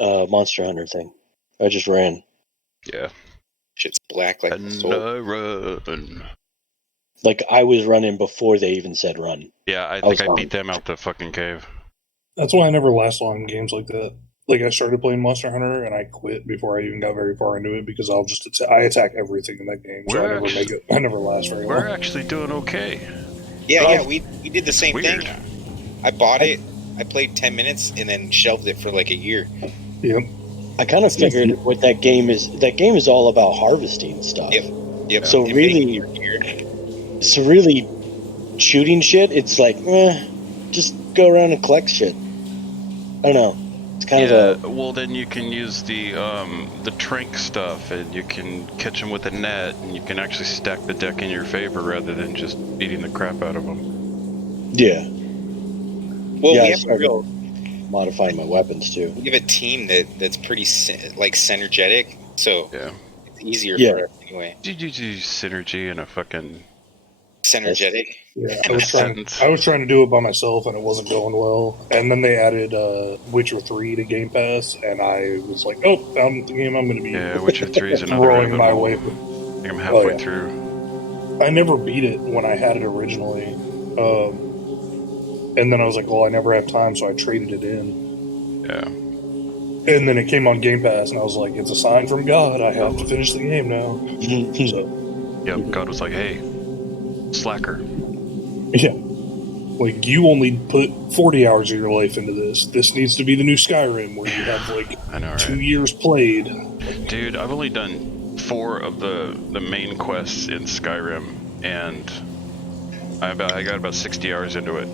Monster Hunter thing. I just ran. Yeah. Shit's black like the soul. Run. Like, I was running before they even said run. Yeah, I think I beat them out the fucking cave. That's why I never last long in games like that. Like, I started playing Monster Hunter, and I quit before I even got very far into it, because I'll just I attack everything in that game, so I never last very long. We're actually doing okay. Yeah, we did the same weird. thing. I bought it, I played 10 minutes, and then shelved it for like a year. Yep. I kind of figured what that game is all about harvesting stuff. Yep. So really, shooting shit, it's like, just go around and collect shit. I don't know. It's kind of well, then you can use the trank stuff, and you can catch them with a net, and you can actually stack the deck in your favor rather than just beating the crap out of them. Yeah. Well, yeah, we have modifying my weapons too. We have a team that's pretty like synergetic, so it's easier for us anyway. Did you do synergy in a fucking synergetic? Yeah, I was trying to do it by myself, and it wasn't going well. And then they added Witcher 3 to Game Pass, and I was like, "Oh, found the game I'm going to be." Yeah, Witcher 3 is another rolling my way. I think I'm halfway through. I never beat it when I had it originally, and then I was like, "Well, I never have time," so I traded it in. Yeah. And then it came on Game Pass, and I was like, "It's a sign from God. I have to finish the game now." So, yep, God was like, "Hey, slacker." Yeah. Like, you only put 40 hours of your life into this. This needs to be the new Skyrim, where you have, like, 2 years played. Dude, I've only done 4 of the main quests in Skyrim, and I got about 60 hours into it.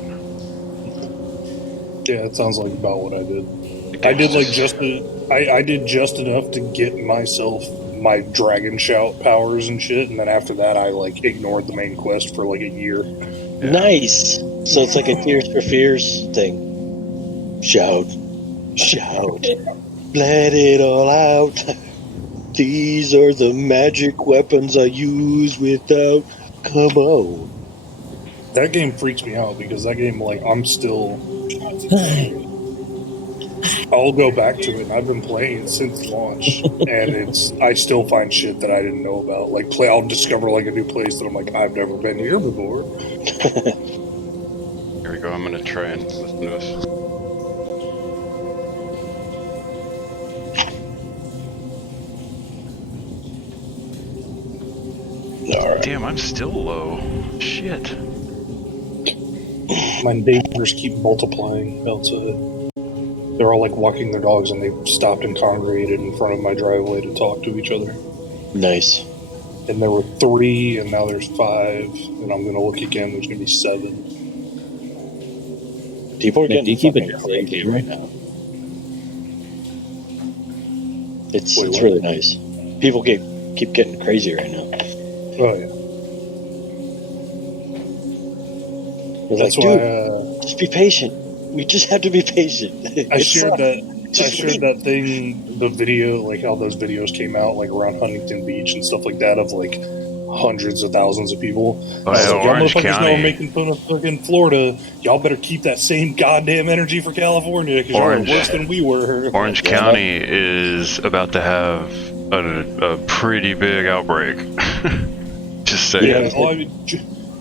Yeah, it sounds like about what I did. I did, like, I did just enough to get myself my dragon shout powers and shit, and then after that I like ignored the main quest for like a year. Yeah. Nice. So it's like a Tears for Fears thing. Shout, let it all out. These are the magic weapons I use without. Come on. That game freaks me out because that game, like, I'm still. I'll go back to it, and I've been playing it since launch, and I still find shit that I didn't know about. Like, I'll discover like a new place that I'm like, I've never been here before. Here we go. I'm gonna try and listen to this. Right. Damn, I'm still low. Shit. My neighbors keep multiplying outside. They're all like walking their dogs, and they stopped and congregated in front of my driveway to talk to each other. Nice. And there were 3, and now there's 5, and I'm going to look again. There's going to be 7. People are getting fucking crazy right now. It's really nice. People keep getting crazy right now. Oh yeah. That's like, why. Just be patient. We just have to be patient. I shared that thing, the video, like how those videos came out, like around Huntington Beach and stuff like that, of like hundreds of thousands of people. Oh, yeah, y'all motherfuckers know I'm making fun of fucking Florida. Y'all better keep that same goddamn energy for California, because y'all are worse than we were. Orange County is about to have a pretty big outbreak. Just saying. Yeah, well, I mean,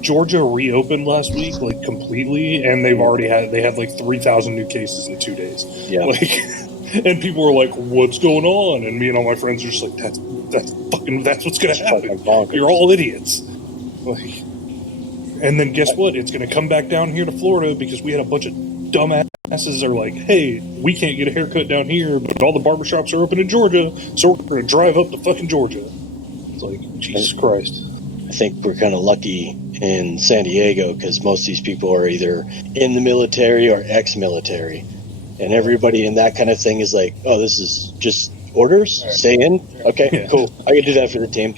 Georgia reopened last week, like, completely, and they had like 3,000 new cases in 2 days. Yeah. Like, and people were like, "What's going on?" And me and all my friends are just like, that's what's gonna happen. You're all idiots. Like, and then guess what? It's gonna come back down here to Florida because we had a bunch of dumbasses are like, "Hey, we can't get a haircut down here, but all the barbershops are open in Georgia, so we're gonna drive up to fucking Georgia." It's like, Jesus Christ. I think we're kind of lucky in San Diego because most of these people are either in the military or ex-military, and everybody in that kind of thing is like, "Oh, this is just orders. Stay in. Okay, cool. I can do that for the team.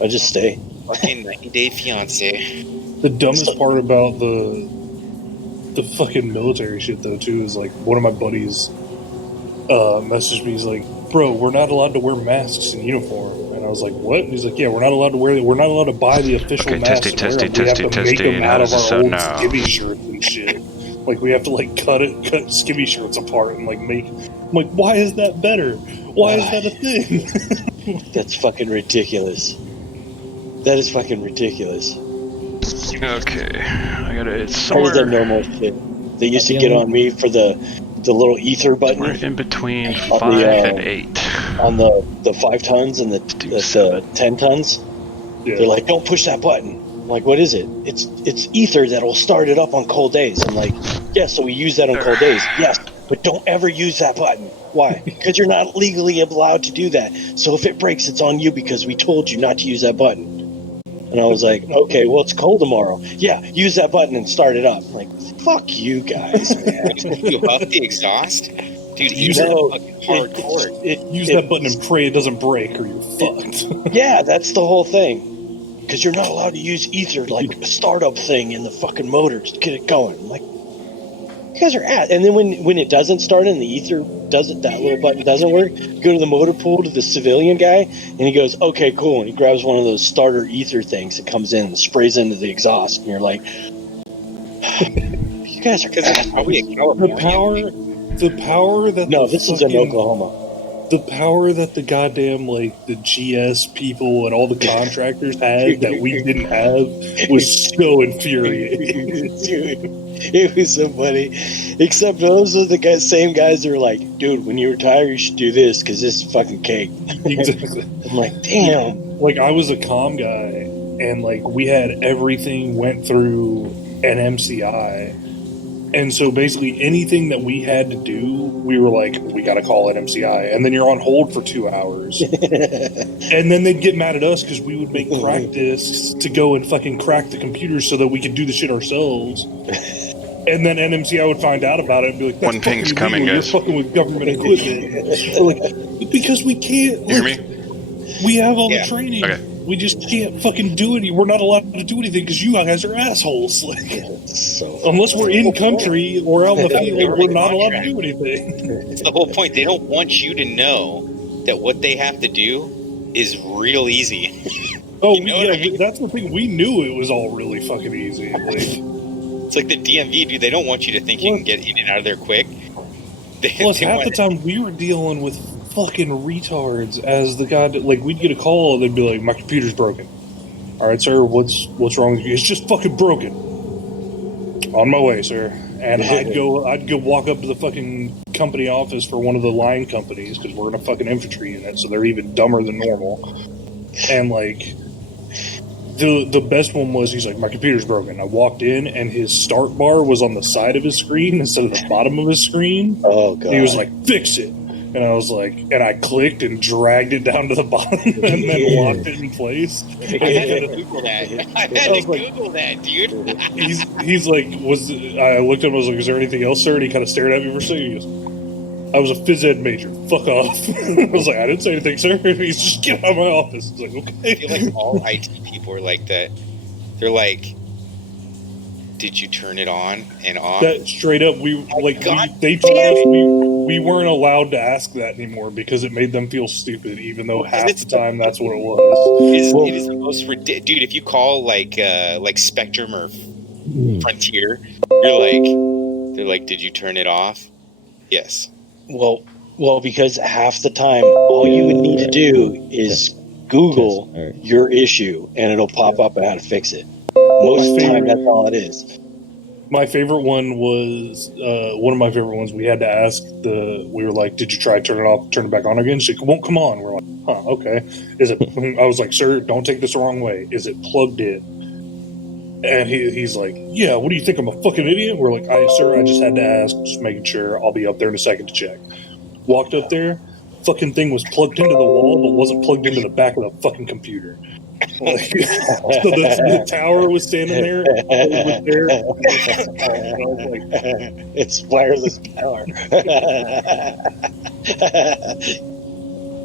I'll just stay." Fucking 90-day fiance. The dumbest part about the fucking military shit, though, too, is like one of my buddies messaged me. He's like, "Bro, we're not allowed to wear masks in uniform." And I was like, "What?" And he's like, "Yeah, we're not allowed to buy the official masks. We have to make them out of our old skivvy shirts and shit. Like, we have to like cut skivvy shirts apart and like make I'm like, why is that better? Why is that a thing? That's fucking ridiculous. That is fucking ridiculous. Okay, I gotta. It's How does that somewhere. normal shit? They used to get on me for the little ether button. Right in between on 5 the, and 8. On the 5 tons and the 10 tons. Yeah. They're like, don't push that button. I'm like, what is it? It's ether that'll start it up on cold days. I'm like, yeah, so we use that on cold days. Yes, but don't ever use that button. Why? Because you're not legally allowed to do that. So if it breaks, it's on you because we told you not to use that button. And I was like, okay, well, it's cold tomorrow. Yeah, use that button and start it up. I'm like, fuck you guys, man. You huff the exost? Dude, use fucking hardcore. Use that button and pray it doesn't break or you're fucked. Yeah, that's the whole thing. Because you're not allowed to use ether like a startup thing in the fucking motors to get it going. I'm like, you guys are at. And then when it doesn't start and the ether doesn't, that little button doesn't work, go to the motor pool to the civilian guy, and he goes, okay, cool. And he grabs one of those starter ether things that comes in and sprays into the exhaust. And you're like, you guys are probably in California. The power that this is in Oklahoma. The power that the goddamn the GS people and all the contractors had that we didn't have was so infuriating. Dude, it was so funny. Except those are the same guys that are like, dude, when you retire, you should do this because this is fucking cake. Exactly. I'm like, damn. I was a comm guy, and we had everything went through an MCI. And so basically anything that we had to do, we were like, we got to call it MCI. And then you're on hold for 2 hours. And then they'd get mad at us because we would make crack discs to go and fucking crack the computers so that we could do the shit ourselves. And then NMCI would find out about it and be like, that's one ping's fucking coming, illegal. guys. You're fucking with government equipment. Because we can't. You hear me? We have all the training. Okay. We just can't fucking do it. We're not allowed to do anything because you guys are assholes. Unless we're in country or out in the field, we're not allowed to do anything. It's the whole point. They don't want you to know that what they have to do is real easy. Oh, that's the thing. We knew it was all really fucking easy. It's like the DMV, dude. They don't want you to think you can get in and out of there quick. Plus, half the time we were dealing with fucking retards as the god. We'd get a call and they'd be like, my computer's broken. All right, sir, what's wrong with you? It's just fucking broken. On my way, sir. And I'd go walk up to the fucking company office for one of the line companies because we're in a fucking infantry unit, so they're even dumber than normal. And the best one was, he's like, my computer's broken. I walked in and his start bar was on the side of his screen instead of the bottom of his screen. Oh god. He was like, fix it. And I was like, and I clicked and dragged it down to the bottom and then locked it in place. I had to Google that. Google that, dude. he's like, I looked at him, I was like, is there anything else, sir? And he kind of stared at me for a second. He goes, I was a phys ed major. Fuck off. I was like, I didn't say anything, sir. He's just, get out of my office. It's like, okay. I feel like all IT people are like that. They're like, did you turn it on and off? That straight up, they told us we weren't allowed to ask that anymore because it made them feel stupid, even though half the time that's what it was. It is the most ridiculous. Dude, if you call like Spectrum or Frontier, they're like, did you turn it off? Yes. Well, because half the time, all you would need to do is Google your issue, and it'll pop up how to fix it. Most of the time, that's all it is. My favorite one was one of my favorite ones. We had to ask we were like, did you try to turn it off, turn it back on again? She's like, it won't come on. We're like, huh, okay. Is it? I was like, sir, don't take this the wrong way. Is it plugged in? And he's like, yeah, what do you think? I'm a fucking idiot? We're like, sir, I just had to ask, just making sure. I'll be up there in a second to check. Walked up there, fucking thing was plugged into the wall, but wasn't plugged into the back of the fucking computer. So the tower was standing there. It's wireless power.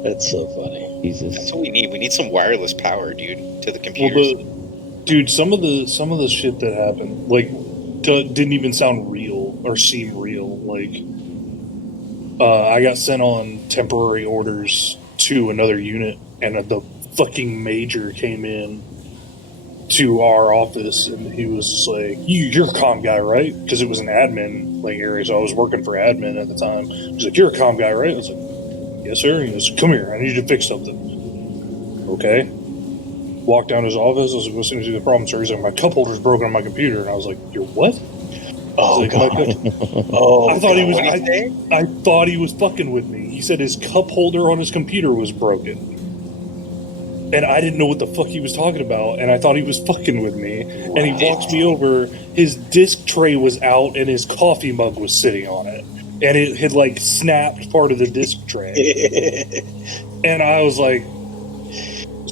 That's so funny. Jesus. That's what we need. We need some wireless power, dude, to the computers. Dude, some of the shit that happened, didn't even sound real or seem real. I got sent on temporary orders to another unit, and the fucking major came in to our office, and he was just like, "You're a comm guy, right?" Because it was an admin like area, so I was working for admin at the time. He's like, "You're a comm guy, right?" I was like, "Yes, sir." He goes, "Come here, I need you to fix something." Okay. Walked down to his office. I was like, "What's going to do the problem, sir?" He's like, "My cup holder's broken on my computer," and I was like, "Your what?" Oh, like, God. I thought he was. I thought he was fucking with me. He said his cup holder on his computer was broken, and I didn't know what the fuck he was talking about. And I thought he was fucking with me. And he walks me over. His disc tray was out, and his coffee mug was sitting on it, and it had like snapped part of the disc tray. And I was like,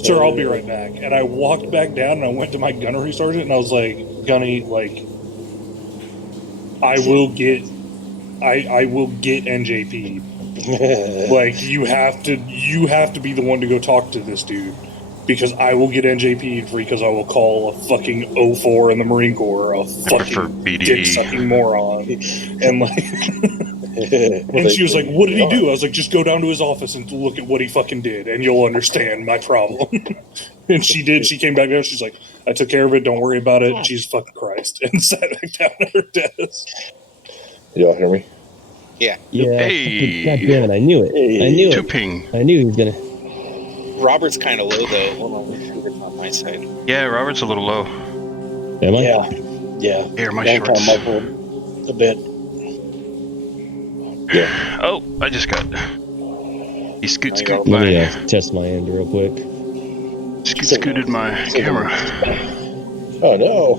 "Sir, I'll be right back." And I walked back down, and I went to my gunnery sergeant, and I was like, "Gunny, like, I will get NJP. Like, you have to be the one to go talk to this dude, because I will get NJP because I will call a fucking 04 in the Marine Corps a fucking dick-sucking moron." And like, and she was like, "What did he do?" I was like, "Just go down to his office and look at what he fucking did, and you'll understand my problem." And she did. She came back down. She's like, "I took care of it. Don't worry about it." Jesus fucking Christ. And sat back down at her desk. Y'all hear me? Yeah. Hey. God damn it! I knew it. I knew it. Ping. I knew he was gonna. Robert's kind of low though. Hold on, let me see if it's on my side. Yeah, Robert's a little low. Am I? Yeah. Here, my And shorts. kind of muffled a bit. Yeah. Oh, I just got. He scoot Let my. me test my end real quick. Scooted my camera. Oh no.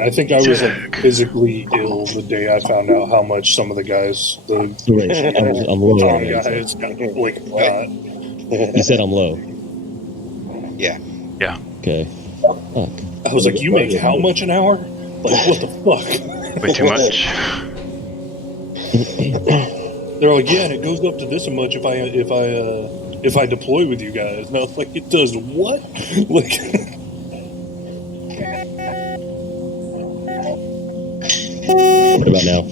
I think I was like physically ill the day I found out how much some of the guys, the Right. I'm low. Tom Right. guys, like got. You said I'm low. Yeah. Okay. Fuck. I was like, "You make how much an hour? Like, what the fuck?" Way too much. They're like, "Yeah, and it goes up to this much if I deploy with you guys." And I was like, "It does what?" Like, What about now?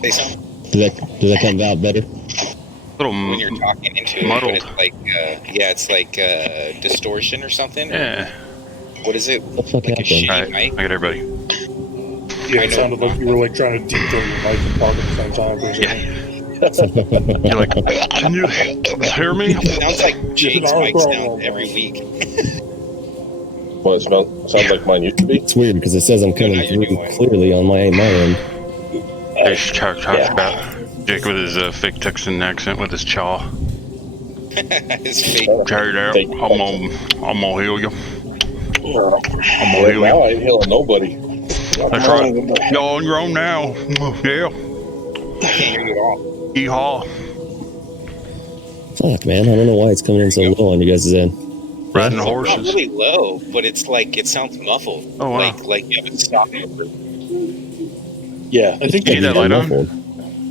They sound Does that come out better? Little when you're talking into it, muddled. but it's like it's like distortion or something. Yeah. What is it? What the fuck Like a happened? shitty Alright, mic? I got everybody. yeah, it sounded like you were like trying to deep throw your mic and talk at the same time for a second. You're like, can you hear me? It sounds like Jake's mic sound every week. Well, it sounds like mine used to be. It's weird because it says I'm coming How you through doing? clearly on my end. Hey, talk about Jake with his fake Texan accent with his chaw. It's fake. Carried out. Fake. I'm gonna heal you. I'm gonna Well, heal now you. I ain't healing nobody. That's right. Y'all on your own now. Yeah. I can't hear you at all. Yeehaw. Fuck, man. I don't know why it's coming in so low on you guys' end. Riding It's not horses. really low, but it's like it sounds muffled. Oh, wow. Like you haven't stopped. Yeah. I think You need that light on? muffled.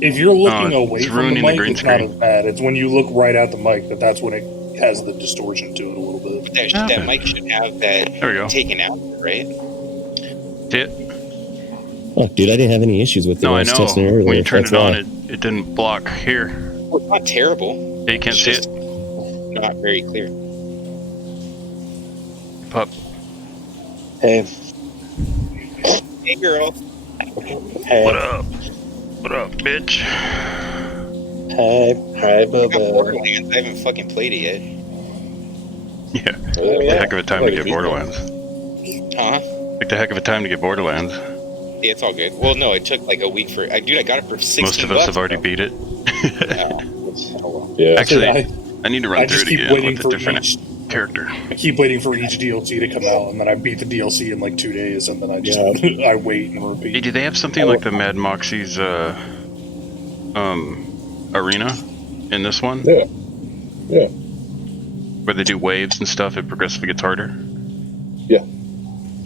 if you're looking No, away it's from the ruining the mic, green it's not screen. as bad. It's when you look right at the mic that's when it has the distortion to it a little bit. But that mic should have that There we go. taken out, right? See it? Fuck, dude, I didn't have any issues with it. No, when I was know. testing earlier. When you turned That's it on, why. it didn't block here. Well, it's not terrible. Yeah, you can't It's see just it. not very clear. Pup. Hey. Hey, girl. Hey. What up? What up, bitch? Hey. Hi, I got Bubba. Borderlands. I haven't fucking played it yet. Yeah. Oh, Picked a yeah. heck of a time to Like get a Borderlands. Huh? Picked a heck of a time to get Borderlands. Yeah, it's all good. Well, no, it took like a week for. Dude, I got it for 16 Most of us have already beat it. Yeah. Actually, I I need to run I through just it keep again waiting with a for different each. character. I keep waiting for each DLC to come out, and then I beat the DLC in like 2 days, and then I just I wait and Hey, repeat. do they have something like the Mad Moxie's arena in this one? Yeah. Yeah. Where they do waves and stuff, it progressively gets harder?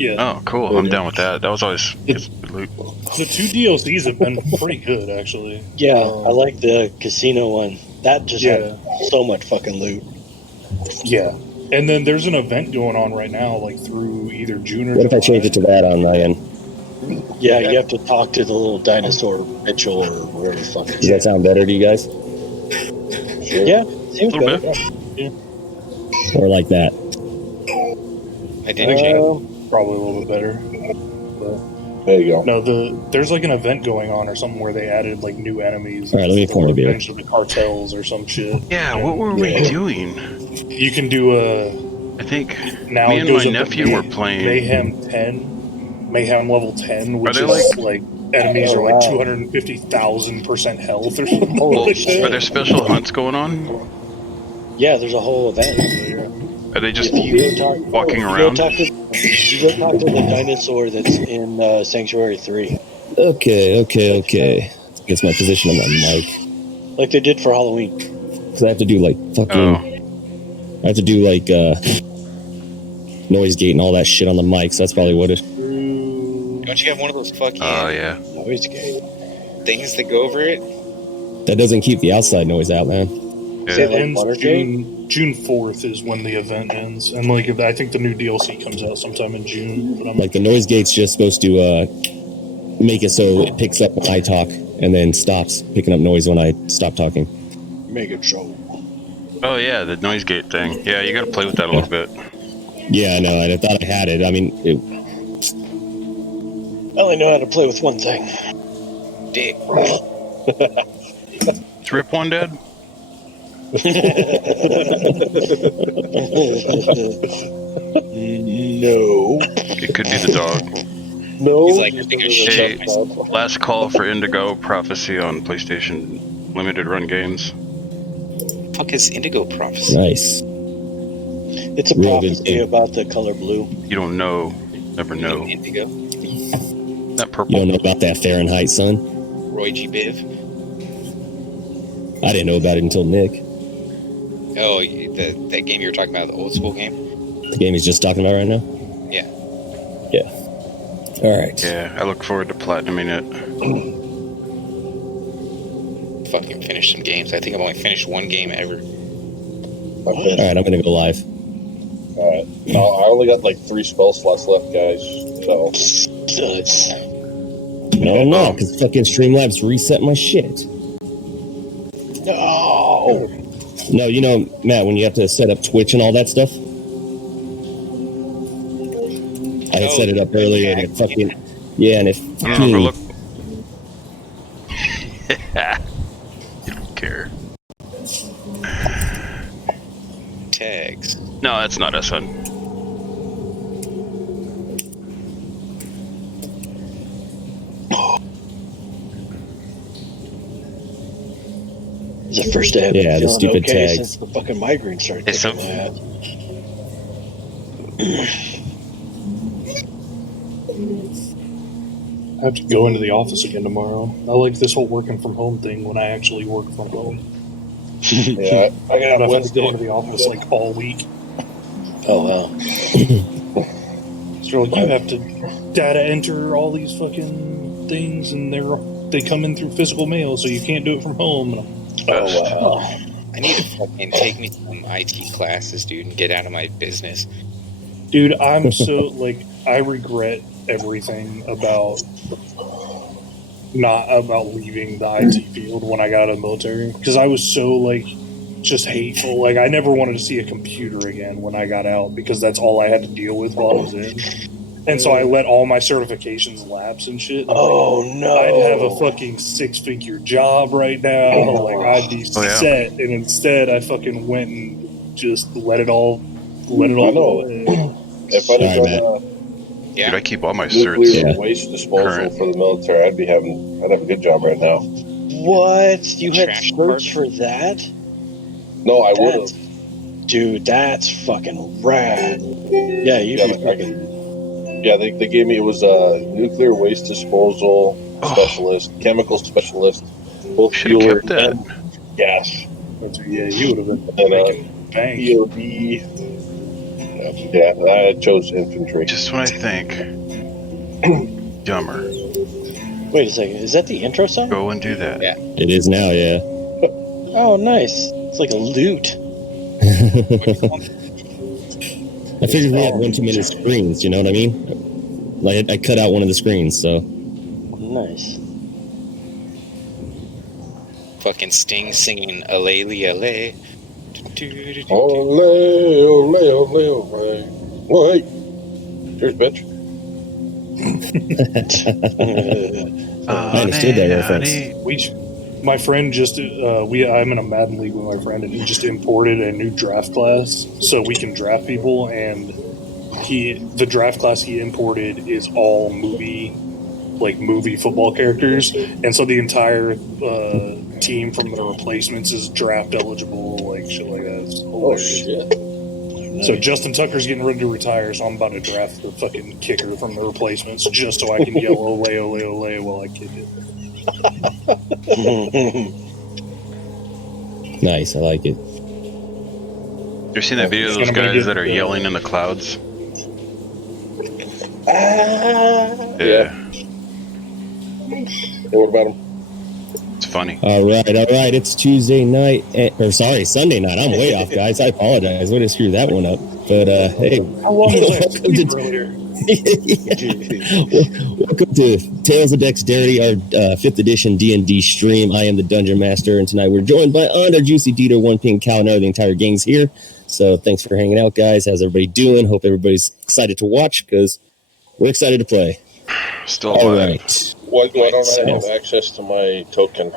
Yeah, Oh, cool. I'm down with that. That was always good loot. the 2 DLCs have been pretty good, actually. Yeah, I like the casino one. That just Yeah. had so much fucking loot. Yeah, and then there's an event going on right now, like through either June or What if I July. change it to that on my end? Yeah, you have to talk to the little dinosaur Mitchell or whatever the fuck. Does that sound better to you guys? Yeah, seems A little better. bit. Or like that? I didn't change. Probably a little bit better. There you go. No, there's like an event going on or something where they added like new enemies. All right, let me pour in a beer. Revenge of the cartels or some shit. Yeah, what were we doing? You can do I think now me it and goes my up to nephew were playing. Mayhem level 10, which they is like enemies are like wow. 250,000% health or something. Well, like that. are there special hunts going on? Yeah, there's a whole event. Are they just You go talk, walking you go around? talk to the dinosaur that's in Sanctuary 3, Okay. Gets my position on my mic. like they did for Halloween. Because I have to do like fucking. Oh, I have to do like noise gate and all that shit on the mic. So that's probably what it. Don't you have one of those fucking yeah. Noise gate. things that go over it? That doesn't keep the outside noise out, man. Is It that like ends Watergate? June 4th is when the event ends, and like I think the new DLC comes out sometime in June. But I'm Like the noise gate's just supposed to make it so it picks up when I talk and then stops picking up noise when I stop talking. Make it so. Oh yeah, the noise gate thing. Yeah, you got to play with that a little bit. Yeah, I know. I thought I had it. I mean, I only know how to play with one thing. Dick. Rip one, Dad? No. It could be the dog. No. He's like, I think I should Hey, shut myself. last call for Indigo Prophecy on PlayStation Limited Run Games. Fuck is Indigo Prophecy? nice. It's a Real good prophecy game. about the color blue. You don't know, never know. Indigo? That You purple. don't know about that Fahrenheit, son? Roy G. Biv? I didn't know about it until Nick. Oh, that game you were talking about, the old school game? The game he's just talking about right now? Yeah. Yeah. All right. Yeah, I look forward to platinuming it. Fucking finished some games. I think I've only finished one game ever. All right, I'm gonna go live. Alright. I only got like 3 spell slots left, guys. So, Sucks. No, because fucking Streamlabs reset my shit. No. No, you know, Matt, when you have to set up Twitch and all that stuff. I had set it up earlier and it fucking and it I don't know, look. You don't care. Tags. No, that's not us, son. It's the first day I've Yeah, been the feeling stupid okay tags. since the fucking migraine started Hey, so- kicking my ass. I have to go into the office again tomorrow. I like this whole working from home thing when I actually work from home. yeah, I got I've had to Wednesday. go into the office like all week. Oh wow. So like, you have to data enter all these fucking things, and they come in through physical mail, so you can't do it from home. And Oh wow. I need to fucking take me some IT classes, dude, and get out of my business. dude, I'm so like I regret everything about not about leaving the IT field when I got out of the military, because I was so like just hateful. Like I never wanted to see a computer again when I got out, because that's all I had to deal with while I was in. And so I let all my certifications lapse and shit. Oh no. I'd have a fucking 6-figure job right now. Like I'd be Oh, yeah. set, and instead I fucking went and just let it all I know. go. If I'd have Sorry, done Dude, I keep all my nuclear certs. Yeah. waste disposal Current. for the military, I'd have a good job right now. What? You had Trash search for that? No, I would have. Dude, that's fucking rad. Yeah, you'd Yeah, be I fucking. Yeah, they gave me, it was a nuclear waste disposal specialist, chemical specialist, both Should have fuel kept that. and gas. Yeah, you would have been And making bank. POD. Yeah, I chose infantry. Just when I think, dumber, Wait a second. Is that the intro song? go and do that. Yeah. It is now, yeah. Oh, nice. It's like a lute. I figured we had one too many screens, you know what I mean? Like I cut out one of the screens, so Nice. Fucking Sting singing "Alele Ale." Ole, ole, ole, ole. Wait. Cheers, bitch. I understood that reference. My friend just I'm in a Madden league with my friend, and he just imported a new draft class so we can draft people. And the draft class he imported is all movie football characters, and so the entire team from the replacements is draft eligible, like shit like that. It's hilarious. Shit. So Justin Tucker's getting ready to retire, so I'm about to draft the fucking kicker from the replacements just so I can yell ole ole ole while I kick it. Nice, I like it. You seen that video of those guys that are yelling in the clouds? Yeah. What about him? It's funny. All right. It's Tuesday night, Sunday night. I'm way off, guys. I apologize. Way to screw that one up. But hey, how long was that earlier? Welcome to Tales of Dexterity, our 5th edition D&D stream. I am the Dungeon Master, and tonight we're joined by Under, Juicy, Dieter, One Pink Cow, and the entire gang's here. So thanks for hanging out, guys. How's everybody doing? Hope everybody's excited to watch, because we're excited to play. Still all alive. right. Why don't I have access to my token?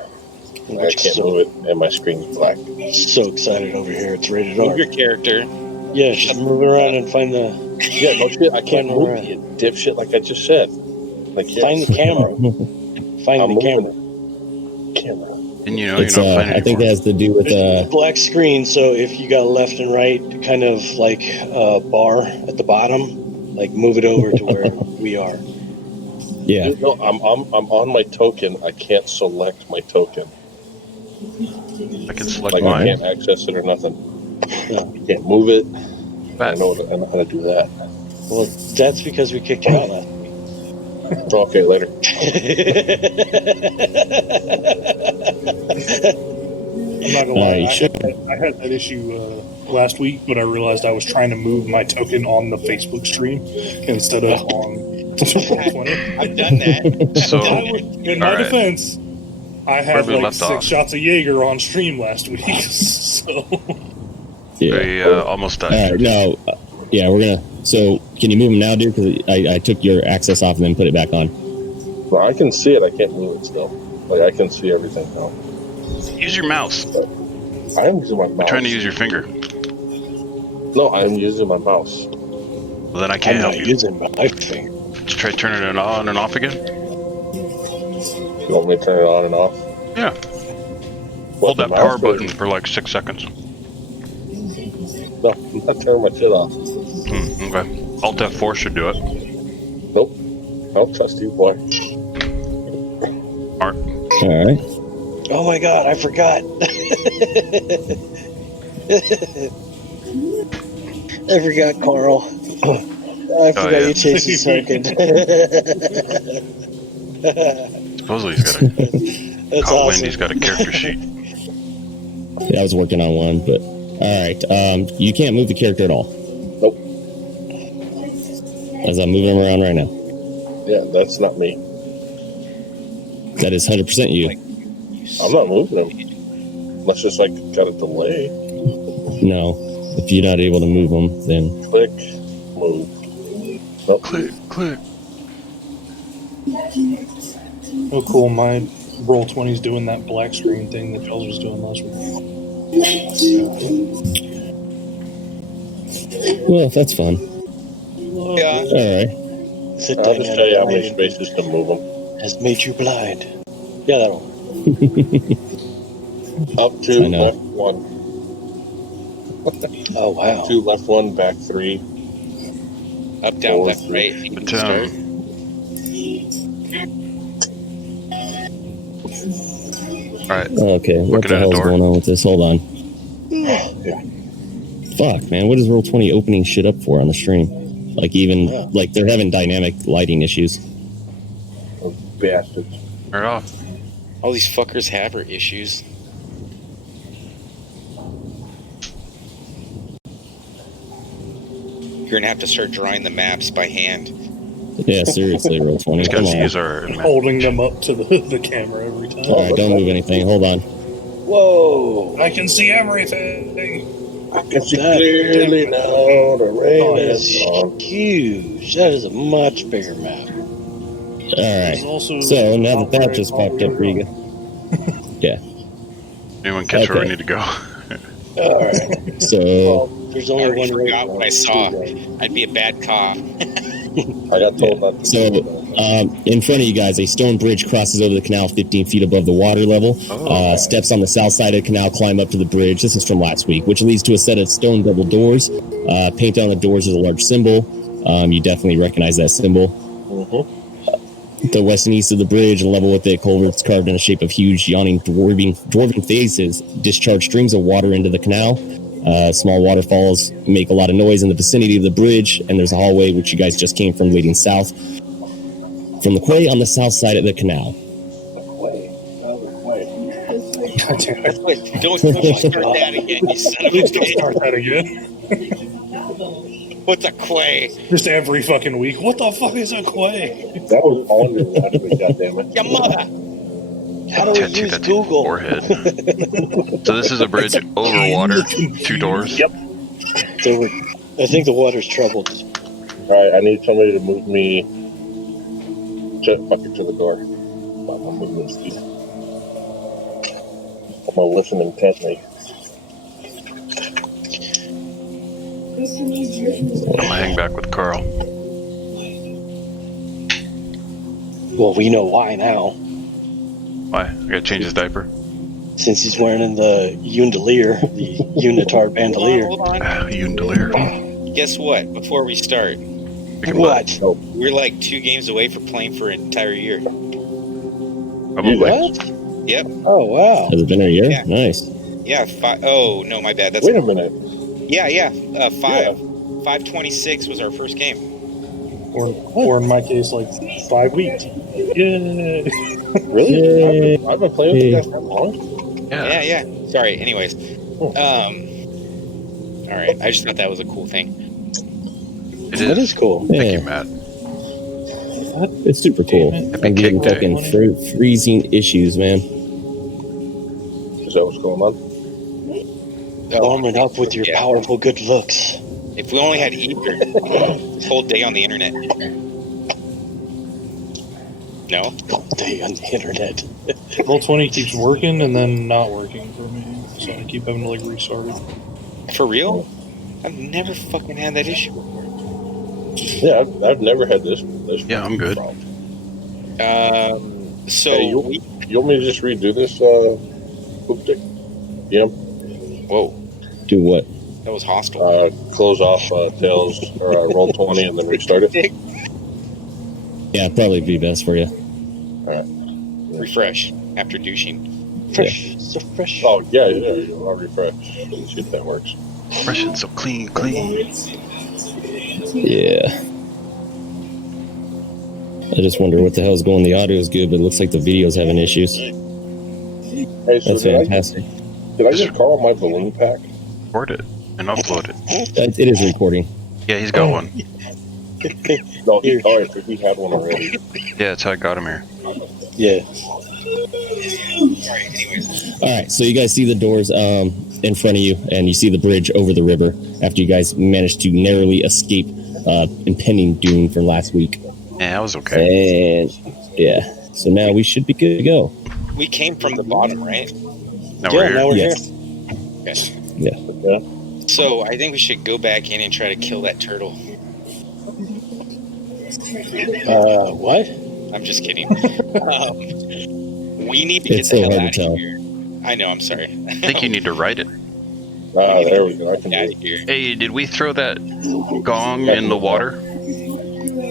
I can't move it, and my screen's black. So excited over here. It's rated Move R. your character. Yeah, just move around and find the... Yeah, no shit. I can't move it, you dipshit, like I just said. Like, yes. Find the camera. Find the camera. And you know, It's, you're not playing I think it anymore. has to do with... black screen, so if you got left and right, kind of like a bar at the bottom, like move it over to where we are. Yeah. No, I'm on my token. I can't select my token. I can select Like, mine. I can't access it or nothing. No, you can't move it. I know how to do that. Well, that's because we kicked you out last week. Okay, later. I'm not gonna lie, I had that issue last week, but I realized I was trying to move my token on the Facebook stream instead of on Roll20. I've done that. So, In my defense, I had Where we like left 6 off. shots of Jaeger on stream last week, so... Yeah. they almost died. All right, no. Yeah, we're going to... So, can you move them now, dude? Because I took your access off and then put it back on. Well, I can see it. I can't move it still. Like, I can see everything now. Use your mouse. I am using my mouse. You're trying to use your finger. No, I am using my mouse. Well, then I can't help you. Using my finger. Just try turning it on and off again. You want me to turn it on and off? Yeah. Hold that power button for like 6 seconds. No, I'm not turning my shit off. Okay. Alt F4 should do it. Nope. I don't trust you, boy. Art. All right. Oh my god, I forgot. I forgot, Carl. I forgot you chasing Sunken. Supposedly he's got a... That's Carl awesome. Wendy's got a character sheet. Yeah, I was working on one, but... All right. You can't move the character at all. Nope. As I'm moving him around right now. Yeah, that's not me. That is 100% you. I'm not moving him. Unless it's like got a delay. No. If you're not able to move them, then... Click, move. Nope. Click. Oh, cool. My Roll20's doing that black screen thing that Jules was doing last week. Well, that's fun. Yeah. All right. I'll just tell you how many spaces to move them. Has made you blind. Yeah, that'll. Up I 2, know. left 1. Oh wow. 2, left 1, back 3. Up, down, left, right. You can start. Alright. Okay. What Looking the at a hell's door. going on with this? Hold on. Fuck, man. What is Roll20 opening shit up for on the stream? Like, even... Like, they're having dynamic lighting issues. Those bastards. Turn it off. All these fuckers have her issues. You're gonna have to start drawing the maps by hand. Yeah, seriously, Roll20. These Come guys on. use our... Holding them up to the camera every time. All right, don't move anything. Hold on. Whoa! I can see everything. I can see clearly now. The rain That is is gone. huge. That is a much bigger map. All There's right. also So now that outright just all popped we up for you know. guys. Anyone catch where we Okay. need to go? All right. So Well, there's I only already one way. forgot what I saw. I'd be a bad cop. I got told not to. So, in front of you guys, a stone bridge crosses over the canal 15 feet above the water level. Oh. Steps on the south side of the canal climb up to the bridge. This is from last week, which leads to a set of stone double doors. Painted on the doors is a large symbol. You definitely recognize that symbol. The west and east of the bridge, level with it, culverts carved in the shape of huge, yawning, dwarven faces discharge streams of water into the canal. Small waterfalls make a lot of noise in the vicinity of the bridge, and there's a hallway which you guys just came from leading south from the quay on the south side of the canal. God damn it. Wait, don't start that again, you son of a Please don't bitch. start that again. What's a quay? Just every fucking week. What the fuck is a quay? That was on your last week, goddammit. Your mother. How do we Tattoo use that to your Google? forehead. So this is a bridge over water, 2 doors. Yep. I think the water's troubled. Alright, I need somebody to move me to the door. I'm gonna listen intently. I'm gonna hang back with Carl. Well, we know why now. Why? I gotta change his diaper. Since he's wearing the Undelier, the Unitar bandolier. Hold on. Undelier. Guess what? Before we start, What? we're like 2 games away from playing for an entire year. Probably. What? Yep. Oh, wow. Has it been a year? Yeah. Nice. Yeah. Oh no, my bad. That's Wait a minute. yeah. 5/26 was our first game. Or in my case, like 5 weeks. Yeah. Really? I've been playing with you guys that long? Yeah. Sorry. Anyways, all right. I just thought that was a cool thing. That is cool. Thank Yeah. you, Matt. It's super cool. Happy I'm getting cake day. fucking freezing issues, man. Is that what's going on? Warming up with your Yeah. powerful good looks. If we only had Ether, this whole day on the internet. No. All day on the internet. Roll 20 keeps working and then not working for me. So I keep having to like restart it. For real? I've never fucking had that issue before. Yeah, I've never had this. Yeah, I'm good. problem. So Hey, you want me to just redo this, poop dick? Yeah. whoa, Do what? that was hostile. Close off Tails or roll 20 and then restart it. Yeah, probably be best for you. Refresh after douching. Fresh. So fresh. Oh, yeah, I'll refresh. Let's see if that works. Fresh and so clean. Yeah. I just wonder what the hell's going. The audio is good, but it looks like the video's having issues. Hey, so That's fantastic. did I just call my balloon pack? Record it and upload it. It is recording. Yeah, he's got one. No, he had one already. Yeah, that's how I got him here. Yeah. All right, so you guys see the doors in front of you, and you see the bridge over the river after you guys managed to narrowly escape impending doom from last week. Yeah, that was okay. And yeah, so now we should be good to go. We came from the bottom, right? Now we're here. Now we're Yes. Okay. Yeah. So I think we should go back in and try to kill that turtle. here. What? I'm just kidding. We need to get It's the so hell hard out to of tell. here. I know. I'm sorry. I think you need to write it. There we go. I can do Out it. of here. Hey, did we throw that gong in the water?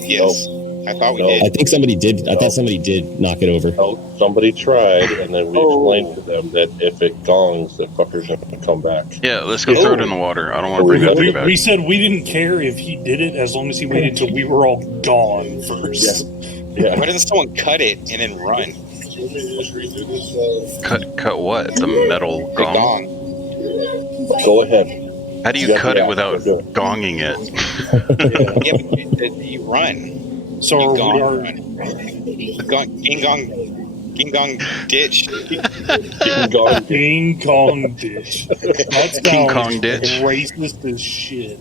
Yes, I thought we No. did. I think somebody did. I thought somebody did knock it over. No, somebody tried, and then we explained to them that if it gongs, the fucker's going to come back. Yeah, let's go throw it in the water. I don't want to bring that thing back. We said we didn't care if he did it as long as he waited till we were all gone first. Yeah. Why doesn't someone cut it and then run? Cut what? The metal The gong? gong. Go ahead. How do you Yeah, cut yeah, it without do it. gonging it? Yeah, but you run. So You are gong we run. The gong, King Kong ditch. King Kong ditch. That sounds King Kong ditch. racist as shit.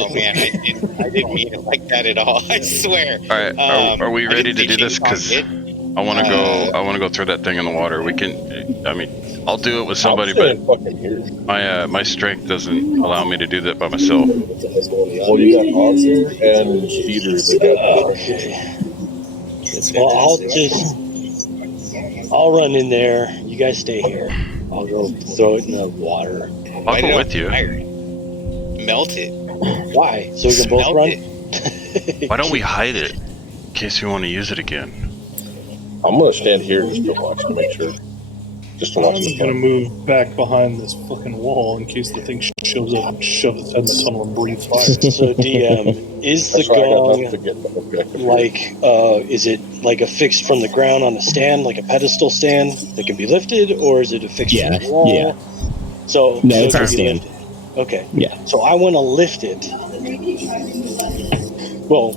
Oh man, I didn't mean it like that at all. I swear. All right, are we I ready didn't to do say this? King Kong Because ditch. I want to go. I want to go throw that thing in the water. We can. I mean, I'll do it with somebody, but fucking here. my strength doesn't allow me to do that by myself. Well, you got Arthur and Peter that got Okay. Well, I'll run in there. You guys stay here. I'll go throw it in the water. I'll Light it go on with you. fire. Melt it. Why? So we can both Smelt run? it. Why don't we hide it in case we want to use it again? I'm gonna stand here just to watch to make sure. Just to watch I'm the gonna fun. move back behind this fucking wall in case the thing shows up and shoves its head in the tunnel and breathes fire. So DM, is the That's why I got gong nothing to get the objective. like is it like affixed from the ground on a stand, like a pedestal stand that can be lifted, or is it affixed Yeah, from the wall? yeah. So No, so it's it on can a be stand. lifted. Okay. Yeah. So I want to lift it. Well,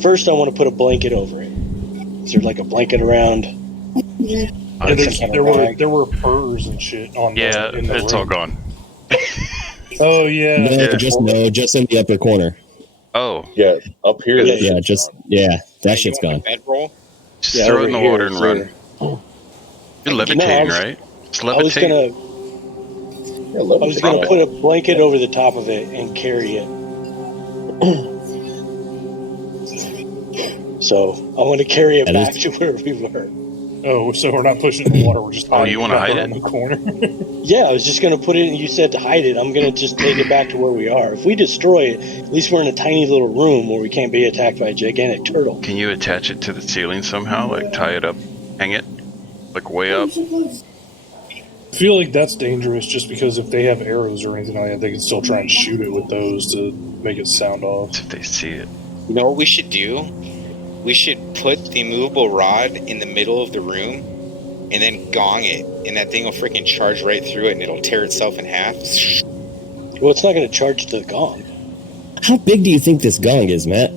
first I want to put a blanket over it. Is there like a blanket around? Yeah, there were furs and shit on Yeah, the, in the it's all room. gone. Oh yeah. Just in the upper corner. Oh, Yeah, up here. Yeah, this Yeah, is just gone. that shit's You want gone. a bedroll? just Yeah, throw it over in the here, water and so- run. You're levitating, right? Just I was levitate. gonna Yeah, I was gonna levitate. put a blanket over the top of it and carry it. So I want to carry it That back is- to where we were. Oh, so we're not pushing it in the water. We're just Oh, hiding you it wanna back hide around the corner. Yeah, I was just gonna put it. You said to hide it. I'm gonna just take it back to where we are. If we destroy it, at least we're in a tiny little room where we can't be attacked by a gigantic turtle. Can you attach it to the ceiling somehow? Like tie it up, hang it, like way up? I feel like that's dangerous just because if they have arrows or anything like that, they can still try and shoot it with those to make it sound off. If they see it. You know what we should do? We should put the immovable rod in the middle of the room and then gong it, and that thing will freaking charge right through it and it'll tear itself in half. Well, it's not gonna charge to the gong. How big do you think this gong is, Matt?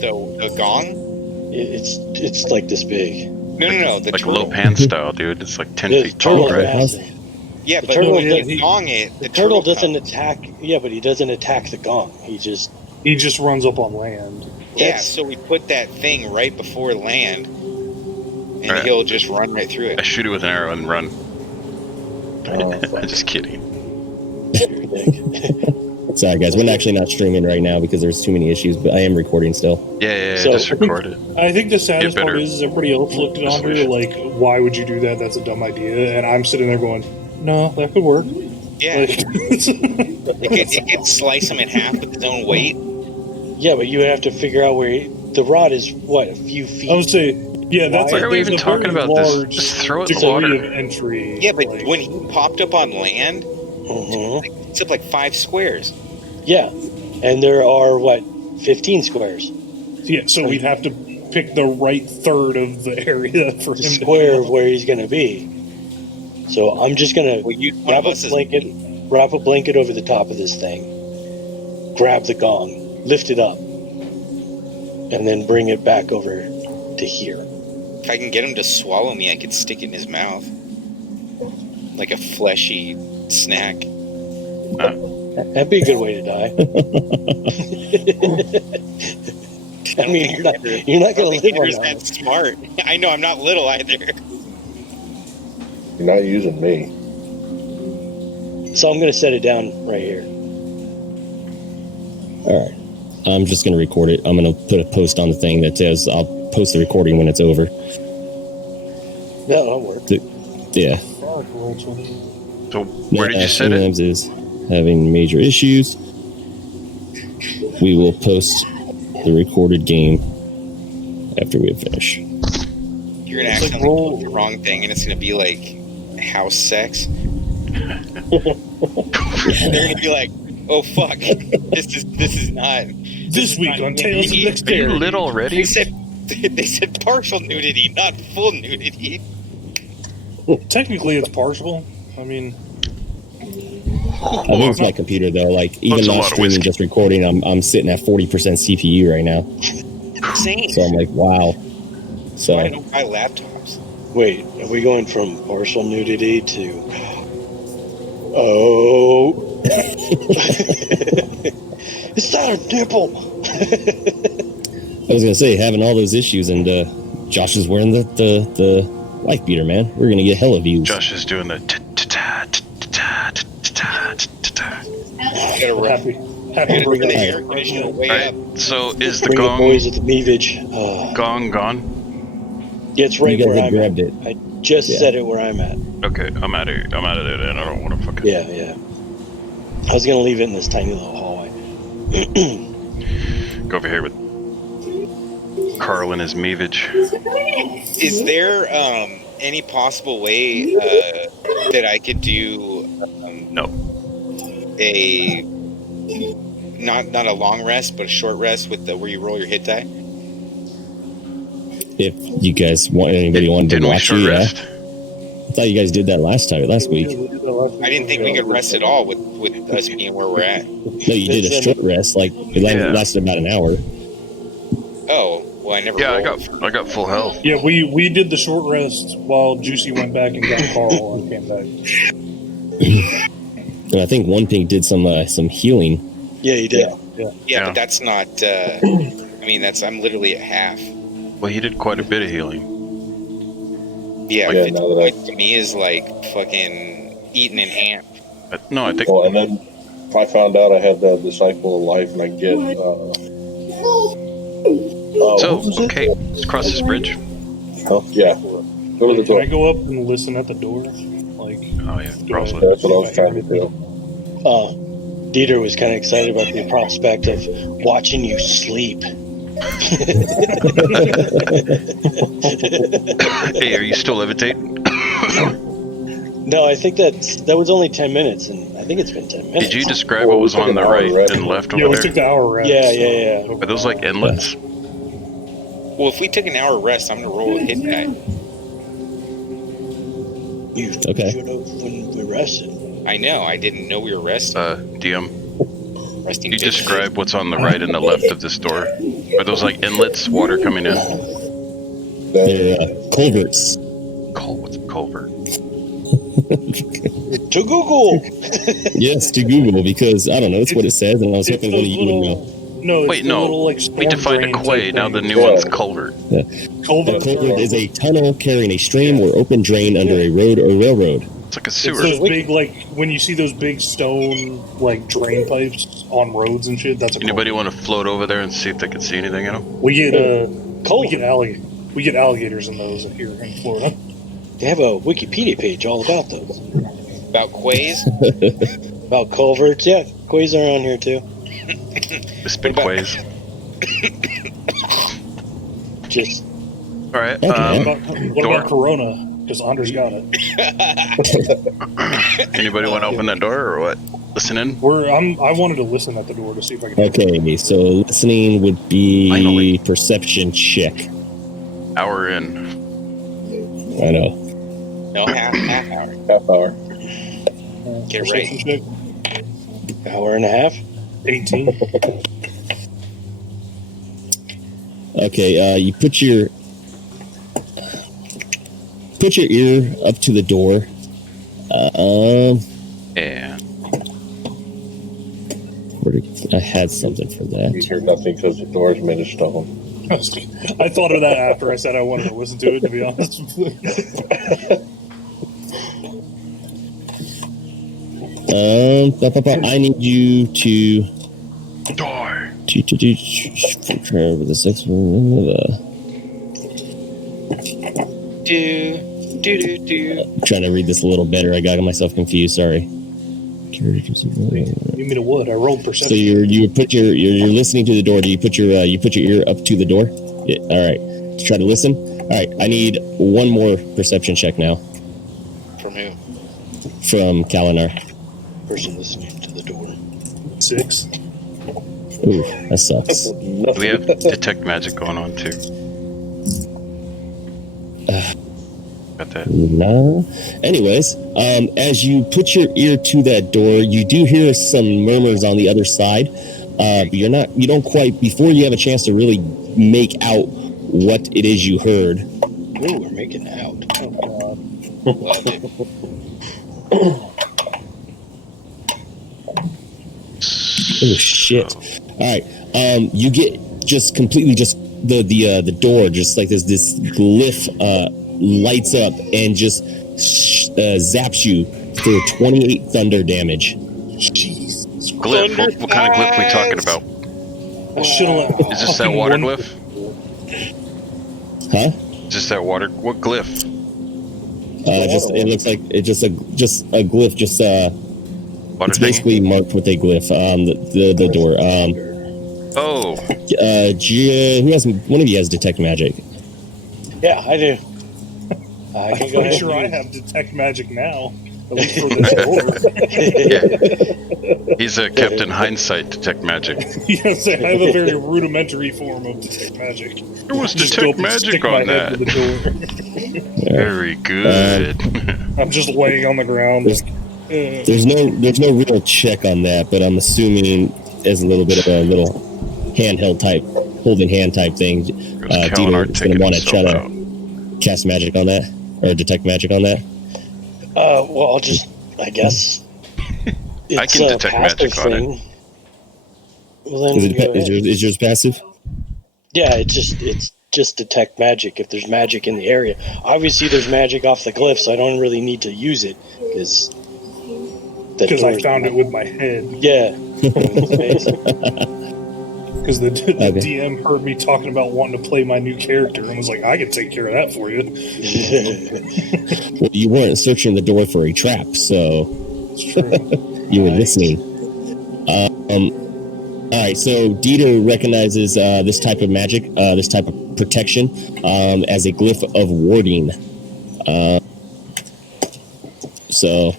So the gong? It's like this big. No. The Like turtle. Lopan style, dude. It's like 10 The feet tall, turtle, right? massive. Yeah, The but turtle when you doesn't- gong it, The turtle doesn't comes. attack. Yeah, but he doesn't attack the gong. He just He just runs up on land. Yeah, That's- so we put that thing right before land, and Alright. he'll just run right through I it. shoot it with an arrow and run. Fuck. Just kidding. Sorry, guys. We're actually not streaming right now because there's too many issues, but I am recording still. Yeah, So- just record it. I think the saddest Get part better. is everybody else looked at Just Andre wish. like, why would you do that? That's a dumb idea. And I'm sitting there going, no, that could work. Yeah, Like, it could slice him in half with its own weight. yeah, but you would have to figure out where the rod is. What, a few feet? I would say, yeah, that's Why are we there's even a talking very about this? large Just throw it in the degree water. of entry. Yeah, but like- when he popped up on land, Mhm. it's up like 5 squares. Yeah, and there are what 15 squares. yeah, so we'd have to pick the right third of the area for The him square to of where he's gonna be. So I'm just gonna Well, use one wrap of a us as blanket, wrap a blanket over the top of this thing, grab the gong, lift it up, and then bring it back over to here. If I can get him to swallow me, I could stick it in his mouth. Like a fleshy snack. That'd be a good way to die. I mean, you're not I gonna don't live think on Peter's that. that smart. I know, I'm not little either. You're not using me. So I'm gonna set it down right here. All right. I'm just going to record it. I'm going to put a post on the thing that says I'll post the recording when it's over. No, that'll work. Yeah. So where did you set it? Streamlabs is having major issues. We will post the recorded game after we finish. You're gonna It's like accidentally roll- click the wrong thing, and it's gonna be like house sex. They're gonna be like, "Oh fuck, this is not." This week not on Tales of nudity. Are you Dexterity. lit already? They said partial nudity, not full nudity. Technically, it's partial. I mean, I think it's my computer though. Like even That's a not lot of streaming, whiskey. just recording. I'm sitting at 40% CPU right now. Insane. So I'm like, wow. So Why don't buy laptops? Wait, are we going from partial nudity to... Oh... It's not a nipple! I was gonna say, having all those issues, and Josh is wearing the wife beater, man. We're gonna get hella views. Josh is doing the We're happy to bring the it air conditioner way Alright, up. so is the Bring the gong boys at the meavage. gone? Yeah, it's right You guys where had I'm grabbed at. it. I just Yeah. said it where I'm at. Okay, I'm out of it, and I don't want to fucking... Yeah. I was gonna leave it in this tiny little hallway. Go over here with Carl and his meavage. Is there any possible way that I could do No. a not a long rest, but a short rest with the where you roll your hit die? If you guys want, anybody wanted to Didn't we watch short you, rest? I thought you guys did that last week. I didn't think we could rest at all with us being where we're at. No, you did a short rest. Like it lasted about an hour. Oh, well, I never. Yeah, rolled. I got full health. Yeah, we did the short rest while Juicy went back and got Carl and came back. And I think One Pink did some healing. Yeah, you did. Yeah, but that's not. I mean, I'm literally at half. Well, he did quite a bit of healing. Yeah, Yeah, 50 now that I- points to me is like fucking eating an ant. No, I think... Well, and then I found out I had the Disciple of Life, and I get. So, okay, let's cross this bridge. Oh, yeah. Go to the Can door. I go up and listen at the door? Like, Oh, yeah, cross That's what I was trying to do. Dieter was kind of excited about the prospect of watching you sleep. Hey, are you still levitating? No, I think that was only 10 minutes, and I think it's been 10 minutes. Did you describe what was on the right and left yeah, over we there? took the hour rest. Yeah. Are those like inlets? Well, if we took an hour rest, I'm gonna roll a hit die. You Okay. should have when we rested. I know. I didn't know we were resting. DM, Resting. you bitches. describe what's on the right and the left of this door. Are those like inlets, water coming in? They're culverts. What's a culvert? To Google! Yes, to Google, because I don't know. It's what it says, and I was It's hoping those one of you would know. little. No, it's Wait, the no. little, like, We storm defined a drain quay, type now the thing. new one's culvert. A Culverts culvert are- is a tunnel carrying a stream or open drain under a road or railroad. It's like a It's sewer. those big, like, when you see those big stone, like, drain pipes on roads and shit, that's a Anybody want to float over there and see if they can see anything in them? We get Culvert. we get alligators in those here in Florida. They have a Wikipedia page all about those. About quays. About culverts. Yeah, quays are on here too. The spin What about- quays. Just Alright, Okay. What door. about Corona? Because Andre's got it. Anybody want to open that door or what? Listen in? I wanted to listen at the door to see if I could. Okay, so listening would be Finally. perception check. Hour in. I know. No, half hour. Half hour. Get Perception ready. check. hour and a half. 18. Okay, you put your ear up to the door. And I had something for You that. hear nothing because the door's made of stone. I thought of that after I said I wanted to listen to it, to be honest. I need you to die. do the sex. Do. Trying to read this a little better. I got myself confused. Sorry. You mean a what? I rolled So perception. you're listening to the door. Do you put your ear up to the door? Yeah, all right. To try to listen. All right. I need one more perception check now From who? from Kalinar. Person listening to the door. 6. Ooh, that sucks. Do we have detect magic going on too? Got that. No. Anyways, as you put your ear to that door, you do hear some murmurs on the other side, but you don't quite, before you have a chance to really make out what it is you heard, Ooh, we're making out. Oh god. Love it. Oh shit! All right, you get just completely just the door just like this glyph lights up and just zaps you for 28 thunder damage. Jesus. Glyph. What kind of glyph are we talking about? I should have let. Is this that water glyph? Huh? Is this that water? What glyph? Just it looks like it's just a glyph. Just Water it's thing? basically marked with a glyph. The door. Oh, Who has one of you has detect magic? Yeah, I do. I can go I'm ahead. sure I and have detect magic now. At least for this over. yeah. He's a Captain Hindsight detect magic. Yes, I have a very rudimentary form of detect magic. There was Just go detect up and magic stick my on head that. to the door. Very good. I'm just laying on the ground. There's no real check on that, but I'm assuming as a little bit of a little handheld type, holding hand type thing. Dieter is going to want to try to cast magic on that or detect magic on that. Well, I'll just, I guess. It's I can detect magic on it. Well, then Is yours passive? Yeah, it's just detect magic if there's magic in the area. Obviously, there's magic off the glyph, so I don't really need to use it because I found it with my head. Yeah. Because the DM heard me talking about wanting to play my new character and was like, I can take care of that for you. Well, you weren't searching the door for a trap, so It's true. you were listening. All right, so Dieter recognizes this type of magic, this type of protection, as a glyph of warding. So,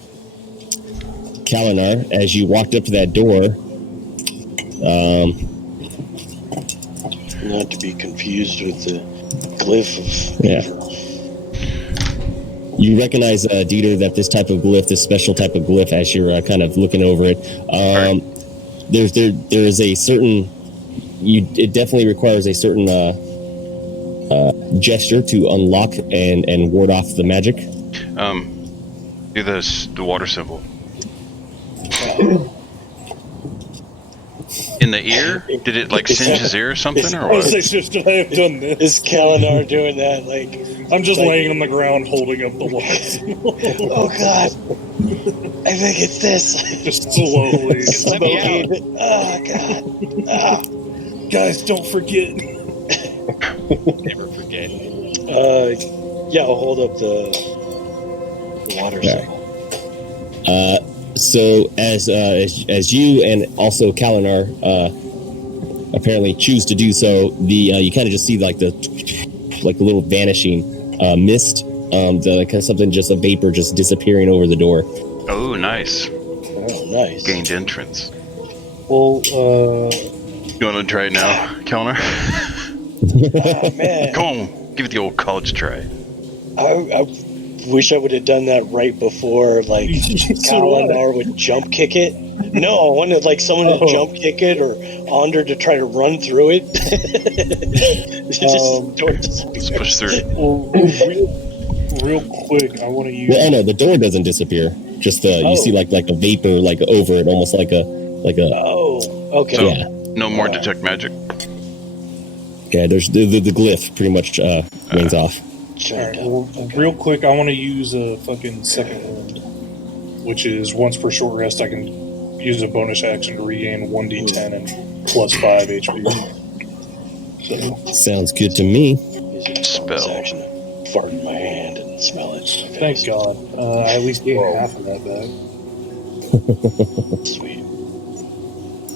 Kalinar, as you walked up to that door, not to be confused with the glyph of you recognize, Dieter, that this type of glyph, this special type of glyph, as you're kind of looking over it, there is a certain, it definitely requires a certain gesture to unlock and ward off the magic. Do the water symbol. In the ear? Did it like singe his ear or something, or what? I have done this. Is Kalinar doing that? Like, I'm just laying on the ground holding up the water. Oh God! I think it's this. Just slowly. Let me out. Oh God! Guys, don't forget. Never forget. Yeah, I'll hold up the water symbol. So as you and also Kalinar apparently choose to do so, you kind of just see like a little vanishing mist, like something, just a vapor just disappearing over the door. Oh, nice. Oh, nice. Gained entrance. Well, You want to try it now, Kellner? Oh man! Come on, give it the old college try. I wish I would have done that right before, like, Kalinar would jump kick it. No, I wanted like someone to jump kick it or Onder to try to run through it. Let's push through. well, real quick, I want to use. Well, no, the door doesn't disappear. Just you see like a vapor like over it, almost like a. Oh, okay. So, yeah. No more detect magic. Yeah, there's the glyph pretty much rings off. Alright, well, real quick, I want to use a fucking second wind, which is once per short rest, I can use a bonus action to regain 1d10 and plus 5 HP. So, sounds good to me. Spell. Action. Fart in my hand and smell it. thank God. I at least gained half of that back. Sweet.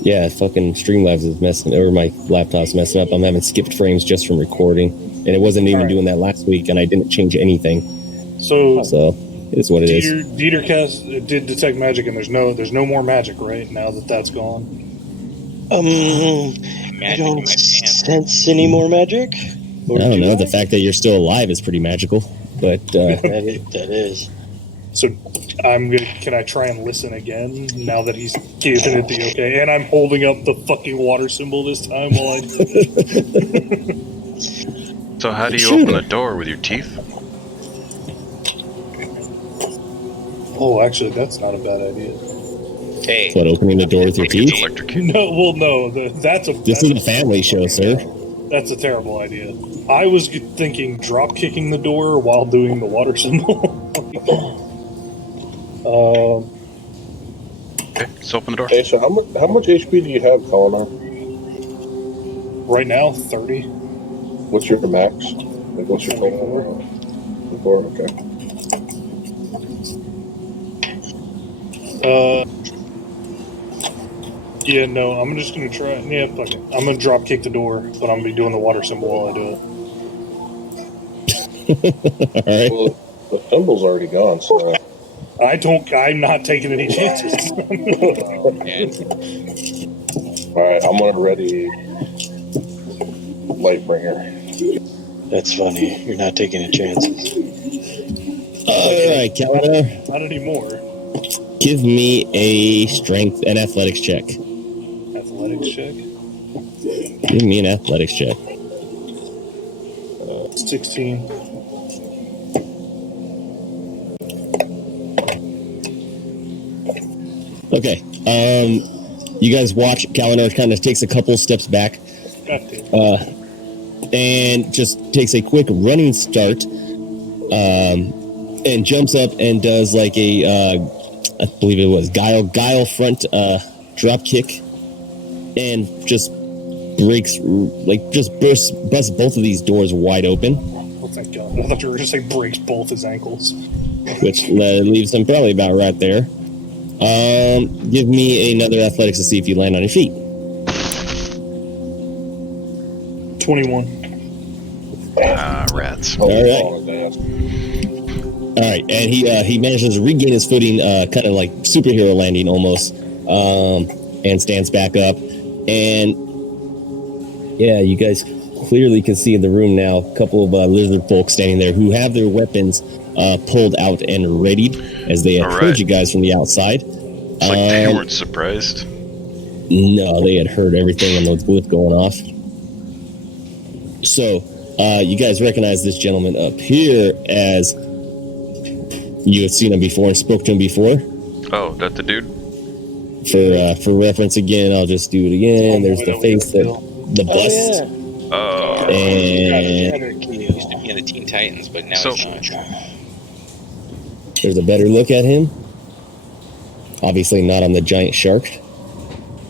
Yeah, fucking Streamlabs is messing, or my laptop's messing up. I'm having skipped frames just from recording, and it wasn't even doing that last week, and I didn't change anything. So it's what it is. Dieter did detect magic, and there's no more magic, right? Now that's gone. I don't sense any more magic. I don't know. The fact that you're still alive is pretty magical, but that is. So can I try and listen again now that he's giving it the okay? And I'm holding up the fucking water symbol this time while I do it. So how do you Shoot open her. the door with your teeth? Oh, actually, that's not a bad idea. Hey, What, opening the door with your teeth? Electrocuted. No, well, no, that's a. This that's is a family show, sir. That's a terrible idea. I was thinking drop kicking the door while doing the water symbol. Okay, let's open the door. Hey, so how much HP do you have, Colin? Right now, 30. What's your max? Like, what's your total? 4, okay. Yeah, no, I'm just gonna try. Yeah, fuck it. I'm gonna drop kick the door, but I'm gonna be doing the water symbol while I do it. All right. Well, the symbol's already gone, so. I'm not taking any chances. oh, man. Alright, I'm gonna ready Lightbringer. That's funny. You're not taking any chances. All right, Kalina, Not anymore. give me a strength and athletics check. Athletics check. Give me an athletics check. 16. Okay. You guys watch. Kalina kind of takes a couple steps back, God damn. and just takes a quick running start, and jumps up and does like a, I believe it was guile front drop kick, and just busts both of these doors wide open, Oh, thank God. I thought you were going to say breaks both his ankles. which leaves him probably about right there. Give me another athletics to see if you land on your feet. 21. Ah, rats. Oh, All right. on his ass. All right, and he manages to regain his footing, kind of like superhero landing almost, and stands back up. And yeah, you guys clearly can see in the room now a couple of lizard folk standing there who have their weapons pulled out and readied as they had All heard right. you guys from the outside. It's like they weren't surprised. No, they had heard everything and was going off. So, you guys recognize this gentleman up here as you had seen him before and spoke to him before. Oh, that the dude? For reference again, I'll just do it again. There's the face, the bust, Oh. and Used to be in the Teen Titans, but now So- he's not. there's a better look at him. Obviously not on the giant shark.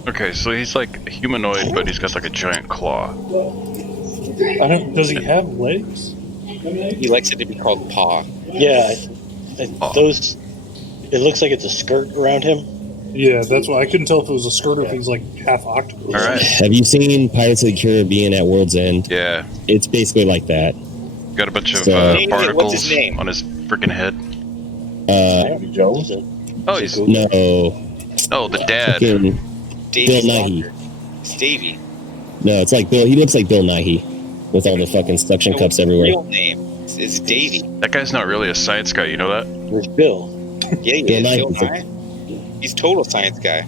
Okay, so he's like humanoid, but he's got like a giant claw. Does he have legs? He likes it to be called Paw. Yeah, those. It looks like it's a skirt around him. Yeah, that's why I couldn't tell if it was a skirt or if he's like half octopus. All right. Have you seen Pirates of the Caribbean at World's End? Yeah. It's basically like that. Got a bunch of So- What's particles his name? on his freaking head. Davy Jones? Oh, he's No, the dad. fucking Davey Bill Nighy. Stalker. It's Davey. No, it's like Bill. He looks like Bill Nighy with all the fucking suction No, cups his everywhere. real name is Davey. That guy's not really a science guy, you know that? Where's Bill? Yeah, he Bill is. Nighy. Bill Nye. He's total science guy.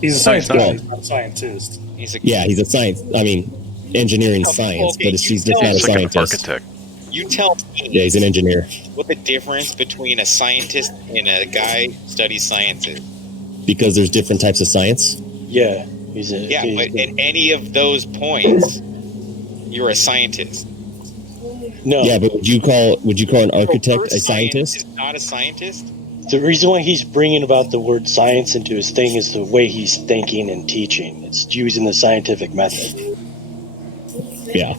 He's a science He's not. guy, he's not a scientist. He's a Yeah, he's a science. I mean, engineering Oh, science, okay, but he's you just tell not a He's like an scientist. architect. You tell me Yeah, he's an engineer what the difference between a scientist and a guy who studies sciences. because there's different types of science. Yeah, he's a. Yeah, he's but at any of those points, you're a scientist. no. Yeah, but would you call an architect Earth a science scientist? is not a scientist. The reason why he's bringing about the word science into his thing is the way he's thinking and teaching. It's using the scientific method. Yeah.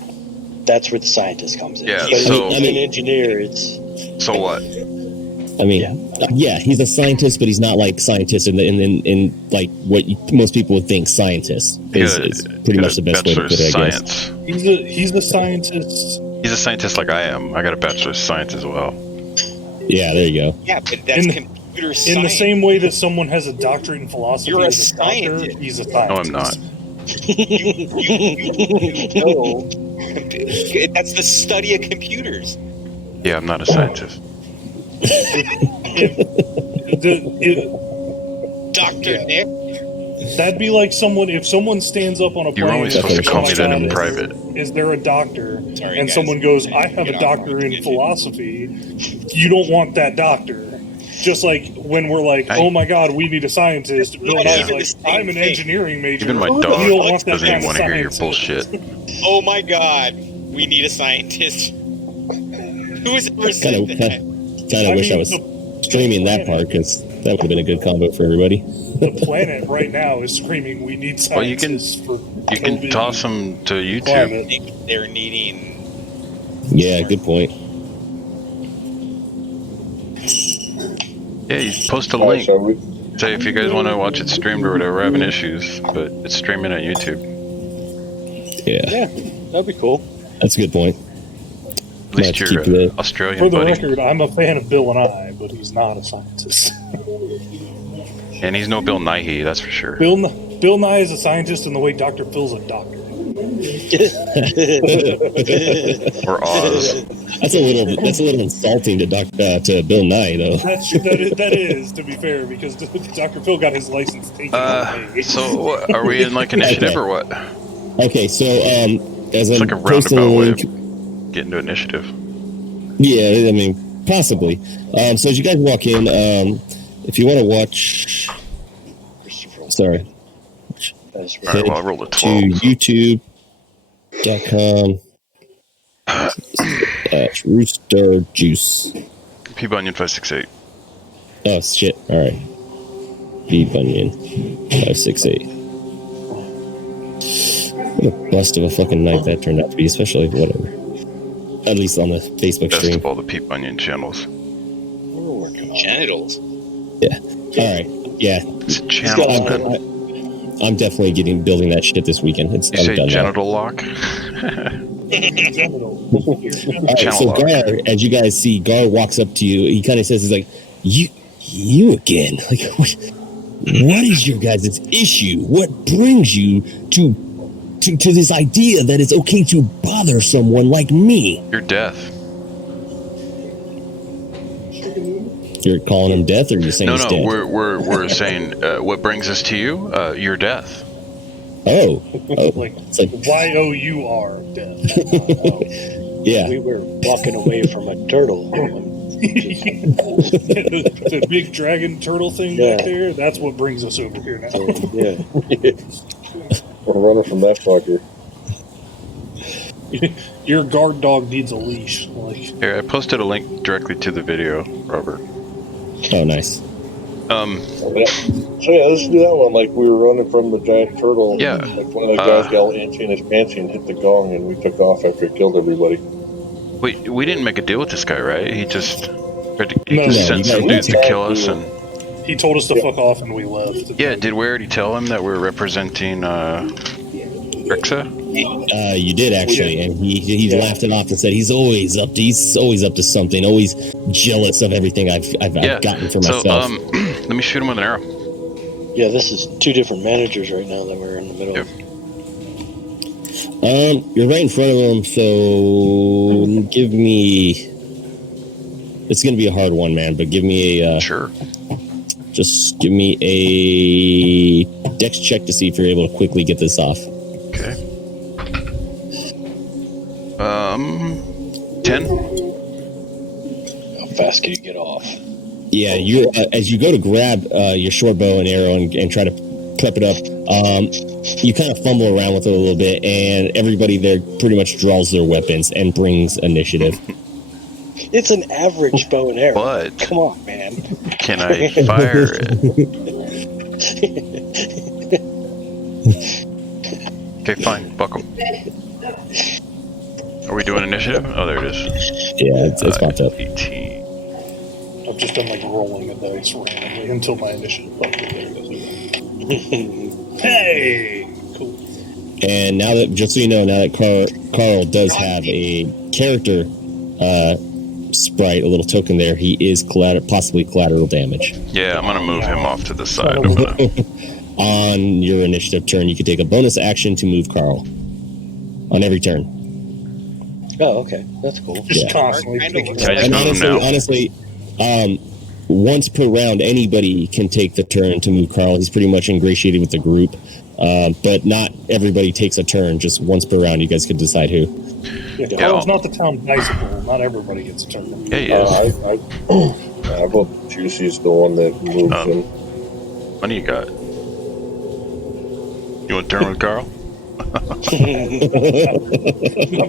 That's where the scientist comes in. Yeah, But so- as an engineer, it's So what? I mean, yeah, he's a scientist, but he's not like scientist in like what most people would think scientist is pretty much the best way to put it, I guess. Science. He's a scientist. He's a scientist like I am. I got a bachelor's of science as well. Yeah, there you go. Yeah, but that's In- computer science. In the same way that someone has a doctorate in philosophy, You're a as doctor, scientist. he's a No, scientist. I'm not. you know, that's the study of computers. Yeah, I'm not a scientist. The- Dr. Nick. That'd be like if someone stands up on a plane. You're only supposed to call me that in God, private. Is there a doctor? Sorry, and guys. someone goes, I have a doctor in philosophy. You don't want that doctor. Just like when we're like, oh my God, we need a scientist. Bill Nye's like, I'm an engineering major. Even my You dog don't want that doesn't kind even of want to hear your scientist. bullshit. Oh my God, we need a scientist. Who has ever said that? Kind of wish I was streaming that part, because that would have been a good combo for everybody. The planet right now is screaming, we need scientists for You can COVID toss them to YouTube. climate. I think they're needing. Yeah, good point. Yeah, you post a Alright, link. so Say if you guys want to watch it streamed or whatever. We're having issues, but it's streaming on YouTube. Yeah, That'd be cool. that's a good point. At least Keep you're the- Australian, For the buddy. record, I'm a fan of Bill and I, but he's not a scientist. And he's no Bill Nighy, that's for sure. Bill Nye is a scientist in the way Dr. Phil's a doctor. Or Oz. That's a little insulting to Bill Nye, though. That is, to be fair, because Dr. Phil got his license taken away. So what, are we in like initiative or what? Okay, so as It's I'm like a posting the roundabout way link, of getting to initiative. yeah, I mean, possibly. So as you guys walk in, if you want to watch, sorry, Alright, well, I rolled a to 12. youtube.com Ruestar-Juice. P-Bunyan 568. Oh, shit. All right. B-Bunyan 568. What a bust of a fucking night that turned out to be, especially whatever. At least on the Facebook Best stream. of all the P-Bunyan channels. We're working on Genitals. Yeah. All right. Yeah. It's channels, man. I'm definitely building that shit this weekend. You say done now. genital lock? All right, Channel so lock. Gar, as you guys see, Gar walks up to you. He kind of says, "He's like, you again? Like, what is your guys' issue? What brings you to this idea that it's okay to bother someone like me?" You're deaf. You're calling him death, or you're saying he's dead? We're saying what brings us to you? Your death. Oh, Like, it's like, Y-O-U-R, death. yeah. We were walking away from a turtle. The big dragon turtle thing back there, that's what brings us over here now. Yeah. we're running from that fucker. Your guard dog needs a leash. Like, Here, I posted a link directly to the video, Robert. Oh, nice. So yeah, let's do that one. Like we were running from the giant turtle. Yeah. Like one of the guys got all antsy in his pantsy and hit the gong, and we took off after it killed everybody. We didn't make a deal with this guy, right? He just sent you some guys- dudes to kill us, and he told us to fuck off and we left. yeah. Did we already tell him that we're representing Rixa? You did actually, and he laughed it off and said he's always up to something, always jealous of everything I've gotten for myself. So let me shoot him with an arrow. Yeah, this is two different managers right now that we're in the middle of. You're right in front of him, so give me. It's going to be a hard one, man. But give me a. Sure. Just give me a dex check to see if you're able to quickly get this off. Okay. 10. How fast can you get off? Yeah, you're as you go to grab your short bow and arrow and try to prep it up. You kind of fumble around with it a little bit, and everybody there pretty much draws their weapons and brings initiative. It's an average bow and arrow. But Come on, man. can I fire it? Okay, fine. Buckle. Are we doing initiative? Oh, there it is. Yeah, it's popped up. 18. I've just been like rolling the dice randomly until my initiative. There it is. Hey, cool. And now that, just so you know, now that Carl does have a character sprite, a little token there, he is possibly collateral damage. Yeah, I'm gonna move him off to the side. On your initiative turn, you can take a bonus action to move Carl on every turn. Oh, okay. That's cool. Just Yeah. constantly Kind of picking looks Can I up. just And move him now? honestly, once per round, anybody can take the turn to move Carl. He's pretty much ingratiated with the group, but not everybody takes a turn. Just once per round, you guys can decide who. Yeah, Carl's not the town bicycle. Not everybody gets a turn. Yeah, he is. I vote Juicy is the one that moves him. What do you got? You want to turn with Carl? Not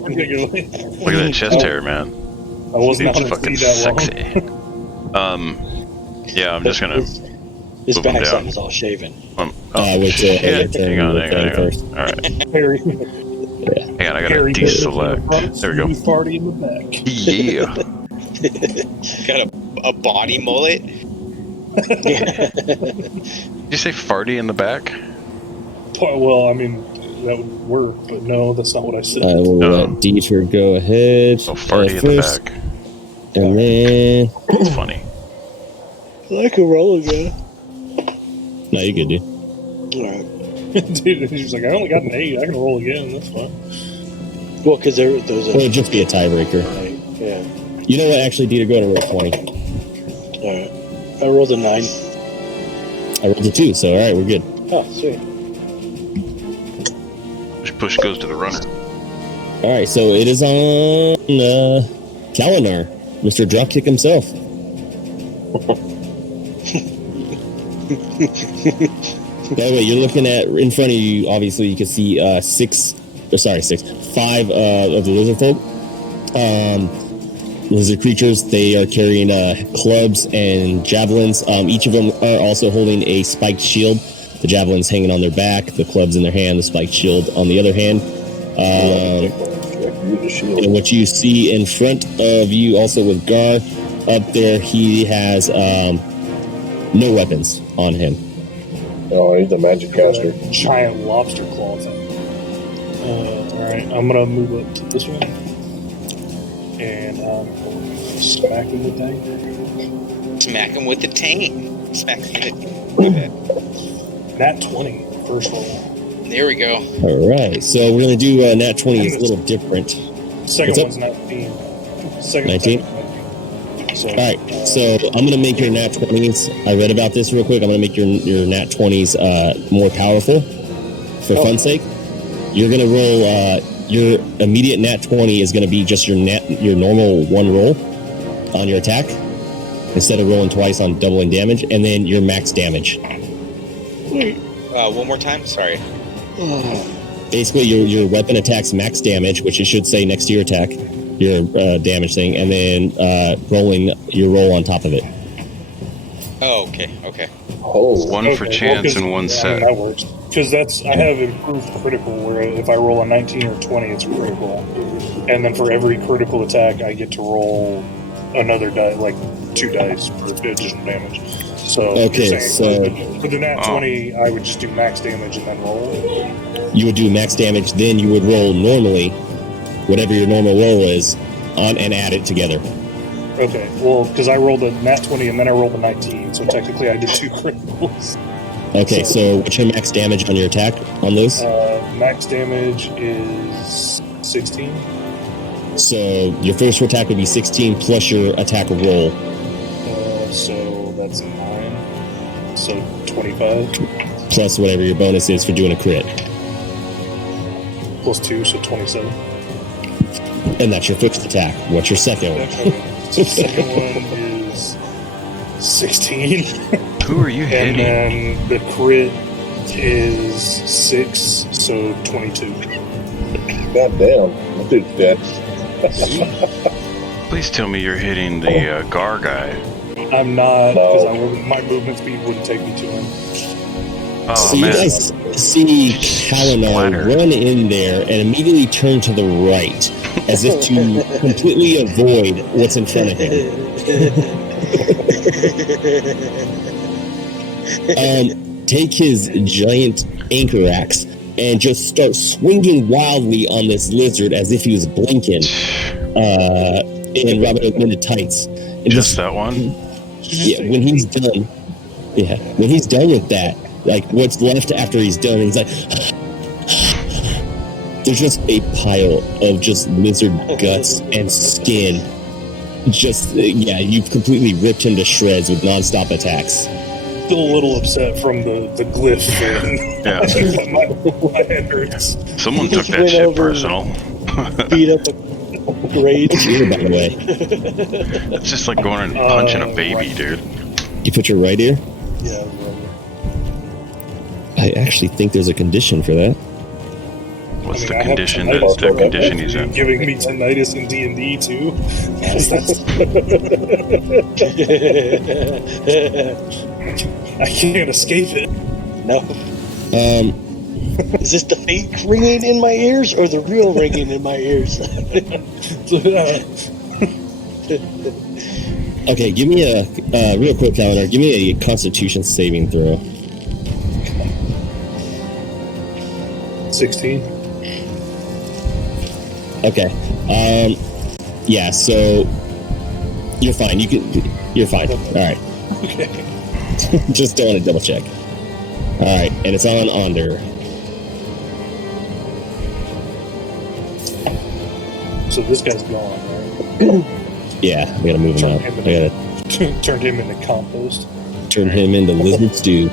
particularly. Look at that chest hair, man. I wasn't Seems on fucking that sexy. Yeah, I'm just gonna. His move him backside down. is all shaven. Wait till shit. turn Hang on first. All right, Harry, hang on. I gotta Harry deselect. There we go. Smooth party in the back. Yeah. Got a body mullet. Did you say farty in the back? Well, I mean, that would work, but no, that's not what I said. I will let Dieter go ahead. Oh, farty in the first, back. and then It's funny. I can roll again. no, you good, dude. Alright. Dude, he's like, I only got an 8. I can roll again. That's fine. Well, because those are. It'll just be a tiebreaker. Right, yeah. You know what? Actually, Dieter, go ahead and roll 20. Alright. I rolled a 9. I rolled a 2, so all right, we're good. Oh, sweet. Push goes to the runner. All right, so it is on Kalinar, Mr. Dropkick himself. By the way, you're looking at in front of you. Obviously, you can see 5 of the lizard folk. Lizard creatures. They are carrying clubs and javelins. Each of them are also holding a spiked shield. The javelins hanging on their back, the clubs in their hand, the spiked shield on the other hand. And what you see in front of you, also with Gar up there, he has no weapons on him. Oh, he's a magic caster. Giant lobster claw thing. Alright, I'm gonna move up to this one. And smack him with that. Smack him with the tank. Smack him with it. Nat 20, first roll. There we go. All right, so we're gonna do Nat 20 is a little different. Second What's one's 19. Second 19? So, All right, so I'm gonna make your Nat 20s. I read about this real quick. I'm gonna make your Nat 20s more powerful for fun's sake. You're gonna roll your immediate Nat 20 is gonna be just your normal one roll on your attack instead of rolling twice on doubling damage, and then your max damage. One more time. Sorry. Basically, your weapon attacks max damage, which it should say next to your attack, your damage thing, and then rolling your roll on top of it. Oh, okay. Oh, One for chance and one set. that works. Because I have improved critical, where if I roll a 19 or 20, it's a critical. And then for every critical attack, I get to roll another die, like 2 dice for additional damage. So, Okay, so with the Nat 20, I would just do max damage and then roll. you would do max damage, then you would roll normally, whatever your normal roll is, on and add it together. Okay, well, because I rolled a Nat 20 and then I rolled a 19, so technically I did 2 criticals. Okay, so what's your max damage on your attack on those? Max damage is 16. So your first attack would be 16 plus your attack roll. So that's 9. So 25. Plus whatever your bonus is for doing a crit. Plus 2, so 27. And that's your first attack. What's your second one? So second one is 16. Who are you And hitting? then the crit is 6, so 22. God damn. That dude's dead. Please tell me you're hitting the Gar guy. I'm not, because my movement speed wouldn't take me to him. Oh, So man. you guys see Kalinar Splatter. run in there and immediately turn to the right, as if to completely avoid what's in front of him. Take his giant anchor axe and just start swinging wildly on this lizard as if he was blinking in Robin Hood Men in Tights. And Just that one? yeah, when he's done with that, like what's left after he's done, he's like, there's just a pile of just lizard guts and skin Just, yeah, you've completely ripped him to shreds with non-stop attacks. Still a little upset from the glyph thing. Yeah. my head hurts. Someone took Just that went shit over personal. Beat up a grade. What's your ear, by the way? It's just like going and punching a baby, right. dude. You put your right ear? Yeah. I actually think there's a condition for that. What's I the have condition tinnitus. that condition he's You're in? giving me tinnitus in D&D too. I can't escape it. No. Is this the fake ringing in my ears or the real ringing in my ears? Okay, give me a real quick calendar. Give me a Constitution saving throw. 16. Okay. Yeah. So you're fine. You're fine. All right. Okay. Just don't want to double check. All right, and it's on Onder. So this guy's gone, right? Yeah, I gotta move him out. I gotta Turned him into compost. turn him into lizard stew.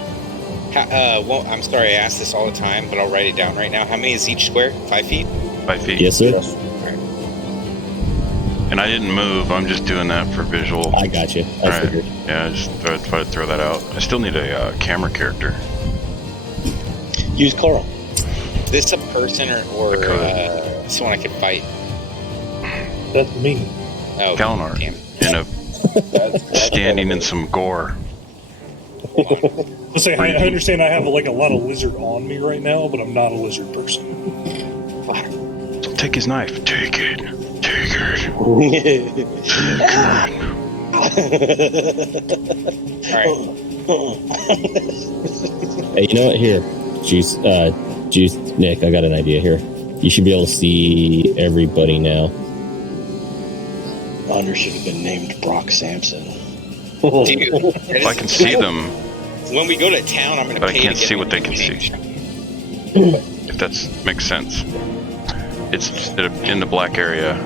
Well, I'm sorry I ask this all the time, but I'll write it down right now. How many is each square? 5 feet? 5 feet. Yes, sir. Yes. And I didn't move. I'm just doing that for visual. I got you. I Alright. figured. Yeah, I just thought I'd throw that out. I still need a camera character. Use Carl. Is this a person or Okay. someone I could fight? That's me. Oh, Kalinar. damn. In a standing in some gore. Let's say I understand I have a lot of lizard on me right now, but I'm not a lizard person. So take his knife. Take it. Take it. All right. Hey, you know what? Here, Juice, Nick, I got an idea here. You should be able to see everybody now. Honor should have been named Brock Sampson. Dude, If I can see them, when we go to town, I'm going to but I pay can't to get see them what they can changed. see. If that makes sense. It's just in the black area.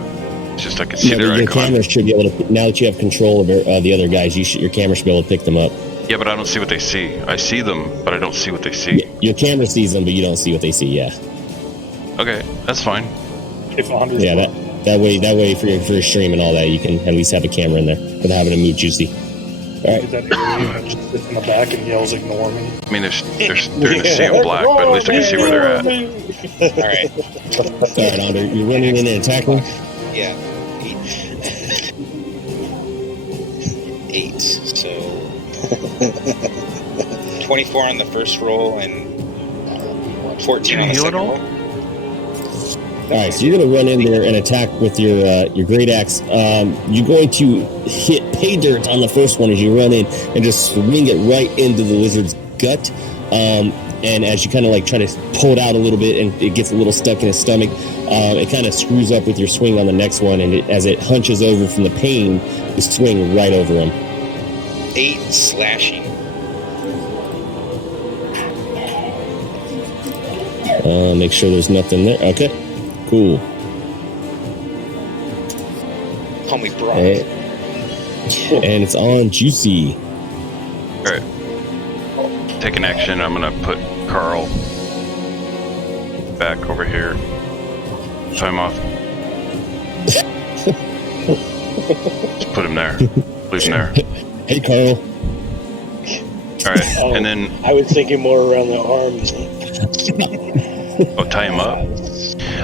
It's just I can see No, their your icon. camera should be able to. Now that you have control of the other guys, your camera should be able to pick them up. Yeah, but I don't see what they see. I see them, but I don't see what they see. Your camera sees them, but you don't see what they see. Yeah. Okay, that's fine. If 100. Yeah. That way for your stream and all that, you can at least have a camera in there without having to move Juicy. All right. That area that just sits in the back and yells, "Ignore me." I mean, they're in a sea of black, but at least I can see where they're at. All right. All right, Onder, you're running in and attacking. Yeah. 8. So 24 on the first roll and 14 on the heal it second all? roll. All right, so you're going to run in there and attack with your great axe. You're going to hit pay dirt on the first one as you run in and just swing it right into the lizard's gut. And as you kind of try to pull it out a little bit and it gets a little stuck in his stomach, it kind of screws up with your swing on the next one. And as it hunches over from the pain, you swing right over him. 8 slashing. Make sure there's nothing there. Okay, cool. Call me Brock. And it's on Juicy. Alright. Take an action. I'm gonna put Carl back over here. Time off. Just put him there. Leave him there. Hey, Carl. Alright, and then I was thinking more around the arms. tie him up.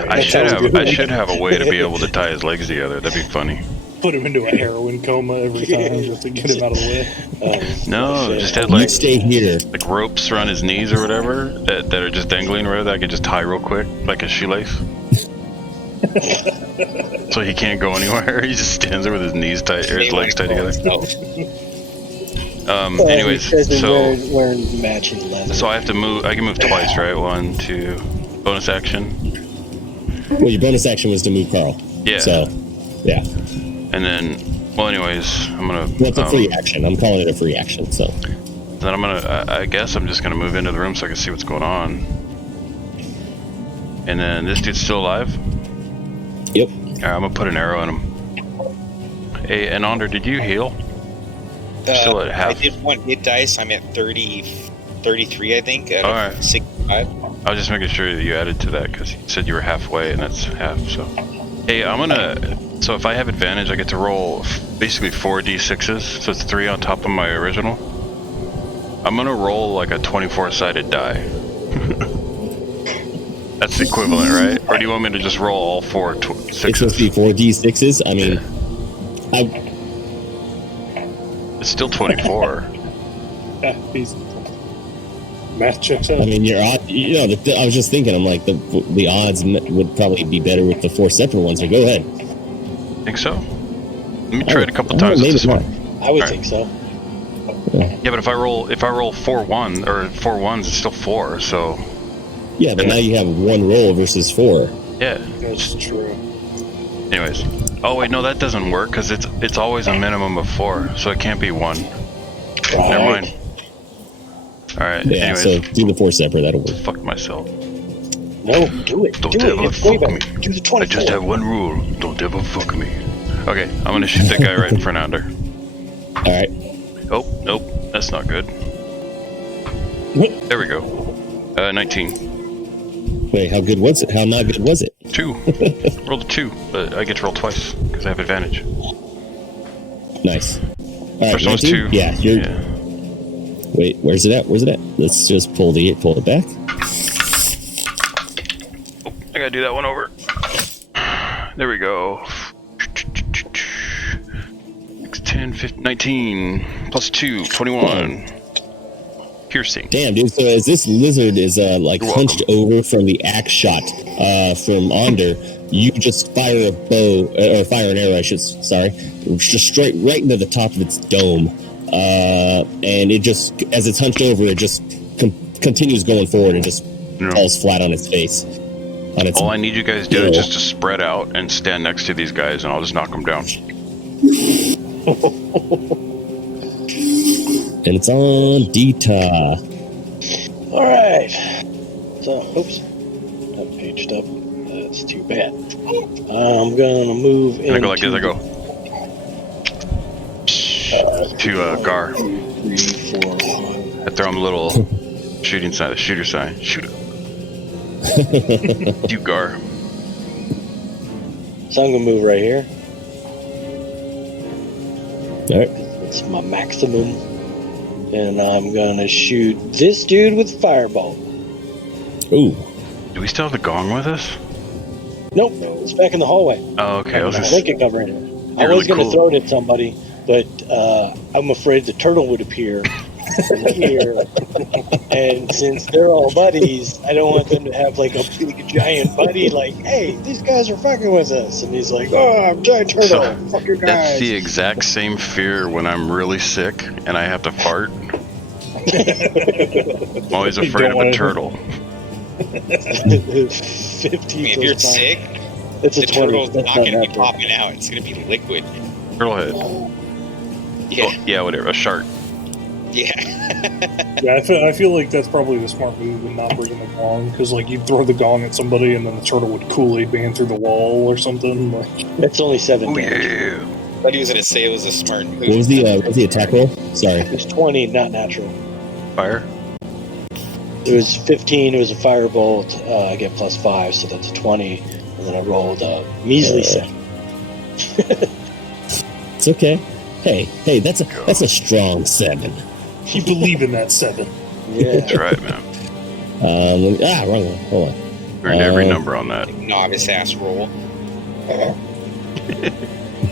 I should have a way to be able to tie his legs together. That'd be funny. Put him into a heroin coma every time just to get him out of the way. No, just had You stay here. like ropes around his knees or whatever that are just dangling or whatever that I could just tie real quick, like a shoelace. So he can't go anywhere. He just stands there with his knees tight or his legs tied together. Anyways, so wearing matching leather. I have to move. I can move twice, right? 1, 2, bonus action. Well, your bonus action was to move Carl. Yeah. So, yeah. And then, well, anyways, I'm gonna. Well, it's a free action. I'm calling it a free action. So. Then I'm gonna. I guess I'm just gonna move into the room so I can see what's going on. And then this dude's still alive. Yep. Alright, I'm gonna put an arrow in him. Hey, and Onder, did you heal? Still at half. I did one hit dice. I'm at 33, I think. Out Alright. of 65. I was just making sure that you added to that because you said you were halfway, and that's half. So, hey, I'm gonna. So if I have advantage, I get to roll basically 4 d6s. So it's 3 on top of my original. I'm gonna roll like a 24-sided die. That's the equivalent, right? Or do you want me to just roll all 4 It's supposed sixes? to be 4 d6s. I mean, It's still 24. Yeah, math checks out. I mean, your odd. You know, I was just thinking. I'm like, the odds would probably be better with the 4 separate ones. So go ahead. Think so? Let me try it a couple times with maybe this not. one. I would Alright. think so. Yeah, but if I roll 4 ones, it's still 4. So Yeah, but now you have 1 roll versus 4. yeah. That's true. Anyways, oh wait, no, that doesn't work because it's always a minimum of 4, so it can't be 1. Never mind. All right. Yeah, anyways, so do the 4 separate. That'll work. fucked myself. No, do it. Don't do ever it. It's way fuck better. me. Do the I 24. just have one rule: don't ever fuck me. Okay, I'm gonna shoot that guy right in front of Under. All right. Oh, nope, that's not good. There we go. 19. Wait, how good was it? How not good was it? 2. Rolled a 2, but I get to roll twice because I have advantage. Nice. All right, First one was 19? 2. Yeah, you're. Yeah. Wait, where's it at? Where's it at? Let's just pull it back. I gotta do that one over. There we go. 6, 10, 15, 19 plus 2, 21. Piercing. Damn, dude. So as this lizard is like You're hunched welcome. over from the axe shot from Onder, you just fire a bow or fire an arrow. Sorry, just straight right into the top of its dome, and it just as it's hunched over, it just continues going forward and just Yeah. falls flat on its face. On its All I need you guys to do is just to spread out and stand next to these guys, and I'll just knock them down. and it's on Dita. All right. So, oops. Not paged up. That's too bad. I'm gonna move in. I go like this. I go to Gar. 2, 3, 4, 5. I throw him a little shooting sign, the shooter sign. Shoot it. You Gar. So I'm gonna move right here. All right. It's my maximum. And I'm gonna shoot this dude with fireball. Ooh. Do we still have the gong with us? Nope, it's back in the hallway. Oh, okay. I was I just, think it covering it. I You're was really gonna cool. throw it at somebody, but I'm afraid the turtle would appear from here. And since they're all buddies, I don't want them to have like a big giant buddy like, hey, these guys are fucking with us. And he's like, oh, I'm giant turtle. So, Fuck your guys. that's the exact same fear when I'm really sick and I have to fart. I'm always You afraid don't of a wanna- turtle. 50 If you're feels fine. sick, It's a the 20. turtle's That's not not going to be natural. popping out. It's going to be liquid. Turtle head. Yeah, Oh, yeah, whatever. A shark. yeah. Yeah, I feel like that's probably the smart move in not bringing the gong, because like you'd throw the gong at somebody and then the turtle would Kool-Aid man through the wall or something. Like, It's only 7 Oh, damage. yeah. I thought he was going to say it was a smart move. What was the attack roll? Sorry. It was 20, not natural. Fire. It was 15. It was a firebolt. I get +5, so that's a 20. And then I rolled a measly 7. It's okay. Hey, that's a strong 7. you believe in that 7. Yeah. That's right, man. Wrong one. Hold on. Earned every number on that. Novice ass roll.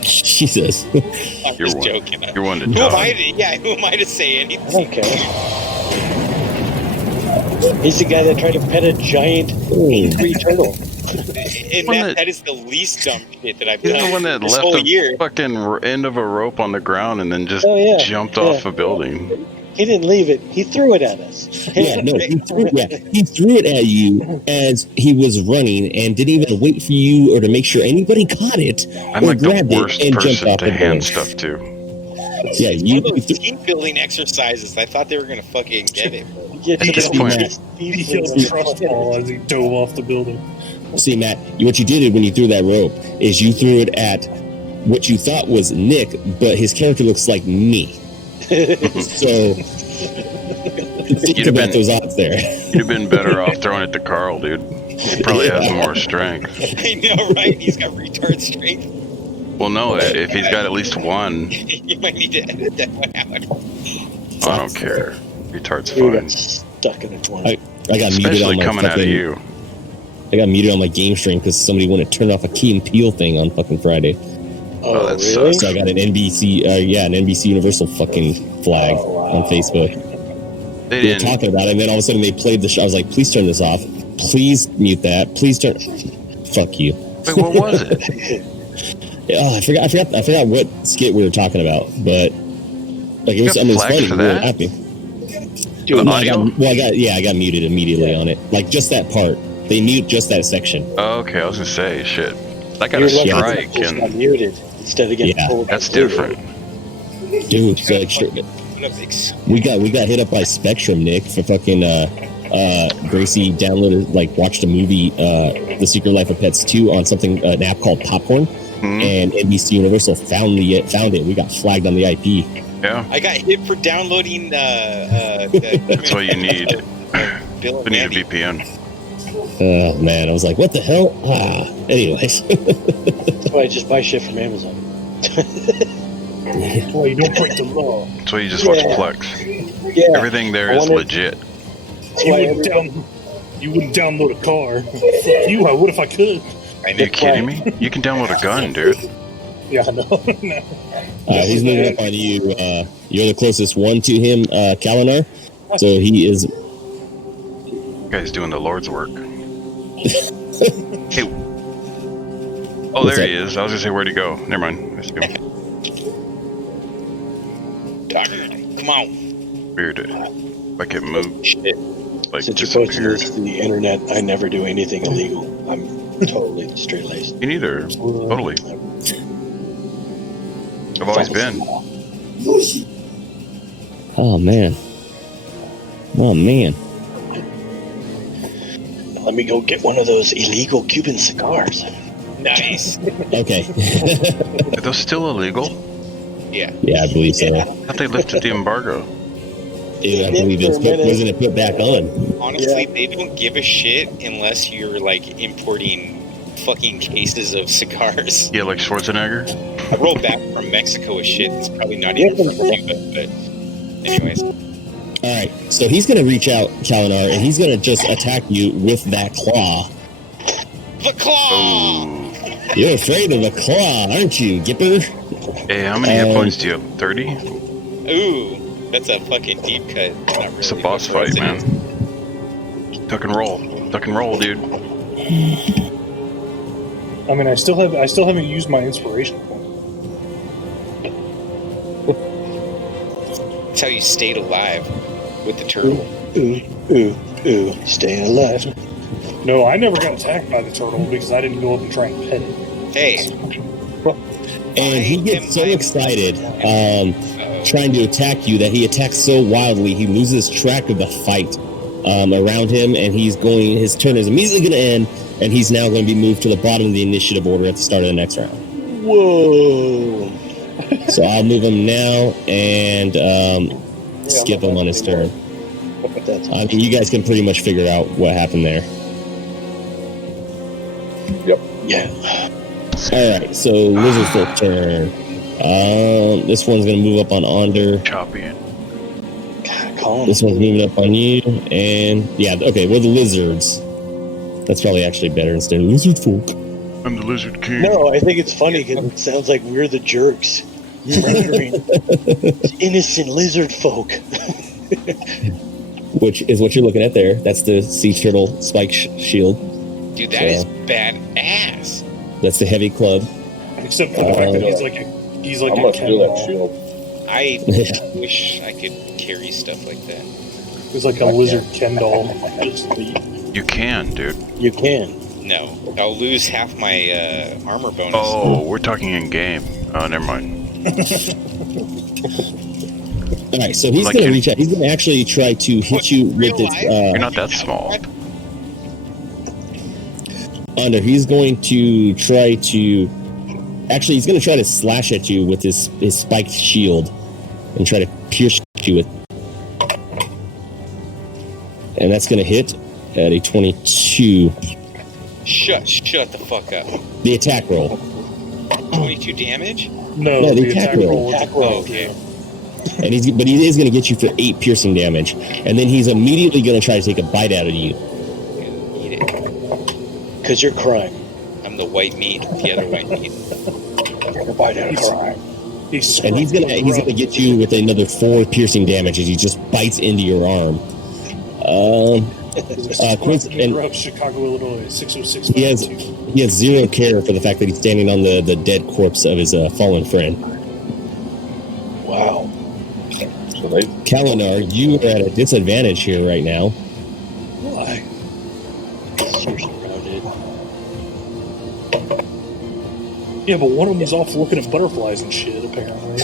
Jesus. I'm You're just one. joking. You're one to Who am I die. who am I to say I anything? don't care. He's the guy that tried to pet a giant angry turtle. And One that- that is the least dumb shit that I've He's done the one that this left whole a year. fucking end of a rope on the ground and then just Oh, yeah. jumped Yeah. off a building. He didn't leave it. He threw it at us. Yeah, no, he threw it at you as he was running and didn't even wait for you or to make sure anybody caught it I'm or like the grabbed it worst and jumped person off to the hand building. stuff to. Yeah, It's you one of those threw- team building exercises. I thought they were going to fucking get it. Get At this point- He yells trust ball as he dove off the building. See, Matt, what you did when you threw that rope is you threw it at what you thought was Nick, but his character looks like me. So think about those odds there. You'd have been better off throwing it to Carl, dude. He probably has more strength. I know, right? He's got retard strength. Well, no, if he's got at least one. You might need to edit that one out. I don't care. Retard's We fine. got stuck in a corner. I got muted on Especially my coming out of fucking, you. I got muted on my game stream because somebody wanted to turn off a Key and Peele thing on fucking Friday. Oh, that really? sucks. So I got an NBC, an NBC Universal fucking flag on Facebook. They We were didn't. talking about it, and then all of a sudden they played the show. I was like, please turn this off. Please mute that. Please turn. Fuck you. Wait, what was it? Oh, I forgot what skit we were talking about, but like it was, got I mean, it was flagged funny. for We were that? happy. The No, audio? I got muted immediately on it. Like just that part. They mute just that section. Oh, okay, I was gonna say, shit. I got You're a lucky strike, that got and muted instead of getting Yeah. pulled. that's different. Dude, so like, sure, we got hit up by Spectrum, Nick, for fucking Gracie downloaded, like, watched a movie, The Secret Life of Pets 2 on something, an app called Popcorn, and NBC Universal found it. We got flagged on the IP. Yeah, I got hit for downloading. that's what you need. Bill You and need a Andy. VPN. Oh man, I was like, what the hell? Anyways. That's why I just buy shit from Amazon. That's why you don't break the law. That's why you just watch Yeah. Plex. Yeah. Everything there I is wanted- legit. That's You why wouldn't download a car. Fuck you, I would if I could. Are you kidding me? You can download a gun, dude. Yeah, I know. No. He's moving up on you. You're the closest one to him, Kalinar. So he is. Guy's doing the Lord's work. Hey. Oh, What's there that? he is. I was gonna say, where'd he go? Never mind. I see him. Come on. Weird. I can move. Shit. Like, Since you're posting disappeared. this to the internet, I never do anything illegal. I'm totally straight laced. Me neither. Totally. I've always been. Oh man. Let me go get one of those illegal Cuban cigars. Nice. Okay. Are those still illegal? Yeah. Yeah, I believe so. I thought they lifted the embargo. Yeah, I believe it's wasn't it put back on? Honestly, they don't give a shit unless you're like importing fucking cases of cigars. Yeah, like Schwarzenegger. I rolled back from Mexico with shit. It's probably not even from Cuba, but anyways. All right, so he's gonna reach out, Kalinar, and he's gonna just attack you with that claw. The claw! Oh. You're afraid of a claw, aren't you, Gipper? Hey, how many hit points do you have? 30? Ooh, that's a fucking deep cut. Not really, It's a boss but fight, it man. is. Duck and roll. Duck and roll, dude. I mean, I still haven't used my inspiration point. That's how you stayed alive with the turtle. Ooh, staying alive. No, I never got attacked by the turtle because I didn't go up and try and pet it. Hey, And he gets so excited, uh-oh. trying to attack you that he attacks so wildly he loses track of the fight around him, and his turn is immediately going to end, and he's now going to be moved to the bottom of the initiative order at the start of the next round. Whoa. So I'll move him now and skip him on his turn. That's I mean, you guys can pretty much figure out what happened there. yeah. All right, so Lizard Folk turn. This one's going to move up on Onder. Choppy. God, calm. This one's moving up on you, and yeah, okay. Well, the lizards. That's probably actually better instead of lizard folk. I'm the Lizard King. No, I think it's funny because it sounds like we're the jerks. Murdering innocent lizard folk. Which is what you're looking at there. That's the sea turtle spike shield. Dude, that is badass. That's the heavy club. Except for the fact that he's like How a much do that Ken shield? I wish I could carry stuff like that. He's like a lizard Ken doll. You can, dude. You can. No, I'll lose half my armor bonus. Oh, we're talking in game. Oh, never mind. All right, so he's Like going to in- reach out. He's going to actually try to hit you with Real his life? You're not that small. Under. He's going to try to Actually, he's going to try to slash at you with his spiked shield and try to pierce you with. And that's going to hit at a 22. Shut the fuck up. The attack roll. 22 damage? No, the the attack attack roll. roll. Oh, okay. And he is going to get you for 8 piercing damage. And then he's immediately going to try to take a bite out of you. Eat it. Because you're crying. I'm the white meat, the other white meat. Take a bite out of crying. And he's gonna get you with another 4 piercing damage as he just bites into your arm. Chicago, Illinois, 606. He has 0 care for the fact that he's standing on the dead corpse of his fallen friend. Wow. So they Kalinar, you are at a disadvantage here right now. Why? You're surrounded. Yeah, but one of them is off looking at butterflies and shit, apparently.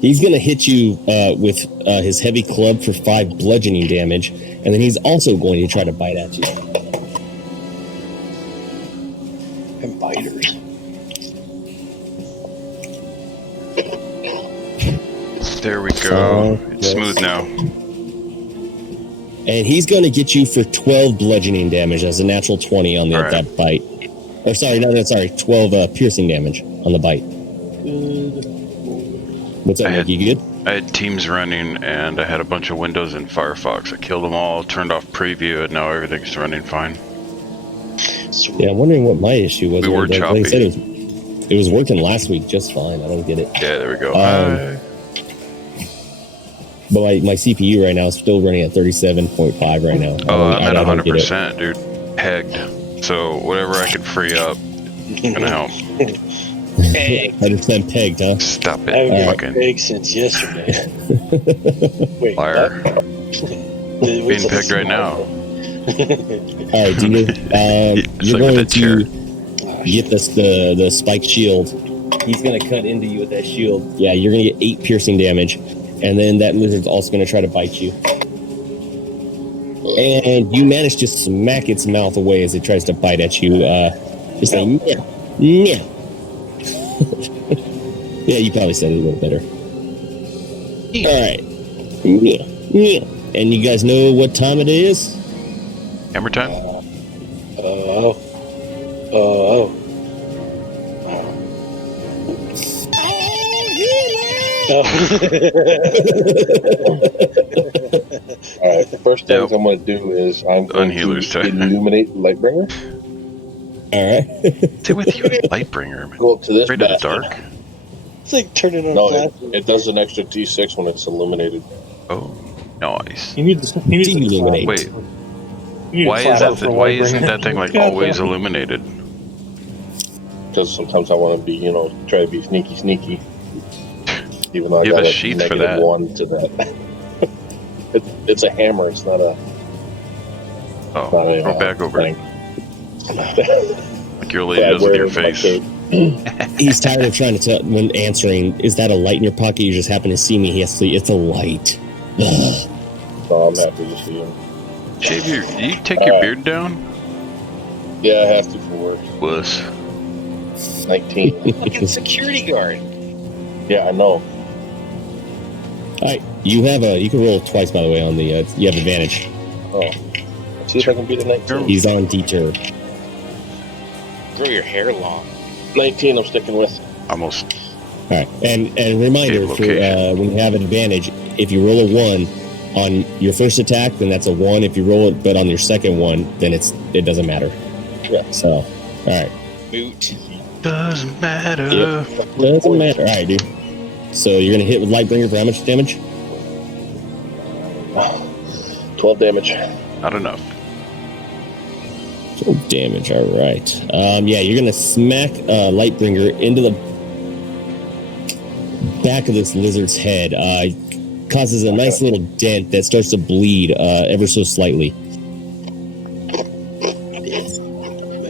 He's going to hit you with his heavy club for 5 bludgeoning damage, and then he's also going to try to bite at you. And biters. There we go. It's smooth now. And he's going to get you for 12 bludgeoning damage as a natural 20 on that bite. Or 12 piercing damage on the bite. What's up, Nick? You good? I had teams running, and I had a bunch of windows in Firefox. I killed them all, turned off preview, and now everything's running fine. Yeah, I'm wondering what my issue was. We were choppy. Like I said, it was working last week just fine. I don't get it. Yeah, there we go. But my CPU right now is still running at 37.5 right now. Oh, I'm at 100%, dude. Pegged. So whatever I could free up, gonna help. 100% pegged, huh? Stop it. I haven't Fucking been pegged since yesterday. Wait, liar. Being pegged right now. All right, Dina. You're going to get the spiked shield. He's going to cut into you with that shield. Yeah, you're going to get 8 piercing damage. And then that lizard's also going to try to bite you. And you manage to smack its mouth away as it tries to bite at you. Just like, yeah. Yeah, you probably said it a little better. All right. Yeah. And you guys know what time it is? Hammer time? All right, the first thing I'm going to do is I'm going to illuminate Lightbringer. All right. Stay with you, Lightbringer. Man. Go up to this. Afraid of the dark? It's like turning on it does an extra D6 when it's illuminated. Oh, nice. You need to illuminate. Wait. Why isn't that thing like always illuminated? Because sometimes I want to be, try to be sneaky. Even though you I have got a sheath for that. -1 to that. It's a hammer. It's not a. Oh, go back over it. Like your lady does with your face. He's tired of trying to tell when answering. Is that a light in your pocket? You just happen to see me. He has to say, it's a light. No, I'm happy to see him. Shave you take your beard down? Yeah, I have to for work. Wuss. 19. Fucking security guard. Yeah, I know. All right, you can roll twice, by the way, on the, you have advantage. Oh. Let's see if I can beat a 19. He's on deter. Grow your hair long. 19 I'm sticking with. Almost. All right, and reminder, for, when you have an advantage, if you roll a 1 on your first attack, then that's a 1. If you roll it, but on your second one, then it doesn't matter. Yeah. So, all right. Moot. Doesn't matter. Yep. Doesn't matter. All right, dude. So you're going to hit with Lightbringer for how much damage? 12 damage. Not enough. 12 damage, all right. Yeah, you're going to smack Lightbringer into the back of this lizard's head. Causes a nice little dent that starts to bleed ever so slightly.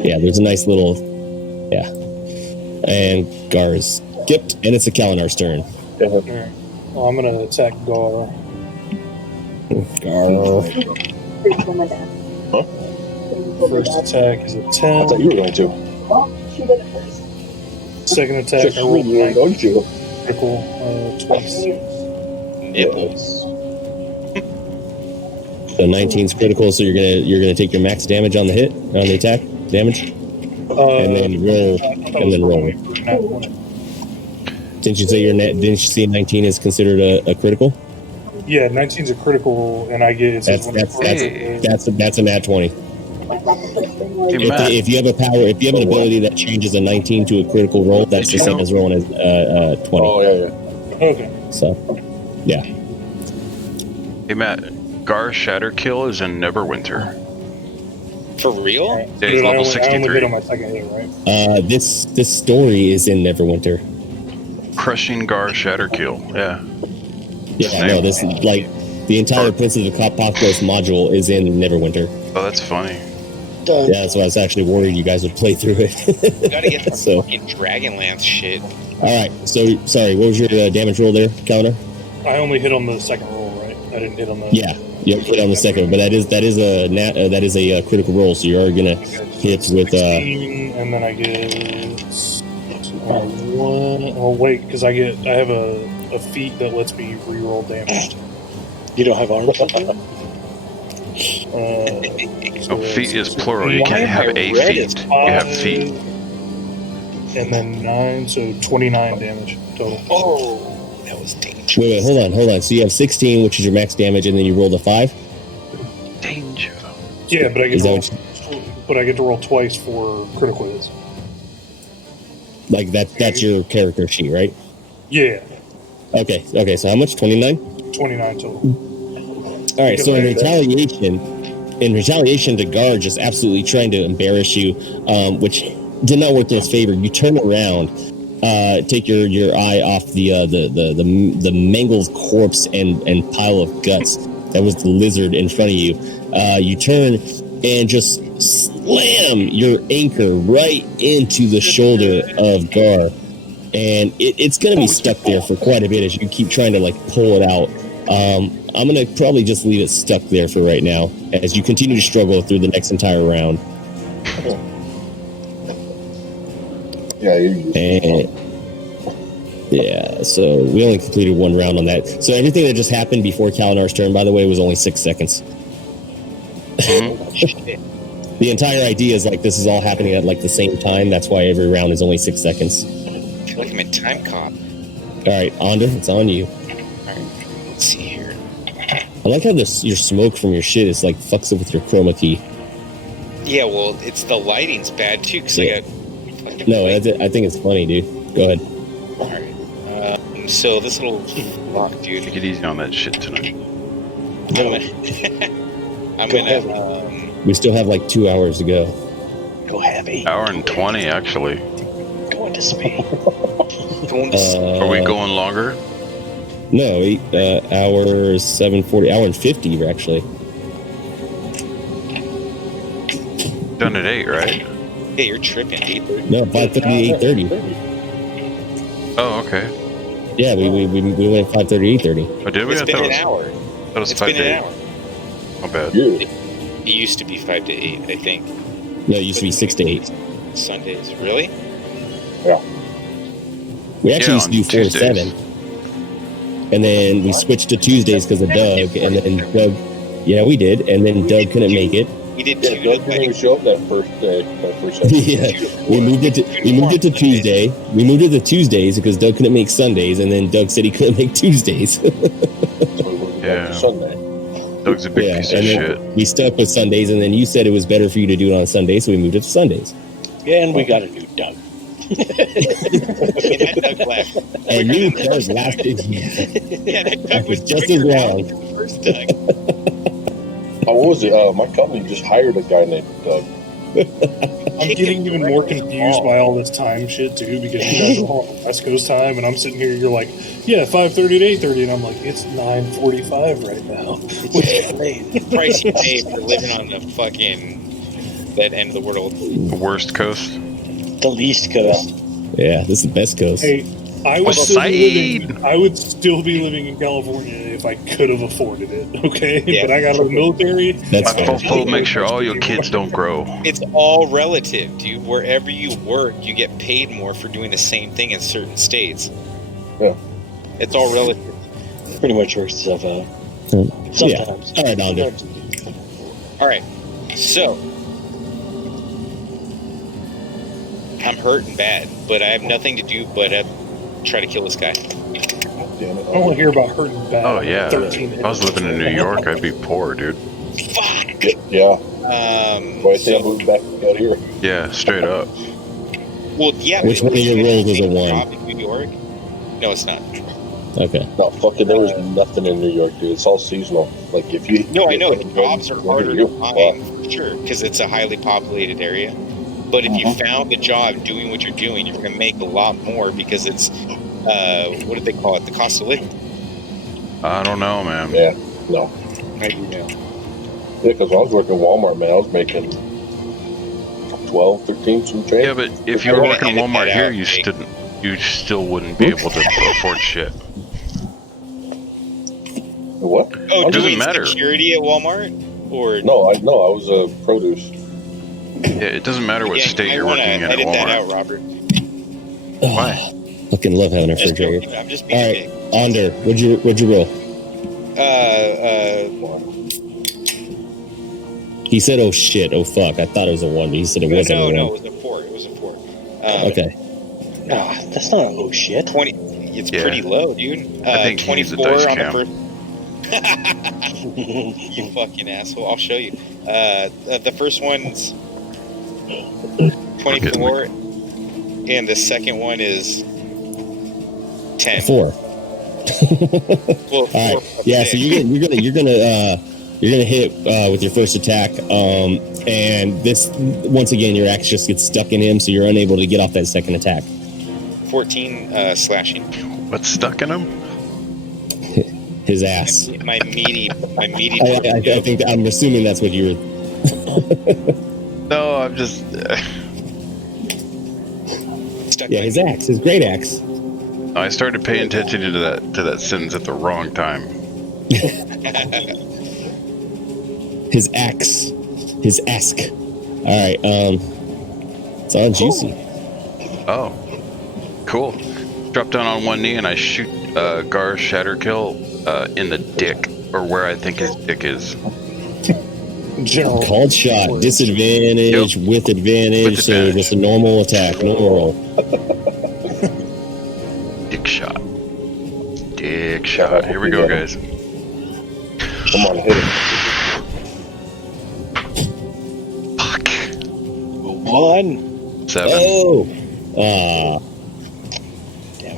Yeah, there's a nice little... Yeah. And Gar is skipped, and it's a Kalinar's turn. All right. Well, I'm going to attack Gar. Gar. Huh? First attack is a 10. I thought you were going to. Second attack, Just I rolled you were going to. critical 26. Nipples. So 19's critical, so you're gonna take your max damage on the hit, on the attack damage, and then roll. Didn't you say didn't you say 19 is considered a critical? Yeah, 19's a critical, and I get That's a nat 20. Hey, Matt. If you have an ability that changes a 19 to a critical roll, that's the same as rolling as 20. Oh, yeah. Okay. So, yeah. Hey, Matt. Gar Shatterkill is in Neverwinter. For real? Yeah, he's Dude, level I only hit 63. on my second hit, right? This story is in Neverwinter. Crushing Gar Shatterkill. Yeah. Yeah, no, this is like the entire Prince of the Apocalypse module is in Neverwinter. Oh, that's funny. Yeah, that's why I was actually worried you guys would play through it. You gotta get the So- fucking Dragonlance shit. All right, so sorry, what was your damage roll there, Counter? I only hit on the second roll, right? I didn't hit on the. Yeah, you hit on the second, but that is a critical roll, so you are gonna hit with 16, and then I get 1. Oh wait, because I have a feat that lets me reroll damage. You don't have armor? Oh, feet is plural. You can't have a feet. You have feet. And then 9, so 29 damage total. Oh, that was dangerous. Wait, hold on. So you have 16, which is your max damage, and then you rolled a 5. Danger. Yeah, but I get Is to that roll twice for critical hits. Like that's your character sheet, right? Yeah, Okay. So how much? 29. 29 total. All right. So in retaliation to Gar just absolutely trying to embarrass you, which did not work in his favor. You turn around, take your eye off the mangled corpse and pile of guts that was the lizard in front of you. You turn and just slam your anchor right into the shoulder of Gar, and it's going to be stuck there for quite a bit as you keep trying to like pull it out. I'm going to probably just leave it stuck there for right now as you continue to struggle through the next entire round. Yeah, so we only completed one round on that. So everything that just happened before Kalinar's turn, by the way, was only 6 seconds. The entire idea is like this is all happening at like the same time. That's why every round is only 6 seconds. I feel like I'm in Time Cop. All right, Ander, it's on you. Alright, let's see here. I like how your smoke from your shit is like fucks up with your chroma key. Yeah, well, it's the lighting's bad too, because Yeah. I got fucking No, I think it's funny, dude. Go ahead. Alright. So this little fuck, dude. Take it easy on that shit tonight. I'm gonna We still have like 2 hours to go. Go heavy. Hour and 20, actually. Going to speed. Are we going longer? No, hour 7:40, hour and 50 actually. Done at 8, right? Hey, you're tripping, dude. No, 5:30, 8:30. Oh, okay. Yeah, we went 5:30, 8:30. Oh, did we? It's I been thought an hour. That was It's 5 been to an 8. hour. Not bad. Yeah. It used to be 5 to 8, I think. No, it used to be 6 to 8. Sundays, really? We actually Yeah, used to do on 4 to 7. And then we switched to Tuesdays because of Doug. And then Doug, yeah, we did. And then Doug couldn't make it. We did Yeah, two. Doug didn't even show up that first day. That first session. Yeah, we moved it to Tuesday. We moved it to Tuesdays because Doug couldn't make Sundays. And then Doug said he couldn't make Tuesdays. So we went back to Sunday. Doug's a big piece of and then shit. we stuck with Sundays. And then you said it was better for you to do it on Sundays. So we moved it to Sundays. And we got a new Doug. that Doug left. And you Doug lasted. Yeah, that Doug was just as long. First Doug. What was it? My company just hired a guy named Doug. I'm getting even more confused by all this time shit too, because you guys are all on West Coast time, and I'm sitting here. You're like, yeah, 5:30 to 8:30, and I'm like, it's 9:45 right now. The price you pay for living on the fucking that end of the world. The worst coast. The least coast. Yeah, this is the best coast. Hey, I would West still be Side. living. I would still be living in California if I could have afforded it. Okay, Yeah. but I got out of the military. That's My fair. fofo make sure all your kids don't grow. It's all relative, dude. Wherever you work, you get paid more for doing the same thing in certain states. Yeah. It's all relative. Pretty much works itself out. Yeah. Sometimes. All right, Ander. All right, so I'm hurting bad, but I have nothing to do but try to kill this guy. Damn it. I don't want to hear about hurting bad. Oh yeah. 13 If I was living in New York, I'd be poor, dude. Fuck. Yeah. Why I So, moved back out here? Yeah, straight up. well, yeah. Which but one of your it's roles is a the one? job in New York? No, it's not. Okay. No, fucking, there was nothing in New York, dude. It's all seasonal. Like, if you... No, I know if you jobs are go harder here, to find, for sure, because it's a highly populated area. But if you found the job doing what you're doing, you're going to make a lot more because it's what do they call it? The cost of living. I don't know, man. Yeah, no. I do know. Yeah, because when I was working at Walmart, man, I was making 12, 13, some change. Yeah, but if you I were wanna working at edit Walmart that here, out, Jake. you still wouldn't be able to afford shit. What? Oh, It doesn't doing matter. security at Walmart? Or No, I was a produce. Yeah, it doesn't matter what Again, state I you're wanna working in at edit that Walmart. out, Robert. Why? Fucking love having a I'm just refrigerator. joking. I'm just being All a right, dick. Ander, what'd you roll? He said, "Oh shit, oh fuck." I thought it was a one, but he said it wasn't a No, one. it was a 4. It was a 4. Okay. Nah, that's not oh shit. 20. It's Yeah. pretty low, dude. I think he needs a 24 dice on cam. the first. You fucking asshole! I'll show you. The first one's 24, and the second one is 10. 4. Well, 4 All right. plus Yeah. 6. So you're gonna hit with your first attack, and this once again your axe just gets stuck in him, so you're unable to get off that second attack. 14 slashing. What's stuck in him? His ass. My meaty. I think I'm assuming that's what you were. No, I'm just. Stuck Yeah, my his axe, his great axe. I started paying attention to that sentence at the wrong time. His axe. His ask. All right. It's on Juicy. Oh, cool. Drop down on one knee and I shoot Gar Shatterkill in the dick, or where I think his dick is. General. Called shot. Disadvantage with advantage. With So advantage. just a normal attack. Normal roll. Dick shot. Dick shot. Here we go, guys. Come on, hit it. Fuck. 1. 7. Oh.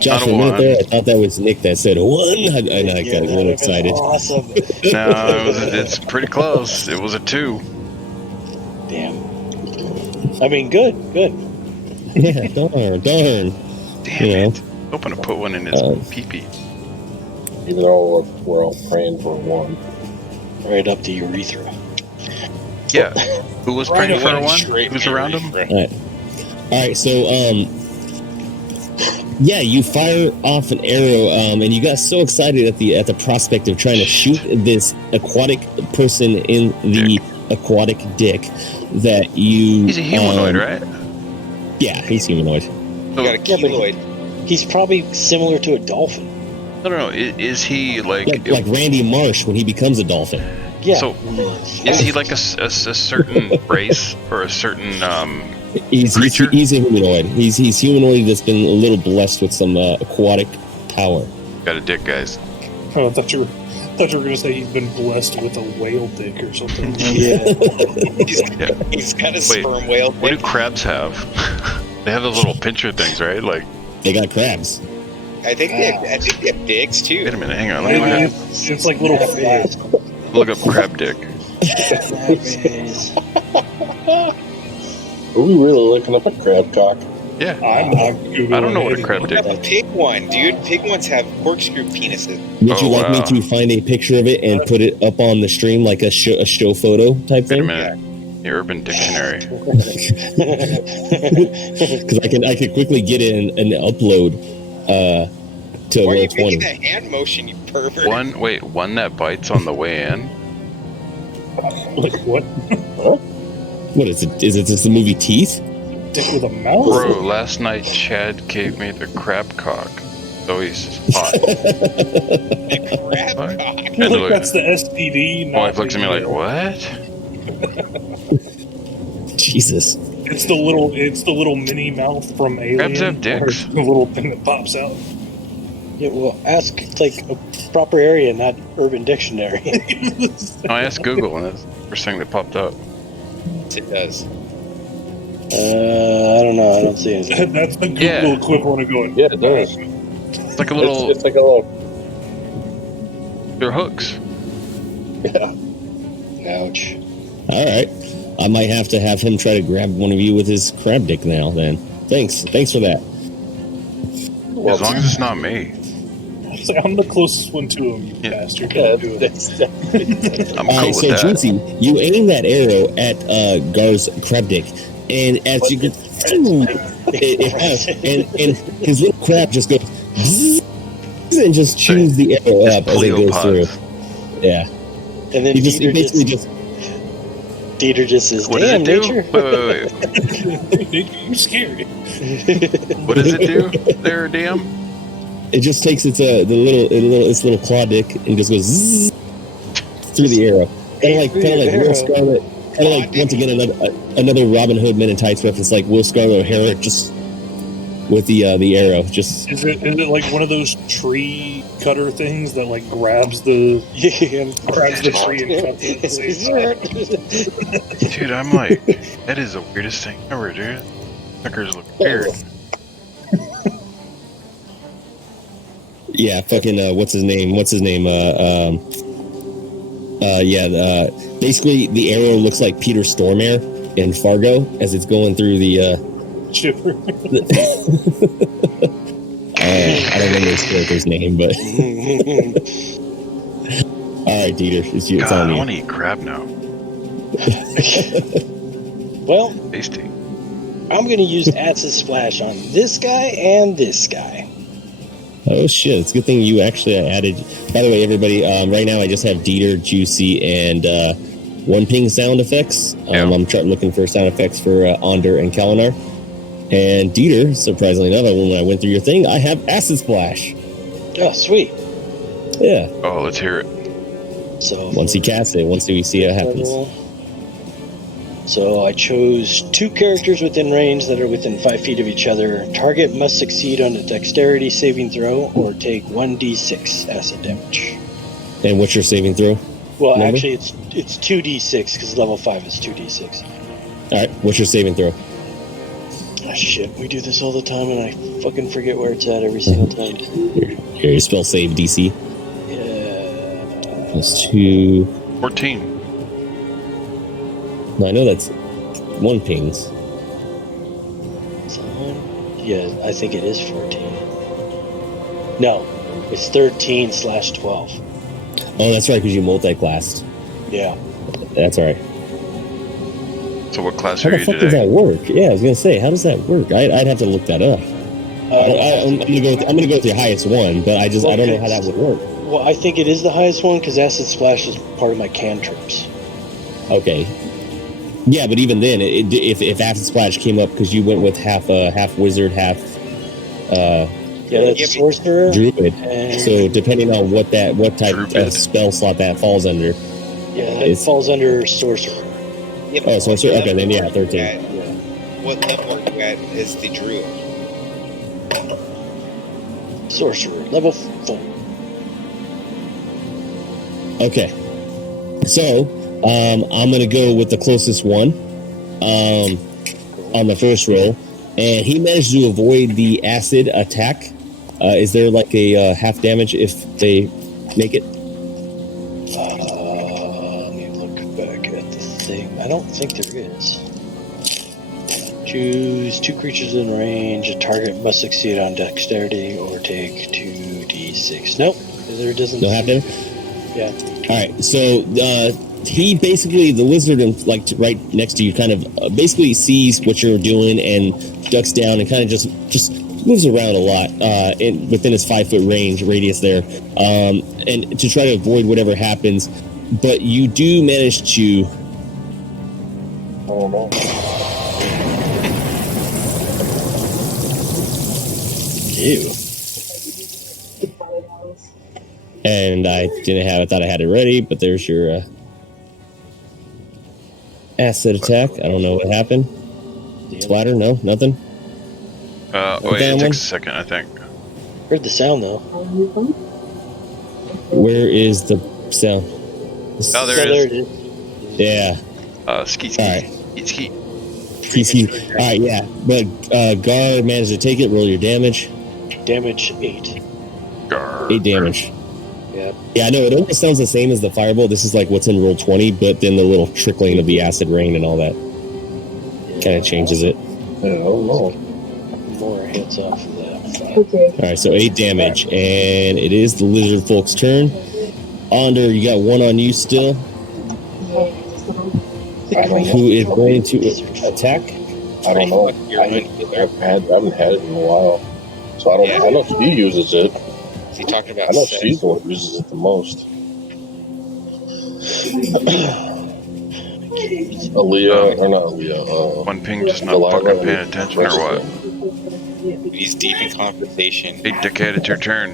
Josh, Not for a a minute one. there, I thought that was Nick that said 1. And I got a little excited. Awesome. No, it's pretty close. It was a 2. Damn. I mean, good. Yeah, darn. Damn Yeah. it. Hoping to put one in his pee-pee. Even though we're all praying for one. Right up the urethra. Yeah. Who was praying for a Went 1? straight Who's for around him? urethra. All right, so yeah, you fire off an arrow, and you got so excited at the prospect of trying to shoot this aquatic person in the aquatic dick that you. He's a humanoid, right? Yeah, he's humanoid. You got a keloid. He's probably similar to a dolphin. No. Is he like Like Randy Marsh when he becomes a dolphin. Yeah. So, is he like a certain race or a certain He's creature? a humanoid. He's humanoid that's been a little blessed with some aquatic power. Got a dick, guys? Oh, I thought you were going to say he's been blessed with a whale dick or something. Yeah. He's got a Wait, sperm whale What do dick. crabs have? They have those little pincher things, right? Like, They got crabs. I think they have dicks too. wait a minute, hang on. Let me Maybe it's like little flat. look up crab dick. Are we really looking up a crab cock? Yeah. I'm not Googling I don't know what a anything. crab What dick about a pig one, dude? Pig ones have corkscrew penises. Would Oh, you like wow. me to find a picture of it and put it up on the stream like a show photo type Wait a thing? minute. The Urban Dictionary. Because I can quickly get it and upload to Why are roll you 20. making that hand motion, you pervert? One that bites on the way in. Like what? What is it? Is it just the movie Teeth? Dick with a mouth? Bro, last night Chad gave me the crab cock. So he's hot. The crab What? cock. And Like look- that's the STD. My wife looks at me like, what? what? Jesus. It's the little mini mouth from Alien. Crabs have dicks. The little thing that pops out. Yeah, well, ask like a proper area, not Urban Dictionary. I asked Google, and that's the first thing that popped up. It does. I don't know. I don't see anything. That's the Google Yeah. equivalent of going. Yeah, it does. It's like a little. It's like a little. They're hooks. Yeah. Ouch. All right. I might have to have him try to grab one of you with his crab dick now, then. Thanks for that. Well, As long as it's not me. It's like, I'm the closest one to him, you Yeah. bastard. Yeah, Don't do it. that's I'm All cool right, with so that. Juicy, you aim that arrow at Gar's crab dick, and as you get, and his little crab just goes and just chews the arrow up as it goes through. Yeah, And then he basically just Dieter just says, What does "Damn, it do? nature." Wait. You're scary. What does it do there, damn? it just takes its little claw dick and just goes zzz through the arrow, kind of like Will Scarlet, kind of like once again another Robin Hood Men in Tights reference, like Will Scarlet O'Hara just with the arrow. Just Is it like one of those tree cutter things that like grabs the tree and cuts it at the same time? Dude, I'm like, that is the weirdest thing ever, dude. Suckers look weird. yeah, fucking what's his name? Basically the arrow looks like Peter Stormare in Fargo as it's going through the. Chipper. I don't remember his character's name, but all right, Dieter, it's God, on I you. want to eat crab now. Well, Tasty. I'm going to use Acid Splash on this guy and this guy. Oh shit! It's a good thing you actually added. By the way, everybody, right now I just have Dieter, Juicy, and One Ping sound effects. Yeah. I'm looking for sound effects for Onder and Kalinar. And Dieter, surprisingly enough, when I went through your thing, I have Acid Splash. Oh, sweet. Yeah. Oh, let's hear it. So Once he casts it, once we see what happens. So I chose 2 characters within range that are within 5 feet of each other. Target must succeed on a Dexterity saving throw or take 1d6 acid damage. And what's your saving throw? Well, Remember? actually, it's 2d6 because level 5 is 2d6. All right. What's your saving throw? Oh, shit, we do this all the time, and I fucking forget where it's at every single time. Here, your spell save DC. Yeah. Plus 2. 14. No, I know that's 1 pings. Yeah, I think it is 14. No, it's 13/12. Oh, that's right, because you multi-classed. Yeah. That's all right. So what class How are the you fuck does today? that work? Yeah, I was gonna say, how does that work? I'd have to look that up. I'm gonna go with the highest one, but I don't know how that would work. Well, I think it is the highest one because Acid Splash is part of my cantrips. Okay. Yeah, but even then, if Acid Splash came up because you went with half wizard, half Yeah, that's sorcerer. druid. And So depending on what type Druid. of spell slot that falls under. yeah, it falls under sorcerer. Yeah, Oh, so okay, then yeah, 13. What level are you at as the druid? Sorcerer, level 4. Okay. So, I'm gonna go with the closest one on the first roll, and he managed to avoid the acid attack. Is there like a half damage if they make it? Let me look back at the thing. I don't think there is. Choose 2 creatures in range. A target must succeed on Dexterity or take 2d6. Nope, there doesn't. No half damage. Yeah. All right. So he basically, the lizard, like right next to you, kind of basically sees what you're doing and ducks down and kind of just moves around a lot within his 5-foot range radius there, and to try to avoid whatever happens. But you do manage to. Oh no. Ew. And I thought I had it ready, but there's your acid attack. I don't know what happened. Splatter? No, nothing. Wait, it takes a second, I think. Heard the sound though. Where is the sound? Oh, there it is. Yeah. Skeet. All right. Skeet. All right, yeah. But Gar managed to take it. Roll your damage. Damage 8. 8 damage. Yeah. Yeah, I know. It almost sounds the same as the fireball. This is like what's in roll 20, but then the little trickling of the acid rain and all that kind of changes it. Yeah, I don't know. More hits off of that. All right, so 8 damage, and it is the lizard folk's turn. Onder, you got one on you still. Who is going to attack? I don't know. I haven't had it in a while, so I don't. Yeah. I know she uses it. Is he talking about I know sex? she's the one who uses it the most. Aaliyah, or not Aaliyah. One ping just not Delilah fucking paying attention or what? He's deep in conversation. Hey, dickhead, it's your turn.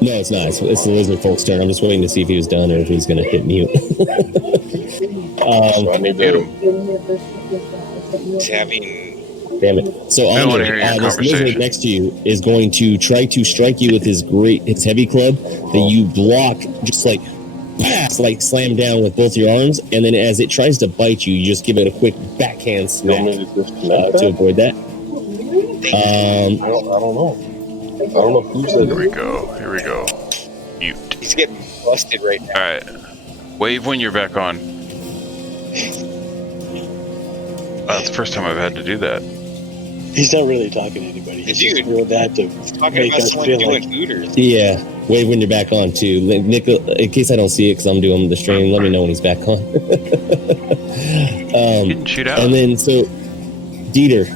No, it's not. It's the lizard folk's turn. I'm just waiting to see if he was done or if he's going to hit mute. So I need Hit to. him. He's having. Damn it. So I don't Onder, wanna hear your this lizard conversation. next to you is going to try to strike you with his heavy club that you block, just like slam down with both your arms, and then as it tries to bite you, you just give it a quick backhand You want smack me to disconnect to that? avoid that. I don't know. I don't know who's that. Here we go. Mute. He's getting busted right now. Alright. Wave when you're back on. That's the first time I've had to do that. He's not really talking to anybody. He's Dude, just doing that to Talking make about us someone feel doing like Hooters. Yeah, wave when you're back on too. Nick, in case I don't see it because I'm doing the stream, let me know when he's back on. You didn't shoot out. And then so, Dieter,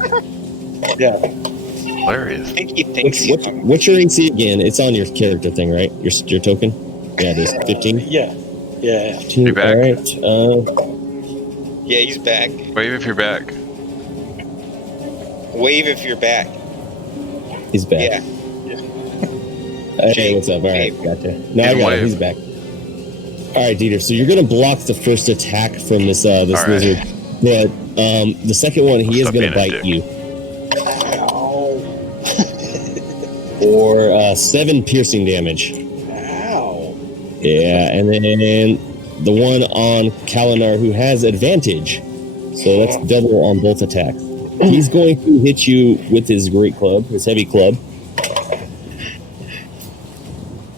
yeah. Hilarious. I think he thinks he's on. what's your AC again? It's on your character thing, right? Your token. Yeah, it is 15. Yeah. 15. Be back. All right. Yeah, he's back. Wave if you're back. Wave if you're back. He's back. Yeah. Hey, what's up? All right, gotcha. No, I got him. wave. He's back. All right, Dieter. So you're gonna block the first attack from this All right. lizard, but the second one he is Stop gonna being a bite dick. you. For 7 piercing damage. Ow. Yeah, and then the one on Kalinar who has advantage. So that's double on both attacks. He's going to hit you with his great club, his heavy club.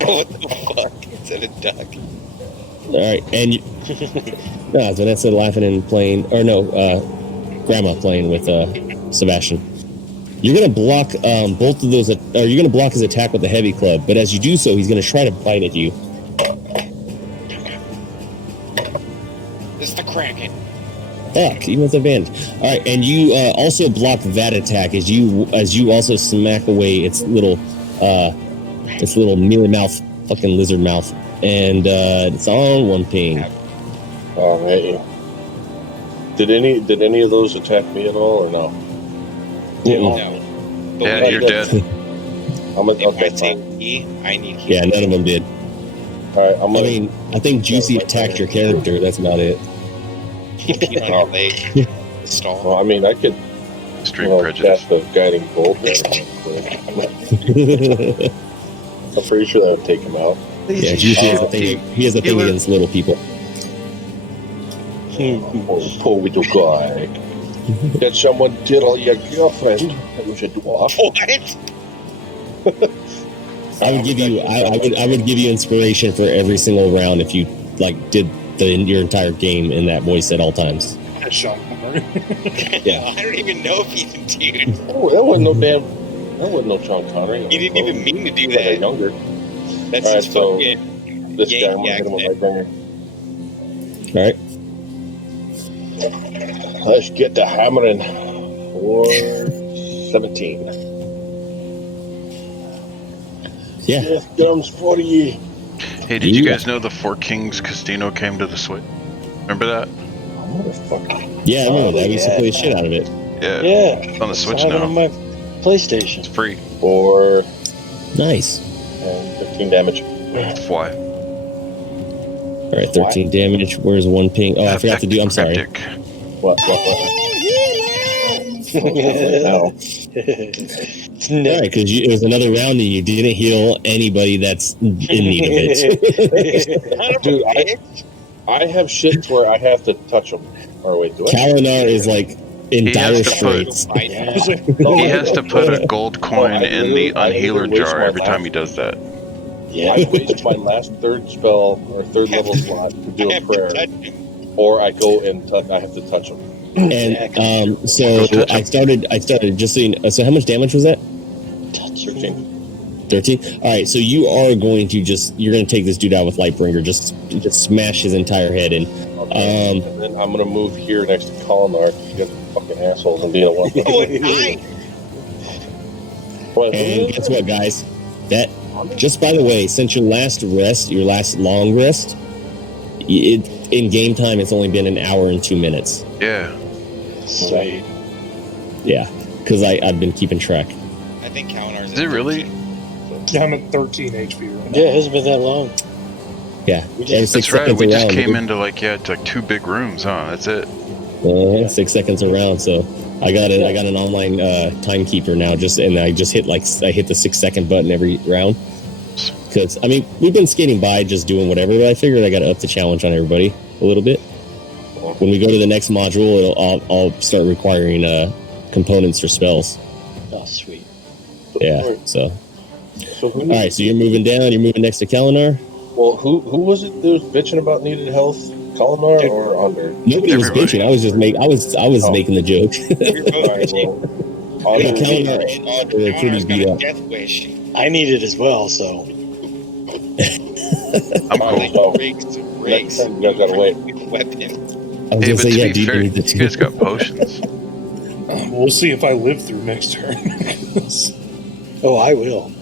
What the fuck? It's a duck. All right, and no, Vanessa laughing and playing, or no, Grandma playing with Sebastian. You're gonna block both of those, or you're gonna block his attack with the heavy club. But as you do so, he's gonna try to bite at you. It's the Kraken. Fuck, even with advantage. All right, and you also block that attack as you also smack away its little mealy mouth, fucking lizard mouth, and it's on 1 ping. All right. Did any of those attack me at all or no? No. But Yeah, when you're you- dead. I'm If I okay. take Fine. E, I need heal. Yeah, none of them did. All right. I'm I mean, I think Juicy attacked your character. That's about it. He peed on your leg. Stall. Well, I mean, I could Extreme prejudice. cast a guiding bolt there. I'm pretty sure that would take him out. Yeah, Juicy has a thing. He has a thing against little people. Poor little guy. Did someone diddle your girlfriend? That was a dwarf. What? I would give you. I would give you inspiration for every single round if you did your entire game in that voice at all times. Sean Connery. Yeah. I don't even know if he's a dude. Oh, that wasn't no damn. That wasn't no Sean Connery. He didn't even mean to do They're that. younger. That's All right, his so fucking. this Yankee guy, I'm gonna hit him with my bringer. All right. Let's get to hammering for 17. Yeah. Death comes for ye. Hey, did you guys know the Four Kings Casino came to the Switch? Remember that? Motherfucker. Yeah, I remember that. We used to yeah. play the shit out of it. Yeah. Yeah. It's on the Switch I have it now. on my PlayStation. It's free. 4 Nice. and 15 damage. Why? All right, 13 damage. Where's one ping? Oh, I forgot to do. I'm sorry. What? Now. All right, because it was another round and you didn't heal anybody that's in need of it. Dude, I have shit where I have to touch them. Or wait, do I? Kalinar is like in He dire has to straits. Yeah. He has to put a gold coin I in the literally unhealer waste jar my every time life. he does that. Yeah. I waste my last third spell or third level slot to do a prayer, or I go and I have to touch them. And so Go touch I started just so you know, so how much damage was that? 13. 13. All right, so you are going to you're going to take this dude out with Lightbringer, just smash his entire head in. Okay. And then I'm gonna move here next to Kalinar. You guys are fucking assholes and being a one. And guess what, guys? That just by the way, since your last long rest, in game time, it's only been an hour and 2 minutes. Yeah. Sweet. Yeah, because I've been keeping track. I think Kalinar's. Is it really? Yeah, I'm at 13 HP right now. Yeah, it hasn't been that long. Yeah, We just- every 6 That's right. seconds We just around, came dude. into like 2 big rooms, huh? That's it. 6 seconds around. So I got an online timekeeper now. I hit the 6 second button every round. Because I mean, we've been skating by just doing whatever, but I figured I got to up the challenge on everybody a little bit. When we go to the next module, I'll start requiring components for spells. Oh, sweet. Yeah. So So who? all right. So you're moving down. You're moving next to Kalinar. Well, who was it that was bitching about needed health? Kalinar or Under? Nobody was Everybody. bitching. I was just making the joke. Alright, well, Yeah, Under, Kalinar and Andre are pretty beat up. Death wish. I need it as well, so. I'm Alright, cool. so Rigs. next time you guys gotta wait. Weapon. I was Hey, gonna but say, to yeah, be dude, fair, you you need to guys got potions. We'll see if I live through next turn. Oh, I will.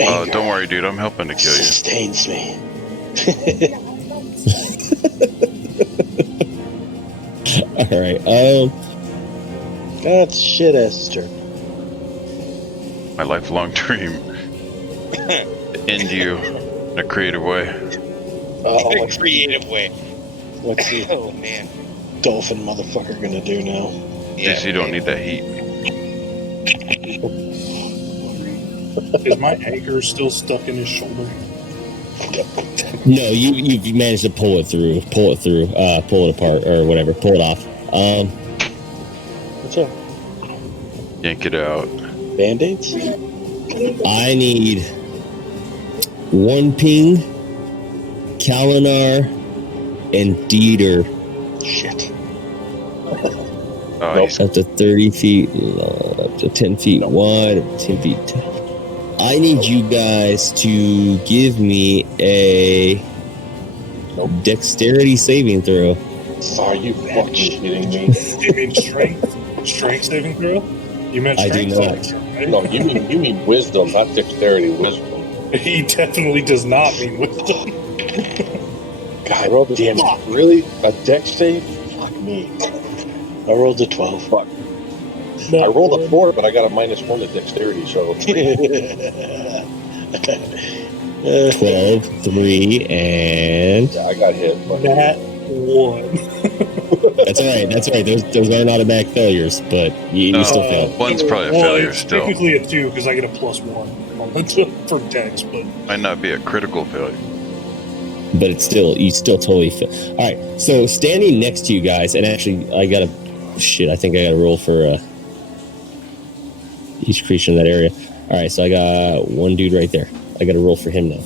Oh, Anger don't worry, dude. I'm helping to kill you. sustains me. All right. That's shit, Esther. My lifelong dream. End you in a creative way. Oh, In a creative way. what's the Oh man. dolphin motherfucker gonna do now? Guess you don't need that heat. Is my anchor still stuck in his shoulder? No, you managed to pull it apart or whatever, pull it off. What's up? Yank it out. Band-aids? I need one ping, Kalinar, and Dieter Shit. Oh, Nope. he's up to 30 feet, up to 10 feet wide, up to 10 feet. I need you guys to give me a dexterity saving throw. Are you fucking kidding me? You mean strength saving throw? You meant I do strength not. saving throw, right? No, you mean wisdom, not dexterity. Wisdom. He definitely does not mean wisdom. God damn it! Really? A dex save? Fuck me. I rolled a 12. Fuck. I rolled a 4, but I got a -1 to dexterity, so 12, 3, and yeah, I got hit. But That one. that's all right. That's all right. Those aren't automatic failures, but you still failed. One's probably a Well, failure it's still. technically a 2 because I get a +1 on the for dex, but Might not be a critical failure. But you still totally fail. All right. So standing next to you guys, and actually, I think I got to roll for each creature in that area. All right. So I got one dude right there. I got to roll for him now.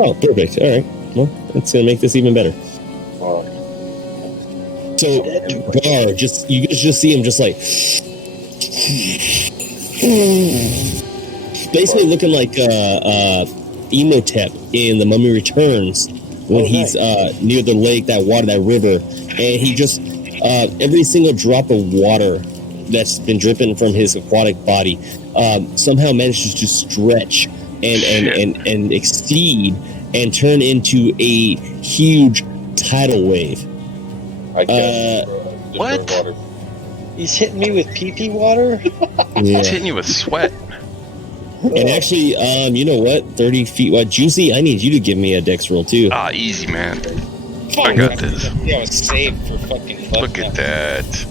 Oh, perfect. All right. Well, that's gonna make this even better. So, Gar, you guys just see him just like basically looking like Emotep in The Mummy Returns when he's near the lake, that river, and he just every single drop of water that's been dripping from his aquatic body somehow manages to stretch and exceed and turn into a huge tidal wave. I guess. What? Water. He's hitting me with pee-pee water? Yeah. It's hitting you with sweat. And actually, you know what? 30 feet wide. Juicy, I need you to give me a dex roll, too. Ah, easy, man. Fuck, I got this. Yeah, I was saved for fucking fuck. Look at that.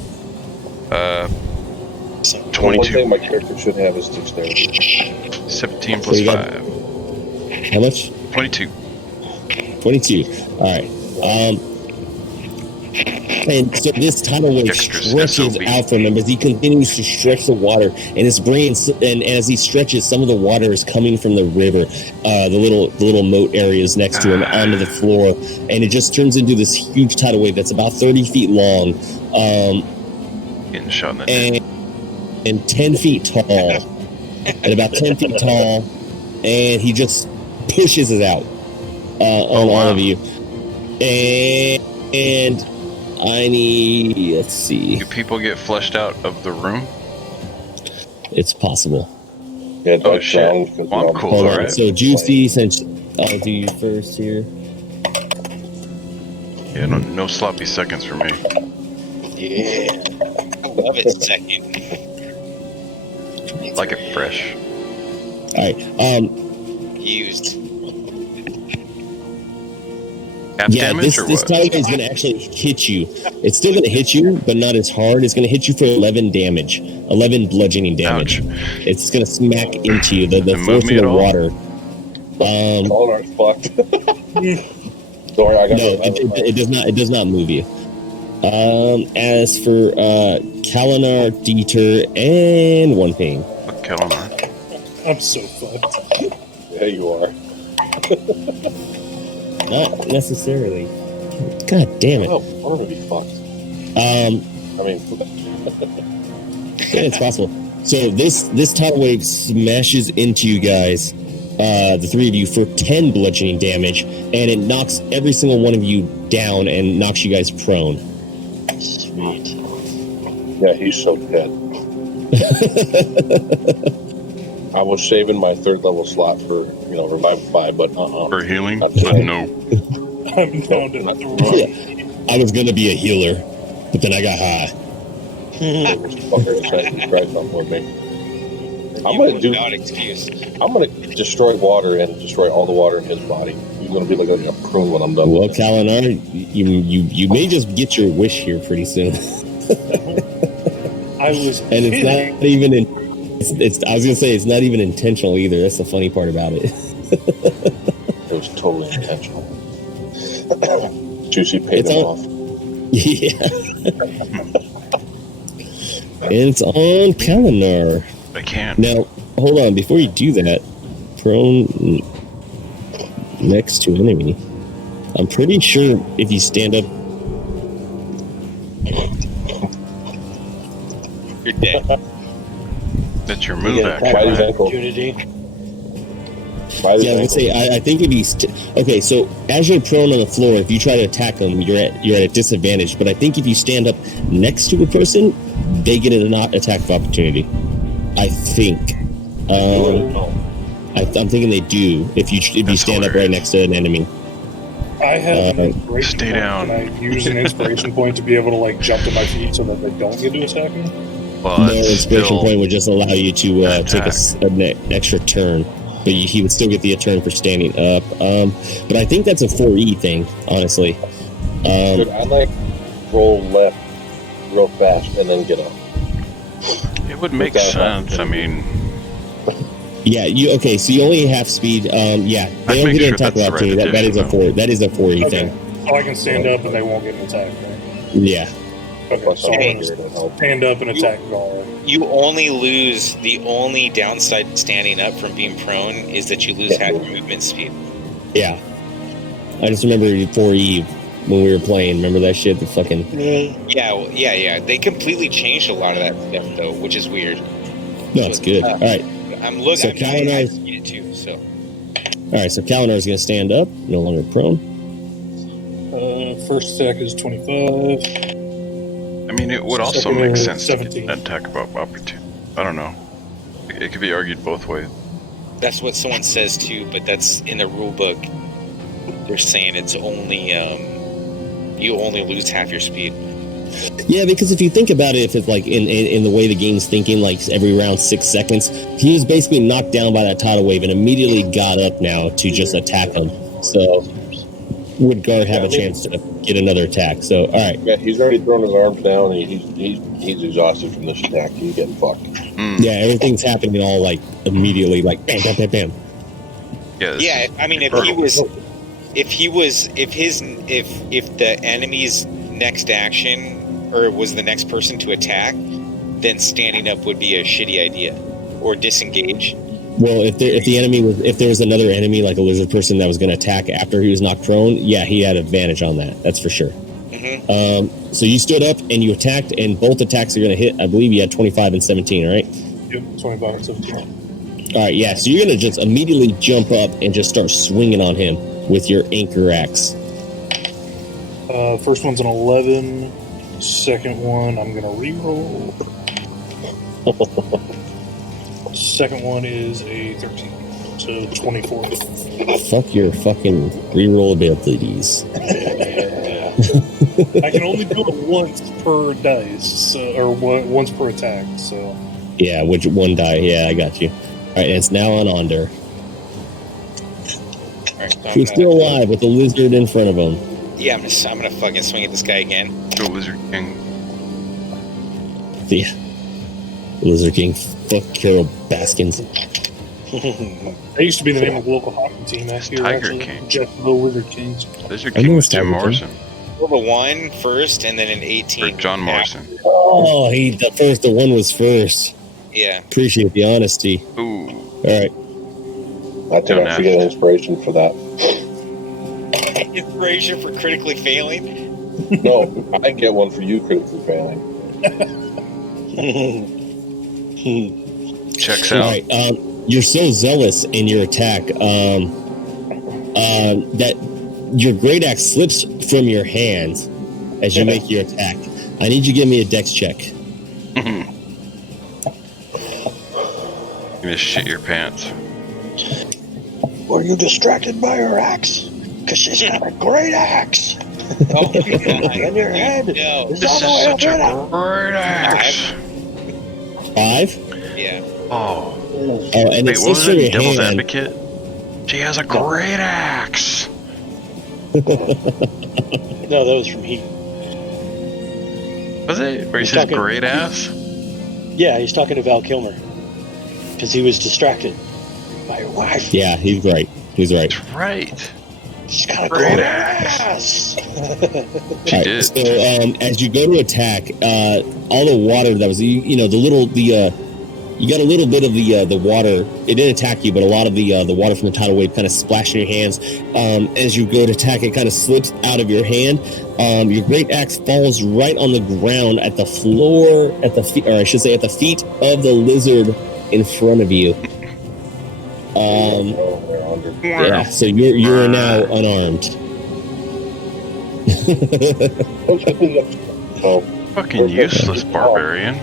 One 22. thing my character should have is dexterity. 17 So plus you got- 5. How much? 22. 22. All right. And so this tidal wave Dexterous stretches SOB. out from him as he continues to stretch the water, and his brain, and as he stretches, some of the water is coming from the river, the little moat areas next to him onto the floor, and it just turns into this huge tidal wave that's about 30 feet long, Getting shot in the neck. and 10 feet tall, and about 10 feet tall, and he just pushes it out on all of you, and I need, let's see. Do people get flushed out of the room? It's possible. Yeah, Oh, shit. Well, I'm cool. Hold on. Alright. So Juicy, since I'll do you first here. Yeah, no sloppy seconds for me. Yeah. I love it second. Like it fresh. All right. Used. Half Yeah, damage this or this what? tidal wave is going to actually hit you. It's still going to hit you, but not as hard. It's going to hit you for 11 damage, 11 bludgeoning damage. Ouch. It's going to smack into you. The Doesn't force move me of the at all? water. Kalinar's fucked. Sorry, I got No, it does not. It does not move you. As for Kalinar, Dieter, and One Ping. Fuck Kalinar. I'm so fucked. Yeah, you are. Not necessarily. God damn it. Oh, I'm gonna be fucked. I mean, Yeah, it's possible. So this tidal wave smashes into you guys, the three of you, for 10 bludgeoning damage, and it knocks every single one of you down and knocks you guys prone. Sweet. yeah, he's so dead. I was saving my 3rd level slot for, revive 5, but For healing? Not But today. no. I'm down to Not 3. I was gonna be a healer, but then I got high. This fucker decided to try something with me. I'm Without excuse. I'm gonna destroy water and destroy all the water in his body. He's gonna be like a prune when I'm done. Well, with it. Kalinar, you may just get your wish here pretty soon. I was And it's kidding. not even in. It's. I was gonna say it's not even intentional either. That's the funny part about it. It was totally intentional. Juicy paid It's him all- off. Yeah. And it's on Kalinar. I can't. Now, hold on. Before you do that, prone next to enemy. I'm pretty sure if you stand up. You're dead. That's your You move get action. attack Bite his of ankle. opportunity. Bite his Yeah, I would ankle. say I think if he's okay. So as you're prone on the floor, if you try to attack them, you're at a disadvantage. But I think if you stand up next to a person, they get an attack of opportunity. I think. No. I'm thinking they do if you That's stand up hilarious. right next to an enemy. I have an inspiration Stay point. down. Can I use an inspiration point to be able to jump to my feet so that they don't get to attack me? Well, No that's inspiration still, point would just allow you to take attack. an extra turn, but he would still get the turn for standing up. But I think that's a 4E thing, honestly. Dude, I roll left real fast and then get up. It would make Without sense. I having- mean, Yeah, so you only have speed. Yeah, I'd they don't make get sure an attack that's the of opportunity. right That is a addition, 4. That is a 4E Okay. thing. So I can stand up and they won't get an attack. Right? Yeah. Okay, Plus, so I'm I'm Hey. going here to to help. stand up and attack Gar. You only lose, the only downside to standing up from being prone is that you lose half your movement speed. Yeah. I just remember 4E when we were playing. Remember that shit? The fucking. Yeah. They completely changed a lot of that stuff, though, which is weird. No, it's good. All right. I'm looking. So I Kalinar's- see it too. So All right. So Kalinar's going to stand up, no longer prone. First attack is 25. I mean, it would also Second make is sense to 17. get an attack of opportunity. I don't know. It could be argued both ways. That's what someone says too, but that's in the rule book. They're saying it's only you only lose half your speed. Yeah, because if you think about it, if it's like in the way the game's thinking, like every round 6 seconds, he was basically knocked down by that tidal wave and immediately got up now to just attack him. So would guard have a chance to get another attack? So all right, Yeah, he's already thrown his arms down. And he's exhausted from this attack. He's getting fucked. yeah, everything's happening all like immediately, like bam, bam, bam, bam. Yeah, I mean, if the enemy's next action or was the next person to attack, then standing up would be a shitty idea, or disengage. Well, if there was another enemy like a lizard person that was going to attack after he was knocked prone, yeah, he had advantage on that. That's for sure. Mm-hmm. So you stood up and you attacked, and both attacks are going to hit. I believe you had 25 and 17, right? Yep, 25 and 17. All right, yeah. So you're going to just immediately jump up and just start swinging on him with your anchor axe. First one's an 11. Second one, I'm gonna reroll. Second one is a 13, so 24. Fuck your fucking reroll abilities. I can only do it once per dice, or once per attack. So yeah, which one die? Yeah, I got you. All right, and it's now on Onder. All right, so He's still alive with the lizard in front of him. Yeah, I'm gonna fucking swing at this guy again. Go Lizard King. Yeah, Lizard King. Fuck Carol Baskins. that used to be the name of the local hockey team. Actually, Tiger King. Jacksonville Lizard Kings. Lizard King was Jim Morrison. Roll a 1 first, and then an 18. Or John Morrison. Oh, the one was first. Yeah. Appreciate the honesty. Ooh. All right. I think I should get inspiration for that. Inspiration for critically failing? No, I get one for you critically failing. Checks All out. right. You're so zealous in your attack that your great axe slips from your hand as you make your attack. I need you to give me a dex check. You just shit your pants. Were you distracted by her axe? Because she's got a great axe. Oh, In your head. No. Is This all is the way such up a in great axe. 5? Yeah. Oh. Oh, and Wait, it what slips was from it? your Devil's hand. Advocate? She has a great axe. No, that was from Heat. Was it? Where he He's says talking- great ass? Yeah, he's talking to Val Kilmer. Because he was distracted by your wife. Yeah, he's right. He's right. That's right. She's got a Great great axe. axe. She All right, did. so as you go to attack, all the water that was, you got a little bit of the water. It didn't attack you, but a lot of the water from the tidal wave kind of splashed in your hands. As you go to attack, it kind of slips out of your hand. Your great axe falls right on the ground at the floor, at the feet, or I should say, at the feet of the lizard in front of you. Yeah, so you're now unarmed. Fucking useless barbarian.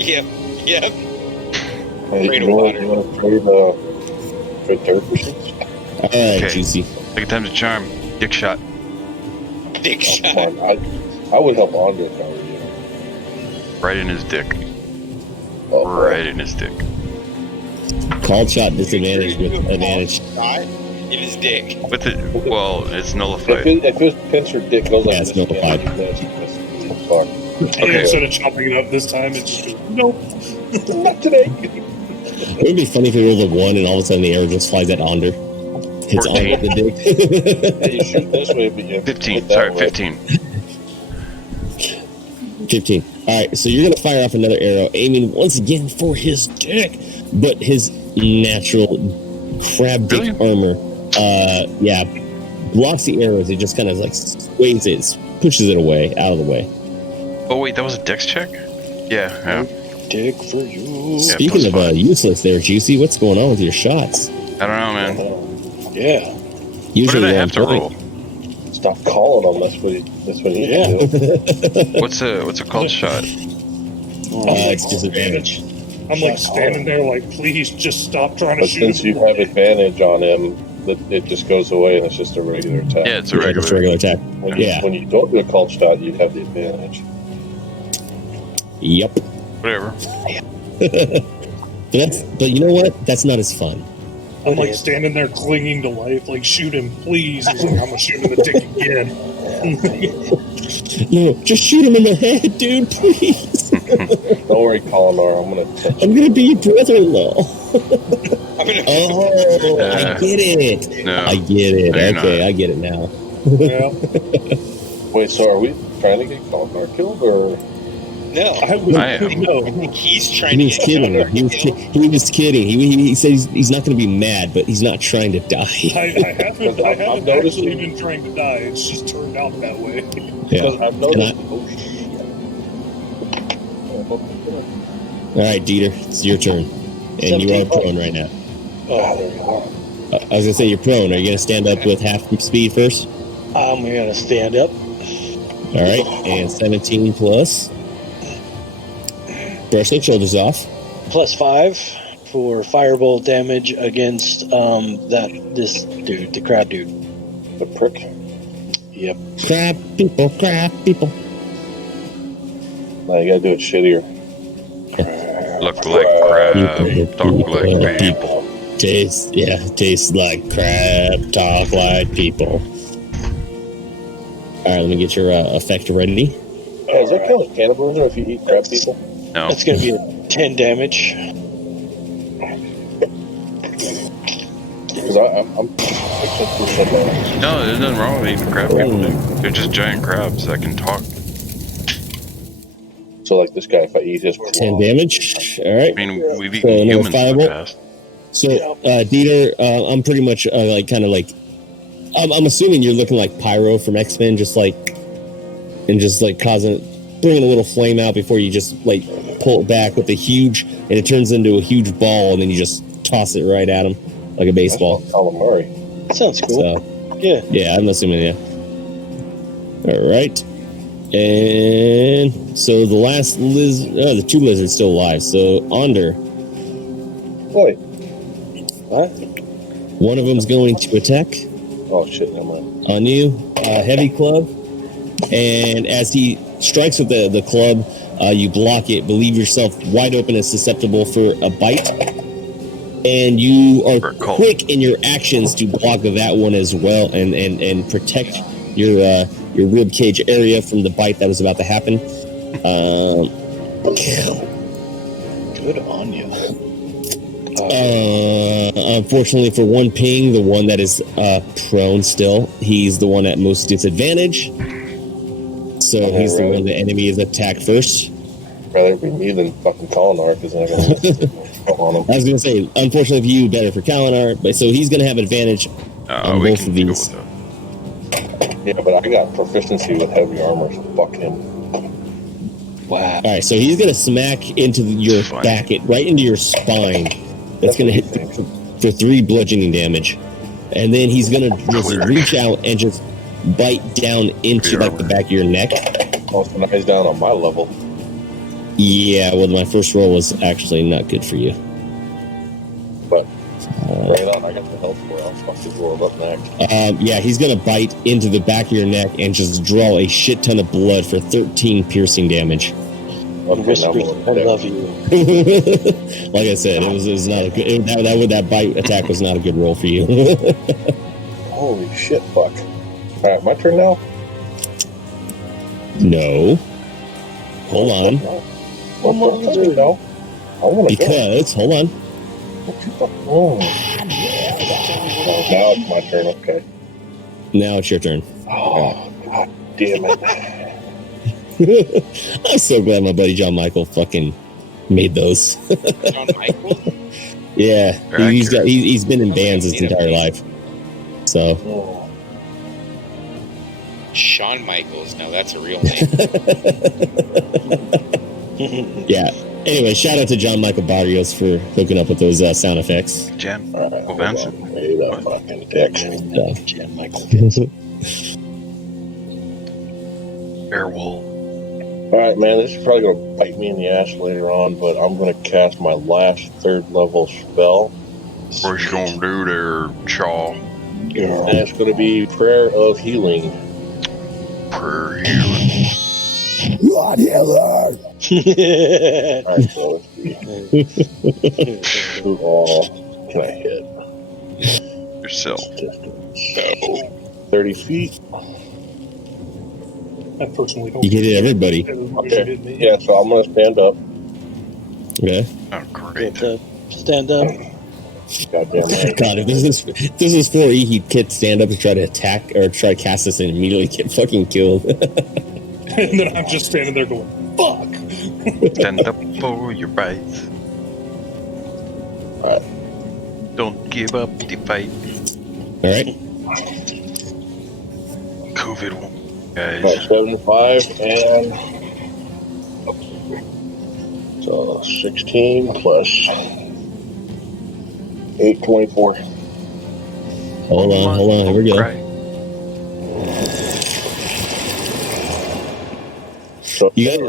Yep. Yep. Trade dirt machines? All right, Okay. Juicy. Second time's a charm. Dick shot. Dick shot. Come on, I would help Andre if I were you. Right in his dick. Oh, Right in his dick. Called shot disadvantage with advantage. Shot in his dick. With it, well, it's nullified. If his pincer dick goes like Yeah, it's this, nullified. fuck. And instead of chopping it up this time, it just goes, nope. Not today. It would be funny if he rolled a 1 and all of a sudden the arrow just flies at Onder. Hits 14. Onder with the dick. You shoot this way, but you 15. hit that Sorry, way. 15. 15. All right, so you're going to fire off another arrow, aiming once again for his dick, but his natural crab dick armor, blocks the arrows. It just kind of like sways it, pushes it away, out of the way. Oh, wait, that was a dex check? Yeah. Dick for you. Speaking of useless there, Juicy, what's going on with your shots? I don't know, man. Yeah. What Usually did I they're have to on roll? point. Stop calling him. That's what he needs to do. What's a called shot? It's disadvantage. I'm like standing there like, please just stop trying to But shoot since him. you have advantage on him, it just goes away and it's just a regular attack. Yeah, it's a Yeah, just regular attack. Yeah. When you don't do a called shot, you have the advantage. Yep. Whatever. But you know what? That's not as fun. I'm like standing there clinging to life, like, shoot him, please. He's like, I'm gonna shoot him in the dick again. No, just shoot him in the head, dude, please. Don't worry, Kalinar. I'm gonna be your brother-in-law. I get it. No. I get it. No, you're Okay, not. I get it now. Yeah. Wait, so are we trying to get Kalinar killed, or? No, I am. No. he's trying He to was get kidding. Kalinar He was kidding. He said he's not going to be mad, but he's not trying to die. I haven't I've noticed actually it. been trying to die. It's just turned out that way. Because Yeah. I've noticed. All right, Dieter, it's your turn, and you are prone right now. Oh, there you are. I was gonna say you're prone. Are you gonna stand up with half speed first? I'm gonna stand up. All right, and 17 plus. Brush those shoulders off. +5 for firebolt damage against this dude, the crab dude. The prick. Yep. Crab people, crab people. Now you gotta do it shittier. Look like crab, talk like people. Tastes like crab, talk like people. All right, let me get your effect ready. Yeah, does that count as cannibalism if you eat crab people? No. That's gonna be a 10 damage. Because I'm No, there's nothing wrong with eating crab people. They're just giant crabs that can talk. so like this guy, if I eat his 10 damage. All right. I mean, we've So, eaten another humans in the firebolt? past. So, Dieter, I'm pretty much I'm assuming you're looking like Pyro from X-Men, just like bringing a little flame out before you just like pull it back with and it turns into a huge ball, and then you just toss it right at him like a baseball. Calamari. That sounds cool. So, Yeah. I'm assuming, yeah. All right. And so the last the two lizards still alive. So, Onder, Wait. What? one of them's going to attack Oh shit, never mind. on you, heavy club, and as he strikes with the club, you block it, believe yourself wide open and susceptible for a bite, and you are For a cult. quick in your actions to block that one as well, and protect your rib cage area from the bite that was about to happen. Good on you. Unfortunately for one ping, the one that is prone still, he's the one at most disadvantage. So he's the one the enemy is attacked first. Rather be me than fucking Kalinar, because then I gotta on him. I was going to say, unfortunately for you, better for Kalinar, but so he's going to have advantage on We both can of deal these. with that. Yeah, but I got proficiency with heavy armor, so fuck him. Wow. All right, so he's going to smack into your Fine. back, right into your spine. That's going to hit for 3 bludgeoning damage, and then he's going to just reach out and just bite down into like the back of your neck. Also, now he's down on my level. Yeah, well, my first roll was actually not good for you. But right on, I got the health for it. I'll fuck this world up next. Yeah, he's going to bite into the back of your neck and just draw a shit ton of blood for 13 piercing damage. Okay, Whispers, I love you. Like I said, it was not a good. That bite attack was not a good roll for you. Holy shit, fuck. Alright, my turn now? No, hold on, One more turn now. I want to go. because hold on. Oh, now it's my turn, okay. Now it's your turn. Oh, god damn it. I'm so glad my buddy John Michael fucking made those. John Michael? Yeah, Very he's been in bands his entire life. So Oh. Shawn Michaels. No, that's a real name. yeah. Anyway, shout out to John Michael Barrios for hooking up with those sound effects. Jen. Alright, Well, Vance. wait a fucking dick. Jan Michael. Airwolf. All right, man. This is probably gonna bite me in the ass later on, but I'm gonna cast my last 3rd level spell, What you gonna do there, Chaw? and it's gonna be Prayer of Healing. Prayer healing. God, Heller. All right, so let's see. Who all can I hit? Yourself. Distance. 30 feet. I personally don't. You can hit everybody. Okay. Yeah, so I'm gonna stand up. Okay. Oh, great. Stand up. Goddamn right. God, if this is 4E, he'd kid stand up and try to attack or try to cast us and immediately get fucking killed. And then I'm just standing there going, fuck. Stand up for your rights. Alright. Don't give up the fight. All right. COVID won't, guys. About 75 and so 16 plus 8, 24. Hold on. Here we go. Right. So You got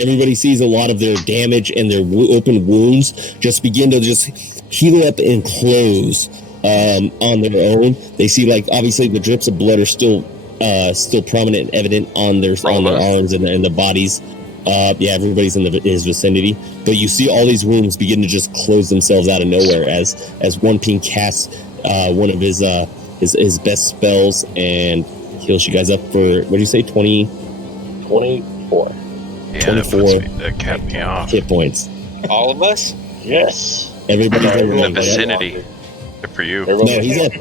everybody sees a lot of their damage and their open wounds just begin to just heal up and close on their own. They see, like, obviously the drips of blood are still prominent and evident on their arms and the bodies. Yeah, everybody's in his vicinity, but you see all these wounds begin to just close themselves out of nowhere as one ping casts one of his best spells and heals you guys up for, what did you say, 24 Yeah, 24 that capped me off. hit points. All of us? Yes. Everybody's In the over vicinity. Good for you. No, he's at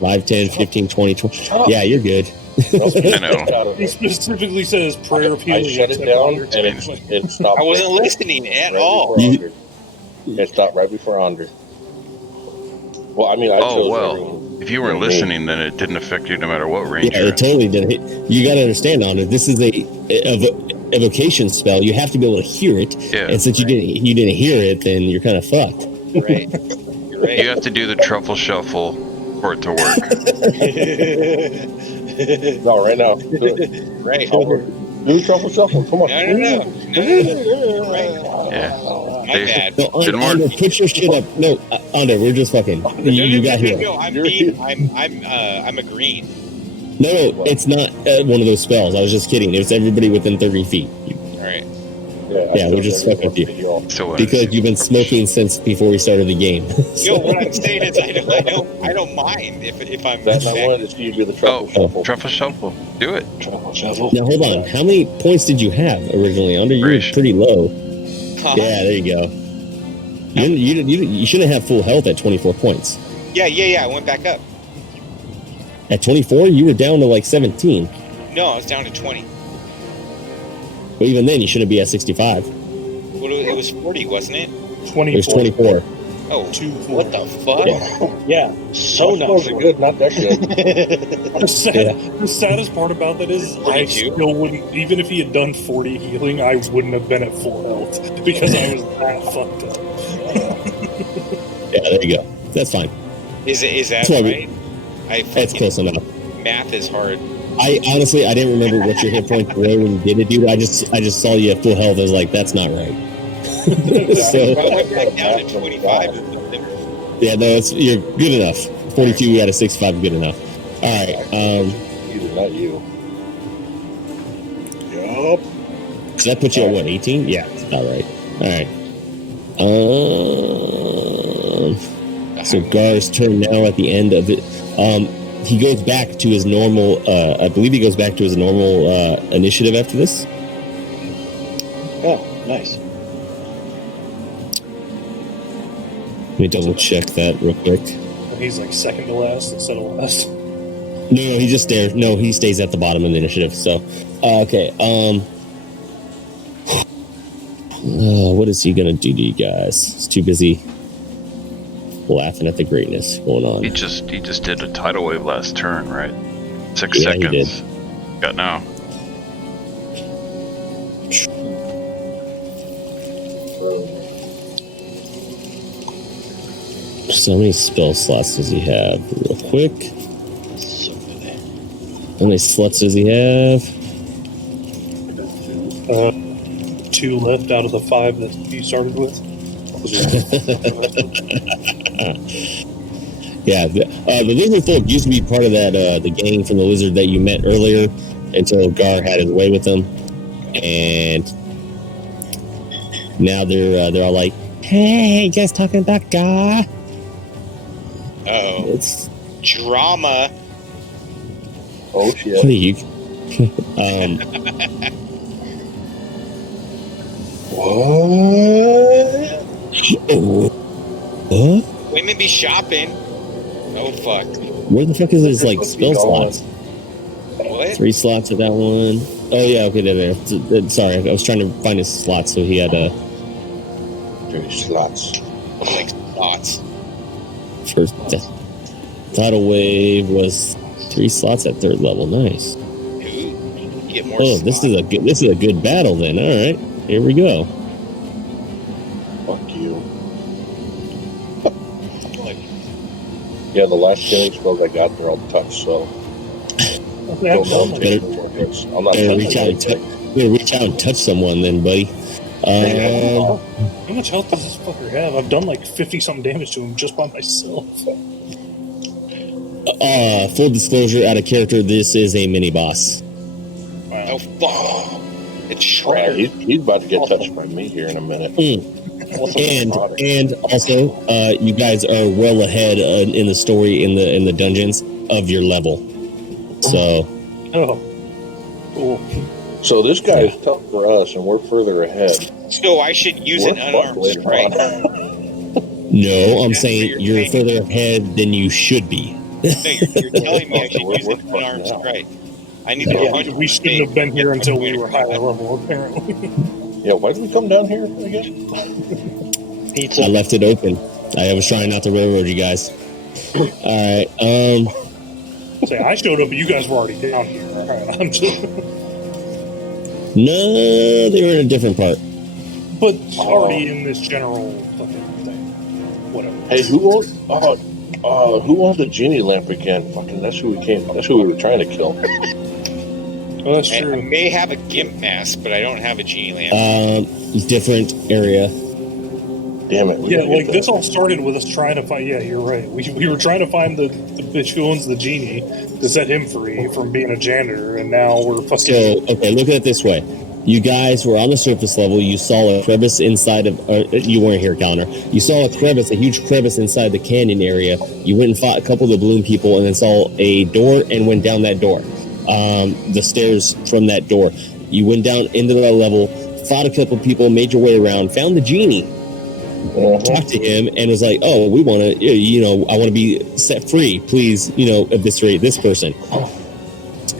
5, 10, 15, 20, 20. Yeah, you're good. I know. He specifically says prayer of I healing. shut it down and it stopped. I wasn't listening at all. It stopped right before Andre. Well, I mean, I chose everyone. If you weren't listening, then it didn't affect you no matter what range Yeah, you're it totally did. You got to understand, Honor, this is a evocation spell. You have to be able to hear it. Yeah. And since you didn't hear it, then you're kind of fucked. Right. You're right. You have to do the truffle shuffle for it to work. No, right now. Do it. Right. Do the truffle shuffle. Come on. No. Right. Yeah. My bad. No, Honor, put your shit up. No, Honor, we're just fucking. You got here. No, I'm a green. No, it's not one of those spells. I was just kidding. It's everybody within 30 feet. All right. Yeah, we're just fucking with you. So, Because you've been smoking since before we started the game. Yo, what I'm saying is I don't mind if I'm. That's I wanted to see you do the truffle shuffle. Truffle shuffle. Do it. Truffle shuffle. Now, hold on. How many points did you have originally? Under you were pretty low. Yeah, there you go. You shouldn't have full health at 24 points. Yeah. I went back up. At 24, you were down to like 17. No, I was down to 20. But even then, you shouldn't be at 65. Well, it was 40, wasn't it? 24. It was 24. Oh, what the fuck? Yeah. So not good, not that good. The saddest part about that is I still wouldn't, even if he had done 40 healing, I wouldn't have been at full health because I was that fucked up. Yeah, there you go. That's fine. Is that right? That's close enough. Math is hard. I honestly, I didn't remember what your hit points were when you did it, dude. I just saw you at full health. I was like, that's not right. So, I went back down to 25 or something. Yeah, no, you're good enough. 42, we had a 65, good enough. All right. You did not you. Yup. Does that put you at what, 18? Yeah, all right. All right. So Gar's turn now at the end of it. He goes back to his normal, I believe he goes back to his normal initiative after this. Oh, nice. Let me double check that real quick. He's like second to last instead of last. No, he just stays. No, he stays at the bottom of the initiative. So, okay. What is he gonna do to you guys? He's too busy laughing at the greatness going on. He just did a tidal wave last turn, right? 6 Yeah, seconds. he did. Got now. So many spell slots does he have? Real quick. So many. How many slots does he have? 2 left out of the 5 that you started with. Yeah, the lizard folk used to be part of that the gang from the lizard that you met earlier until Gar had his way with them, and now they're all like, "Hey, you guys talking about Gar?" Oh, It's drama. Oh shit! what are you? What? Oh, huh? Women be shopping. Oh fuck. Where the fuck is his like Supposed to be spell gone. slots? What? 3 slots of that one. Oh yeah, okay, there. Sorry, I was trying to find his slots, so he had 3 slots. Like slots. first. Tidal wave was 3 slots at 3rd level. Nice. Ooh, get more. Oh, this is a good battle then. All right, here we go. Fuck you. Like, Yeah, the last healing spells I got, they're all touch, so don't know if Better- taking more hits. I'm not Better touching reach out and anything. reach out and touch someone then, buddy. How much health does this fucker have? I've done like 50-something damage to him just by myself. Full disclosure, out of character, this is a mini boss. oh fuck. It's Oh, Shredder. he's about to get touched by me here in a minute. And also, you guys are well ahead in the story in the dungeons of your level. So Oh, cool. So this guy is tough for us, and we're further ahead. So I should use We're an unarmed fucked later strike. on. no, I'm That's saying what you're you're saying. further ahead than you should be. No, you're telling me I should We're use an fucked unarmed now. strike. I need to Yeah, punch we shouldn't have been here until we were higher level, apparently. Yeah, why did we come down here again? Pizza. I left it open. I was trying not to railroad you guys. All right. Say, I showed up, but you guys were already down here. All right, I'm just, No, they were in a different part. but already in this general fucking thing. Whatever. Hey, who owned the genie lamp again? Fucking, that's who we came. That's who we were trying to kill. Oh, that's I true. may have a gimp mask, but I don't have a genie lamp. Different area. Damn it. we Yeah, gotta get like that. this all started with us trying to find. Yeah, you're right. We were trying to find the bitch who owns the genie to set him free from being a janitor, and now we're fucking. So, okay, look at it this way. You guys were on the surface level. You saw a crevice inside of... you weren't here, Calendar. You saw a crevice, a huge crevice inside the canyon area. You went and fought a couple of the balloon people and then saw a door and went down that door. The stairs from that door. You went down into that level, fought a couple of people, made your way around, found the genie, talked to him, and was like, oh, we want to, I want to be set free. Please, eviscerate this person.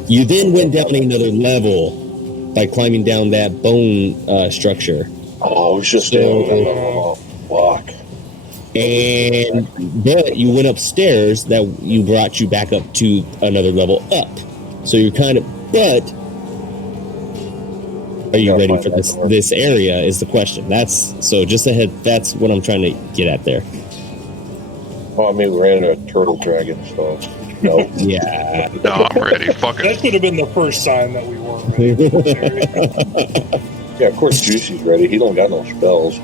You then went down another level by climbing down that bone structure. Oh, we should stay on that level. Oh, fuck. But you went upstairs that you brought you back up to another level up. So you're kind of, but are you ready for this area is the question. That's just ahead. That's what I'm trying to get at there. Well, I mean, we ran into a turtle dragon, so no. Yeah. No, I'm ready. Fuck That it. could have been the first sign that we weren't ready. Yeah, of course, Juicy's ready. He don't got no spells.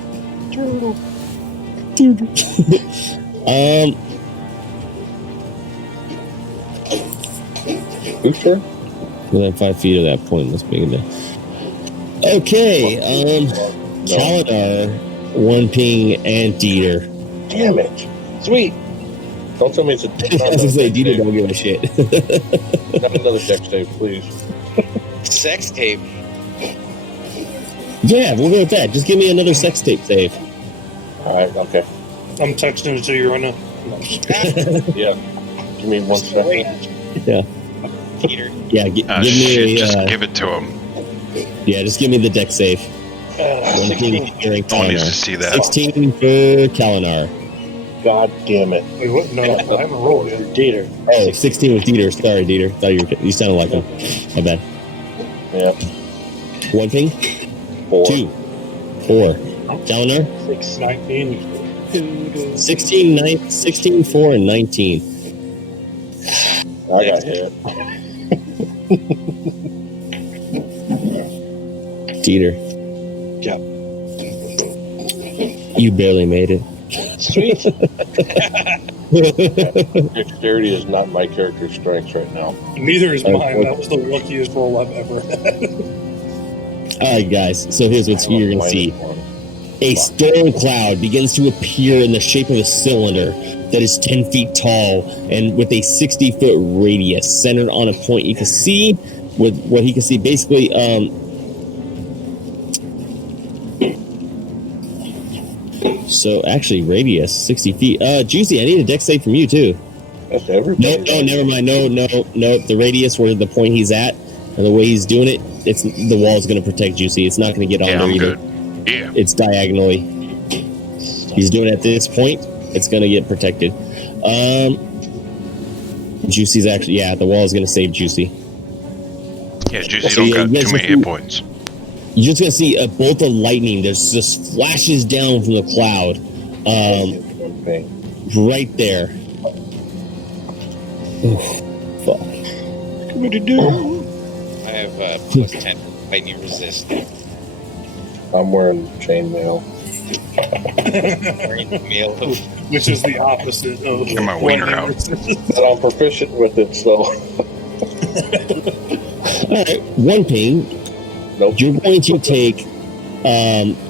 Who's turn? Within 5 feet of that point, let's begin to. Okay, Kaladar, One Ping, and Dieter. Damn it. Sweet. Don't tell me it's a I was gonna say, Dieter don't give a shit. Not another dex save, please. Sex tape. Yeah, we'll go with that. Just give me another sex tape save. All right, okay. I'm texting it to you right now. Yeah. Give me 1 second. Yeah. Peter. Yeah, give Shit, me just a, give it to him. just give me the deck save. One Ping, hearing No one needs to Kalinar. see that. 16 for Kalinar. God damn it. Wait, what? No, I haven't rolled yet. Dieter. Oh, 16 with Dieter. Sorry, Dieter. Thought you sounded like him. My bad. Yeah. One Ping, 4. 2, 4. Kalinar, 19. 16, 4, and 19. I got hit. Dieter, Yep. you barely made it. Sweet. Dexterity is not my character's strength right now. Neither is mine. That was the luckiest roll I've ever had. All right, guys. So here's what you're going to see. -1. A storm cloud begins to appear in the shape of a cylinder that is 10 feet tall and with a 60-foot radius centered on a point. You can see with what he can see basically. So actually, radius 60 feet. Juicy, I need a dex save from you too. That's everybody. No, never mind. No. The radius where the point he's at and the way he's doing it, it's the wall's going to protect Juicy. It's not going to get on Yeah, there I'm either. good. Yeah. It's diagonally. He's doing it at this point. It's going to get protected. Juicy's actually, the wall is going to save Juicy. Yeah, Juicy So, don't yeah, got you guys too many just- hit points. You're just going to see a bolt of lightning. There's just flashes down from the cloud. Okay. Right there. Oof, fuck. What to do? I have plus 10 lightning resist. I'm wearing chainmail. Wearing the mail of Which is the opposite of Get my wiener lightning out. resistance. But I'm proficient with it, so All right, one ping. nope. You're going to take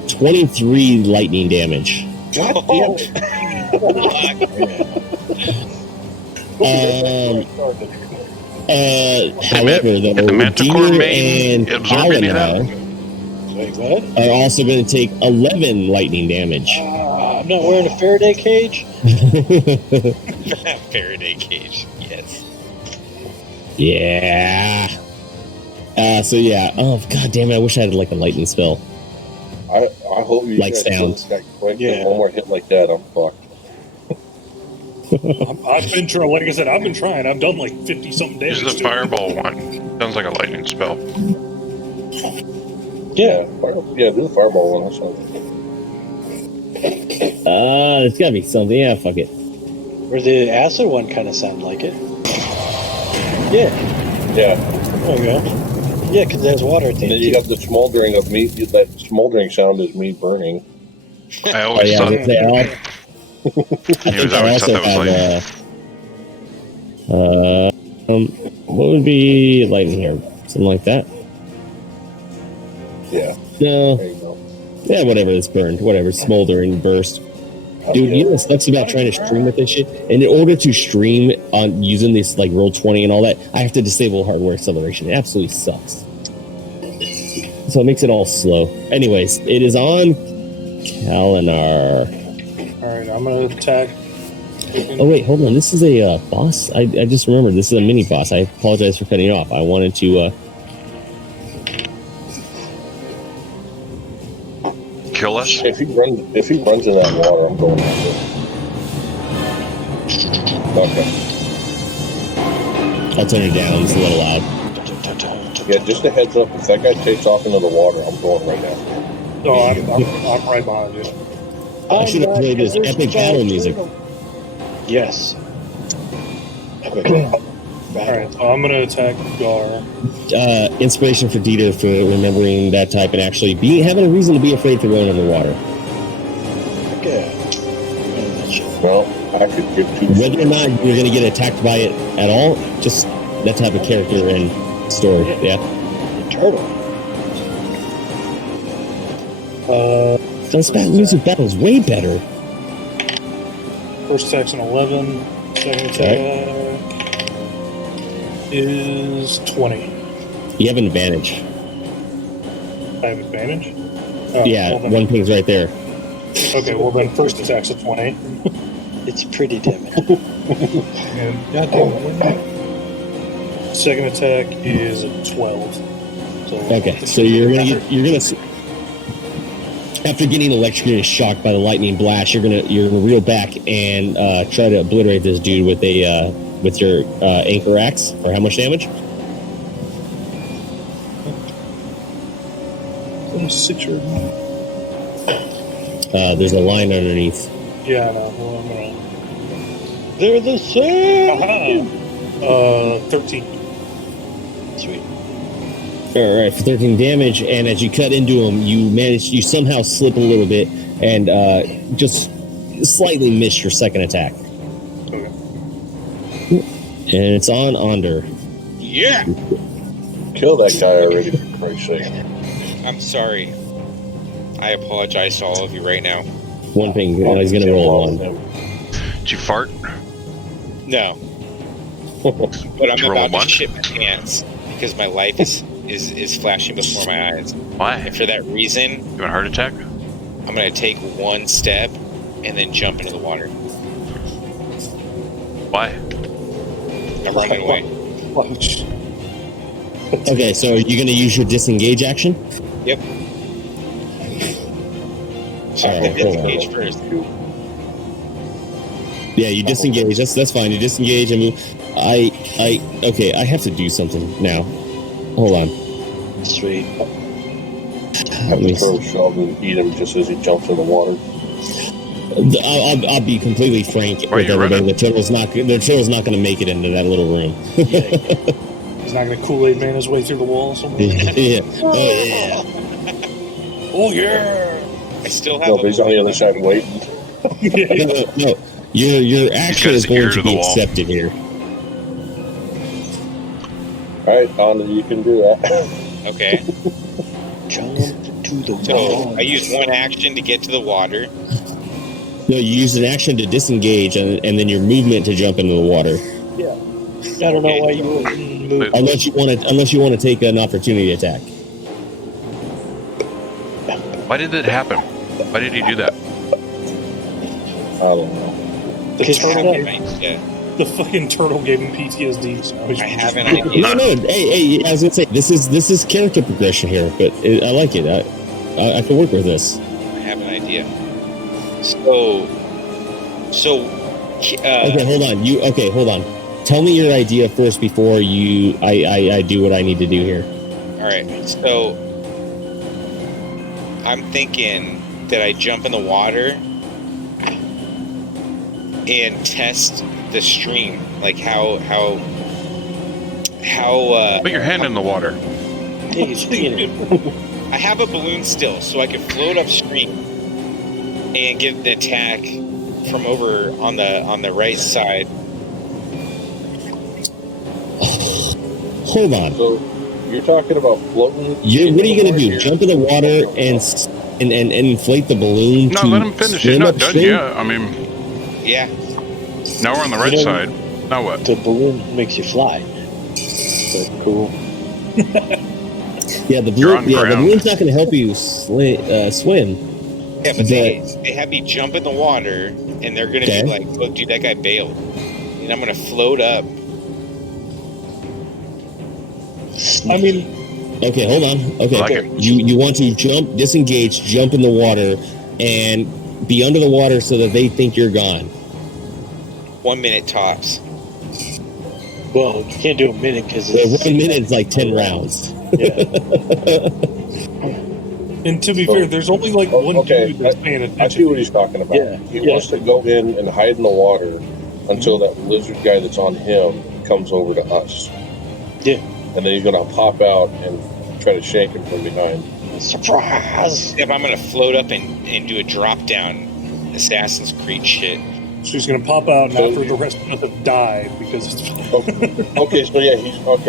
23 lightning damage. God damn it. However, though, Did the Manticore Dieter main and absorb any of that? Alana Wait, what? are also going to take 11 lightning damage. I'm not wearing a Faraday cage. Faraday cage. Yes. Yeah. Oh, god damn it! I wish I had like a lightning spell. I hope you Like guys sound. kill this guy quick. Yeah. One more hit like that, I'm fucked. I've been trying, like I said, I've been trying. I've done like 50 something Use damage. the to it. fireball one. Sounds like a lightning spell. Yeah, do the fireball one. That sounds It's gotta be something. Yeah, fuck it. Or the acid one kind of sound like it. Yeah. Yeah. There we go. Yeah, because there's water at the And then end. you too. got the smoldering of me. That smoldering sound is me burning. I always I thought was gonna say, I always thought that was lightning. what would be lightning here? Something like that. Yeah. No. There you go. Yeah, whatever. It's burned. Whatever. Smoldering burst. Dude, you know the stuff's about trying to stream with this shit? And in order to stream on using this like Roll20 and all that, I have to disable hardware acceleration. It absolutely sucks. So it makes it all slow. Anyways, it is on Kalinar. Alright, I'm going to attack. Oh wait, hold on. This is a boss. I just remembered this is a mini boss. I apologize for cutting you off. I wanted to Kill us? If he runs in that water, I'm going after him. Okay. I'll turn it down. It's a little loud. Yeah, just a heads up. If that guy takes off into the water, I'm going right after him. No, I'm right behind you. I should have played this epic battle music. Yes. Epic. Alright, so I'm going to attack Gar. Inspiration for Dieter for remembering that type and actually having a reason to be afraid for going underwater. Okay. Well, I could give two. Whether or not you're going to get attacked by it at all, just that type of character and story. Yeah. Turtle. This music battle is way better. First attack's an 11. Second attack is 20. You have an advantage. I have advantage? Oh, Yeah, well then- one ping's right there. Okay, well then first attack's a 20. It's pretty damn it. And second attack is a 12. So Okay, so you're gonna after getting electrocuted and shocked by the lightning blast, you're gonna reel back and try to obliterate this dude with a with your anchor axe. For how much damage? 6 or There's a line underneath. yeah, I know. Well, I'm gonna. They're the same. Aha! 13. Sweet. All right, for 13 damage, and as you cut into him, you somehow slip a little bit and just slightly miss your second attack. Okay. And it's on Onder. Yeah. Kill that guy already, for Christ's sake. I'm sorry. I apologize to all of you right now. One thing, he's going to roll a 1. Did you fart? No. But I'm Did you roll a about one? to shit my pants because my life is flashing before my eyes. Why? And for that reason, You want a heart attack? I'm going to take one step and then jump into the water. Why? I'm running away. Okay, so are you going to use your disengage action? Yep. So I'm going to disengage first. Yeah, you disengage. That's fine. You disengage and move. Okay, I have to do something now. Hold on. Sweet. Have to throw Sheldon and eat him just as he jumps in the water. I'll be completely frank Why are with you everybody. running? The turtle's not going to make it into that little room. He's not going to Kool-Aid Man his way through the wall somewhere. Yeah. Oh yeah. Oh yeah. I still have No, but he's on the other side waiting. No. Your action got is his going ear to to the be wall. accepted here. All right, Donna, you can do that. Okay. Jump to the So wall. I use one action to get to the water. No, you use an action to disengage and then your movement to jump into the water. I don't know why you wouldn't move. Unless you want to take an opportunity attack. Why did it happen? Why did he do that? I don't know. The Because I have turtle, an idea. the fucking turtle gave him PTSD. So he's I have an No, idea. no. Hey, I was gonna say this is character progression here, but I like it. I can work with this. I have an idea. So. Okay, hold on. Tell me your idea first before I do what I need to do here. All right. So I'm thinking that I jump in the water and test the stream, like how. Put your hand in the water. Take a spin it. I have a balloon still, so I can float upstream and get an attack from over on the right side. Hold on. So you're talking about floating? What are you gonna do? Here. Jump in the water and inflate the balloon? No, to let him finish. He's swim not done upstream? yet. I mean, Yeah. now we're on the right side. Now what? The balloon makes you fly. So cool. Yeah, the You're on balloon. Yeah, the ground. balloon's not going to help you swim. Yeah, but they have me jump in the water, and they're gonna Okay. be like, "Look, dude, that guy bailed," and I'm gonna float up. I mean, Okay, hold on. Okay, I like it. you want to disengage, jump in the water, and be under the water so that they think you're gone. 1 minute tops. Well, you can't do a minute because So 1 minute is like 10 rounds. Yeah. and to be fair, there's only like one okay, dude that's paying I see attention. what he's talking about. Yeah, He yeah. wants to go in and hide in the water until that lizard guy that's on him comes over to us. Yeah. And then he's going to pop out and try to shake him from behind. Surprise! Yeah, but I'm gonna float up and do a drop down, Assassin's Creed shit. So he's going to pop out, and So- after the rest of us have died because it's. Okay, so yeah, he's going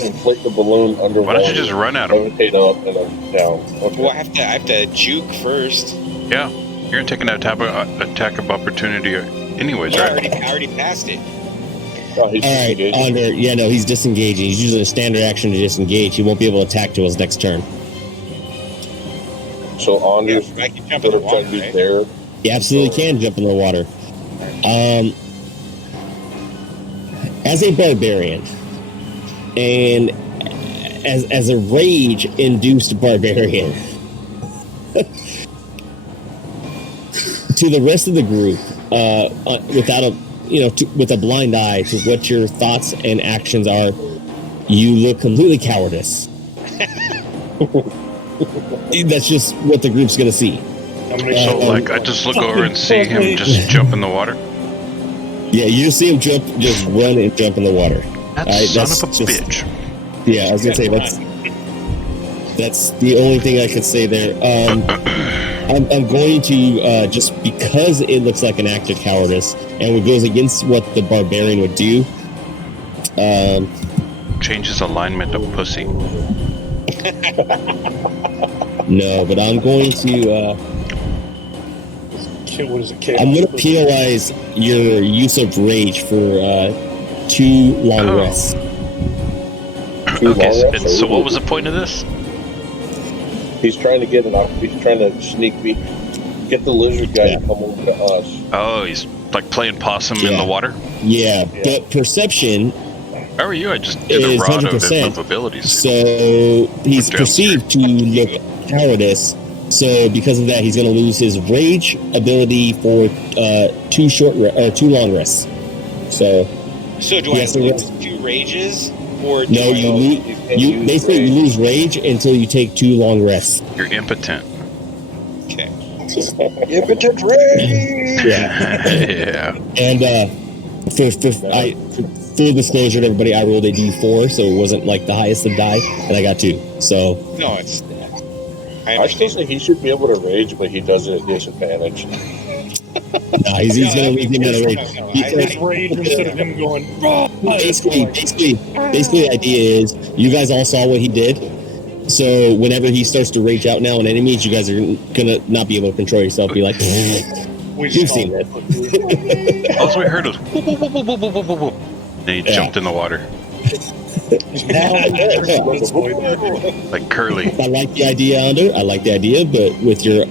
to inflate the balloon underwater. Why don't you just run at him? Levitate up and then down. Okay. Well, I have to juke first. Yeah, you're gonna take an attack of opportunity, anyways, Yeah, right? I already passed it. Oh, he's All right, disengaged. Onder. Yeah, no, he's disengaging. He's using a standard action to disengage. He won't be able to attack till his next turn. So Yeah, Anders I can jump in the going to try water, to be right? there. He absolutely can jump in the water. As a barbarian, and as a rage-induced barbarian, to the rest of the group, with a blind eye to what your thoughts and actions are, you look completely cowardice. That's just what the group's going to see. I'm gonna So, like, I just look over and see him just jump in the water. Yeah, you just see him run and jump in the water. That Alright, son that's of a just- bitch. Yeah, I was gonna say that's That's the only thing I could say there. I'm going to, just because it looks like an act of cowardice and it goes against what the barbarian would do. Changes alignment of pussy. No, but I'm going to, What is it? I'm going to penalize your use of rage for 2 long rests. Okay, and so what was the point of this? He's trying to get he's trying to sneak me, get the lizard guy to come over to us. Oh, he's like playing possum in the water? Yeah, but perception How are you? I just did a is rod 100%. of abilities. So he's perceived to look cowardice. So because of that, he's going to lose his rage ability for 2 long rests. So do I lose 2 rages, or do no? You basically lose rage until you take 2 long rests. You're impotent. Okay. Impotent rage. Yeah. And for full disclosure to everybody, I rolled a D4, so it wasn't like the highest of die, and I got 2. So No, it's. I still think he should be able to rage, but he does it at disadvantage. nah, he's going to leave him at a rage. It's rage instead of him going. Basically, the idea is you guys all saw what he did. So whenever he starts to rage out now on enemies, you guys are gonna not be able to control yourself. Be like, you've seen this. Also, we heard was whoop, whoop, whoop, whoop, whoop, whoop, whoop. Then he jumped in the water. Like Curly. I like the idea, Ander. I like the idea, but with your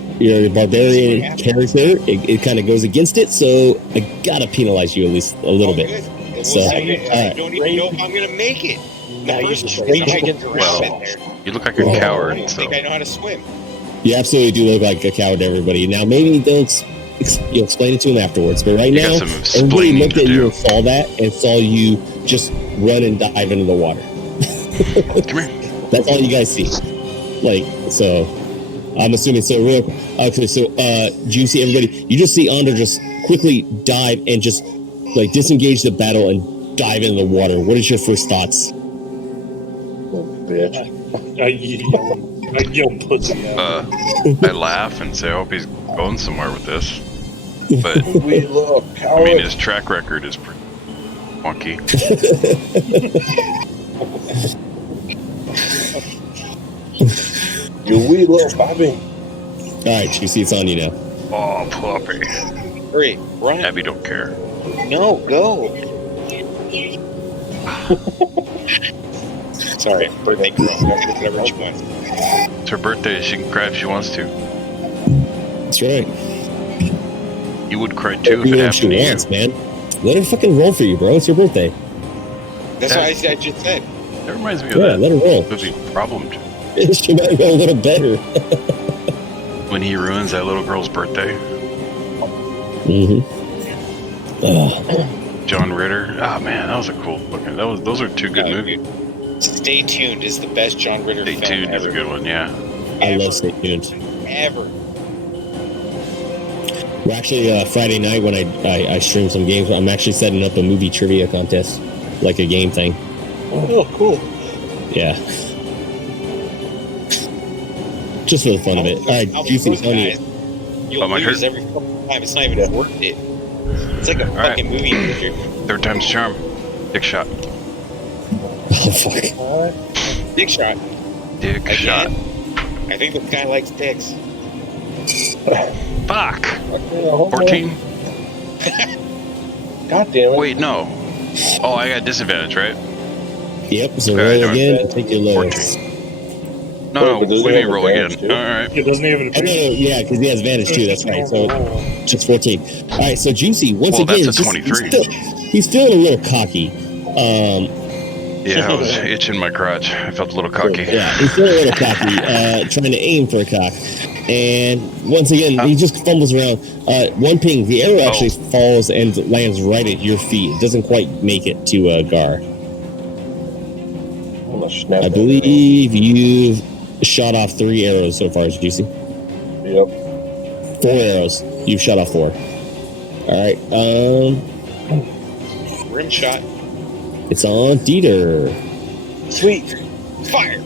barbarian character, it kind of goes against it. So I gotta penalize you at least a little bit. So, I don't even know if I'm gonna make it. Well, you look like a coward. I don't think I know how to swim. You absolutely do look like a coward to everybody. Now, maybe you'll explain it to him afterwards, but right now, everybody looked at you and saw that and saw you just run and dive into the water. Come here. That's all you guys see. Like, so I'm assuming. So real. Okay, so Juicy, everybody, you just see Ander just quickly dive and just like disengage the battle and dive into the water. What is your first thoughts? Bitch. I yell pussy out. I laugh and say, I hope he's going somewhere with this. But We love I cowards. mean, his track record is pretty wonky. We love Bobby. All right, Juicy, it's on you now. Oh, puppy. Hurry, run. Abby don't care. No, go. Sorry, birthday girl. Whatever you want. It's her birthday. She can cry if she wants to. That's right. You would cry too if Do it what happened she to you. wants, man. Let her fucking roll for you, bro. It's your birthday. That's what I just said. That reminds me of Yeah, that let her roll. movie Problem Child. She might roll a little better. When he ruins that little girl's birthday. John Ritter. Oh man, that was a cool fucking. Those are 2 good movies. Stay Tuned is the best John Ritter Stay film Tuned is a ever. good one. Yeah. I love Stay Tuned. Ever. We're actually Friday night when I stream some games. I'm actually setting up a movie trivia contest, like a game thing. Oh, cool. Yeah. Just for the fun of it. All right, Juicy, it's on you. You'll my lose turn? every fucking time. It's not even worth it. It's like a right. fucking movie. Third time's charm. Dick shot. Oh, fuck. Dick shot. Dick Again? shot. I think this guy likes dicks. Fuck. 14. God damn it. Wait, no. Oh, I got disadvantage, right? Yep, so Okay, roll no, again and take your lowest. 14. No, but doesn't we he need have to roll again. advantage, too? All right. It doesn't even. Oh, no, yeah, because he has advantage too. That's right. So just 14. All right, so Juicy, once Well, again, that's a just- 23. he's feeling a little cocky. Yeah, I was itching my crotch. I felt a little cocky. Yeah, he's feeling a little cocky, trying to aim for a cock. And once again, he just fumbles around. One ping, the arrow actually falls and lands right at your feet. It doesn't quite make it to Gar. I'm gonna snap I that believe you've shot off 3 arrows so far, Juicy. thing. Yep. 4 arrows. You've shot off 4. All right. Rim shot. It's on Dieter. Sweet. Fire.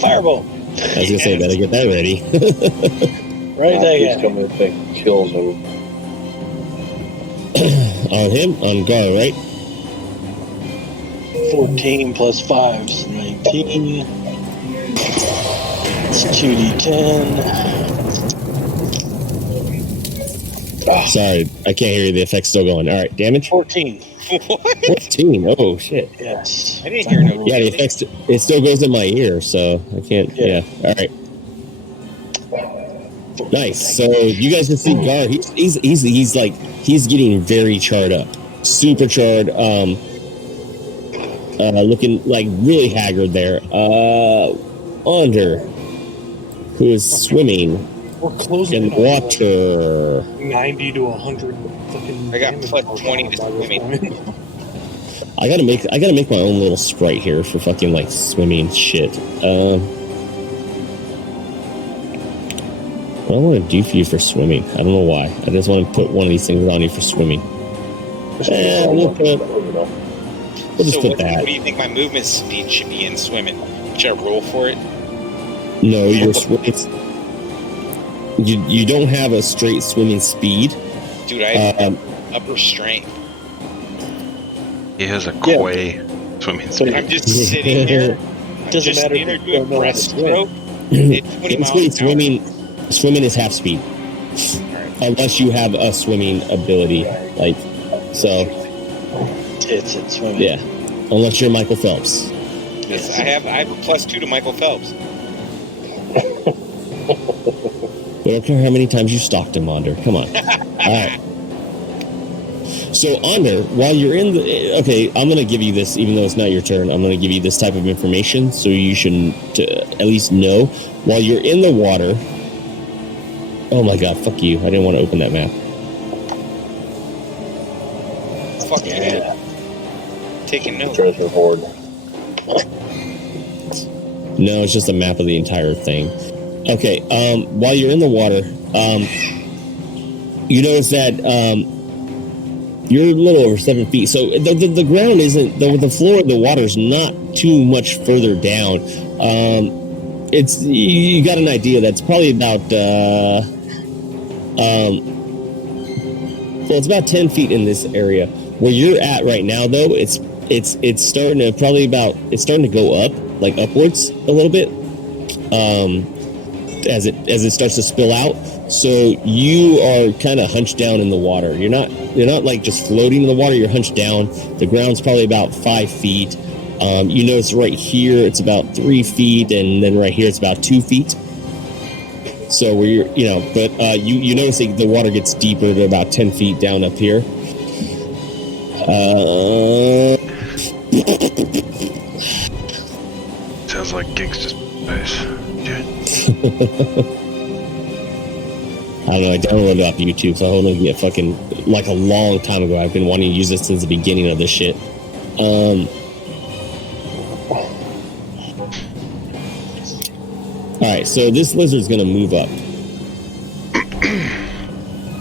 Firebolt. I was gonna say, better get that ready. Right there. He's coming and think kills him. On him, on Gar, right? 14 plus 5 is 19. It's 2d10. Sorry, I can't hear you. The effect's still going. All right, damage? 14. What? 14. Oh, shit. Yes. I didn't hear no. Yeah, the effects, it still goes in my ear, so I can't. Yeah. All right. Nice. So you guys can see Gar. He's like, he's getting very charred up, super charred. Looking like really haggard there. Under, who is swimming We're closing in water. 90 to 100 fucking. I got damage plus by 20 to this swimming. point. I gotta make my own little sprite here for fucking like swimming shit. What do I want to do for you for swimming? I don't know why. I just want to put one of these things on you for swimming. We'll just So put what that. do you think my movement speed should be in swimming? Should I roll for it? No, you don't have a straight swimming speed. Dude, I have upper strength. He has a quay swimming speed. I'm just sitting there. Doesn't just matter sitting if there you don't doing know how to swim. breaststroke. It's 20 miles Basically, an hour. swimming is half speed, unless you have a swimming ability. Like, so It's swimming. yeah, unless you're Michael Phelps. Yes, I have a +2 to Michael Phelps. I don't care how many times you stalked him, Onder. Come on. All right. So, Onder, while you're in the... Okay, I'm going to give you this, even though it's not your turn. I'm going to give you this type of information, so you should at least know. While you're in the water... Oh my god, fuck you. I didn't want to open that map. Fuck yeah. Taking notes. Treasure hoard. No, it's just a map of the entire thing. Okay, while you're in the water, you notice that you're a little over 7 feet. So the ground isn't... The floor of the water is not too much further down. It's... You got an idea that's probably about... well, it's about 10 feet in this area. Where you're at right now, though, it's starting to probably about... It's starting to go up, like upwards a little bit. As it starts to spill out, so you are kind of hunched down in the water. You're not like just floating in the water. You're hunched down. The ground's probably about 5 feet. You notice right here it's about 3 feet, and then right here it's about 2 feet. So where you're, but you notice the water gets deeper to about 10 feet down up here. Sounds like gigs just nice. I don't know. I downloaded it off YouTube, so I only get fucking like a long time ago. I've been wanting to use it since the beginning of this shit. All right, so this lizard's gonna move up,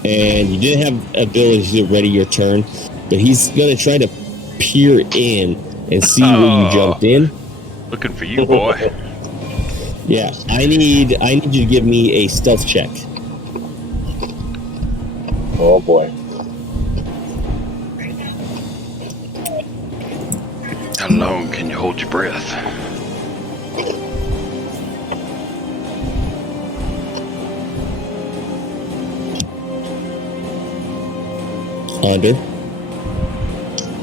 and you didn't have ability to ready your turn, but he's gonna try to peer in and see where you jumped in. Looking for you, boy. Yeah, I need you to give me a stealth check. Oh boy. How long can you hold your breath? Under.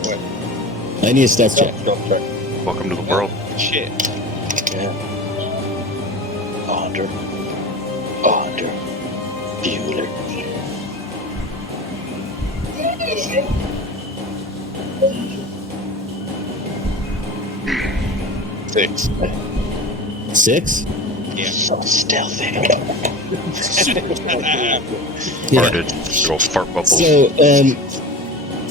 What? I need a stealth check. Welcome to the world. Shit. Yeah. Onder. Bueller. Six. 6? Yeah. So stealthy. Farted. Little fart bubbles. So,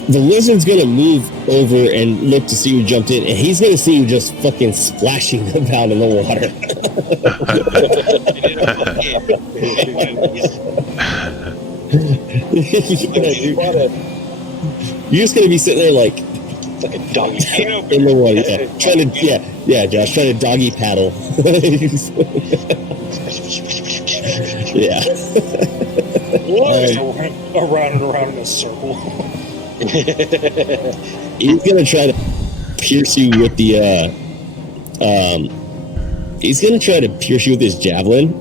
the lizard's gonna move over and look to see who jumped in, and he's gonna see you just fucking splashing about in the water. You're just gonna be sitting there like, Like a doggy. In the water, Josh, trying to doggy paddle. Yeah. Around and around in a circle. He's gonna try to pierce you with the he's gonna try to pierce you with his javelin.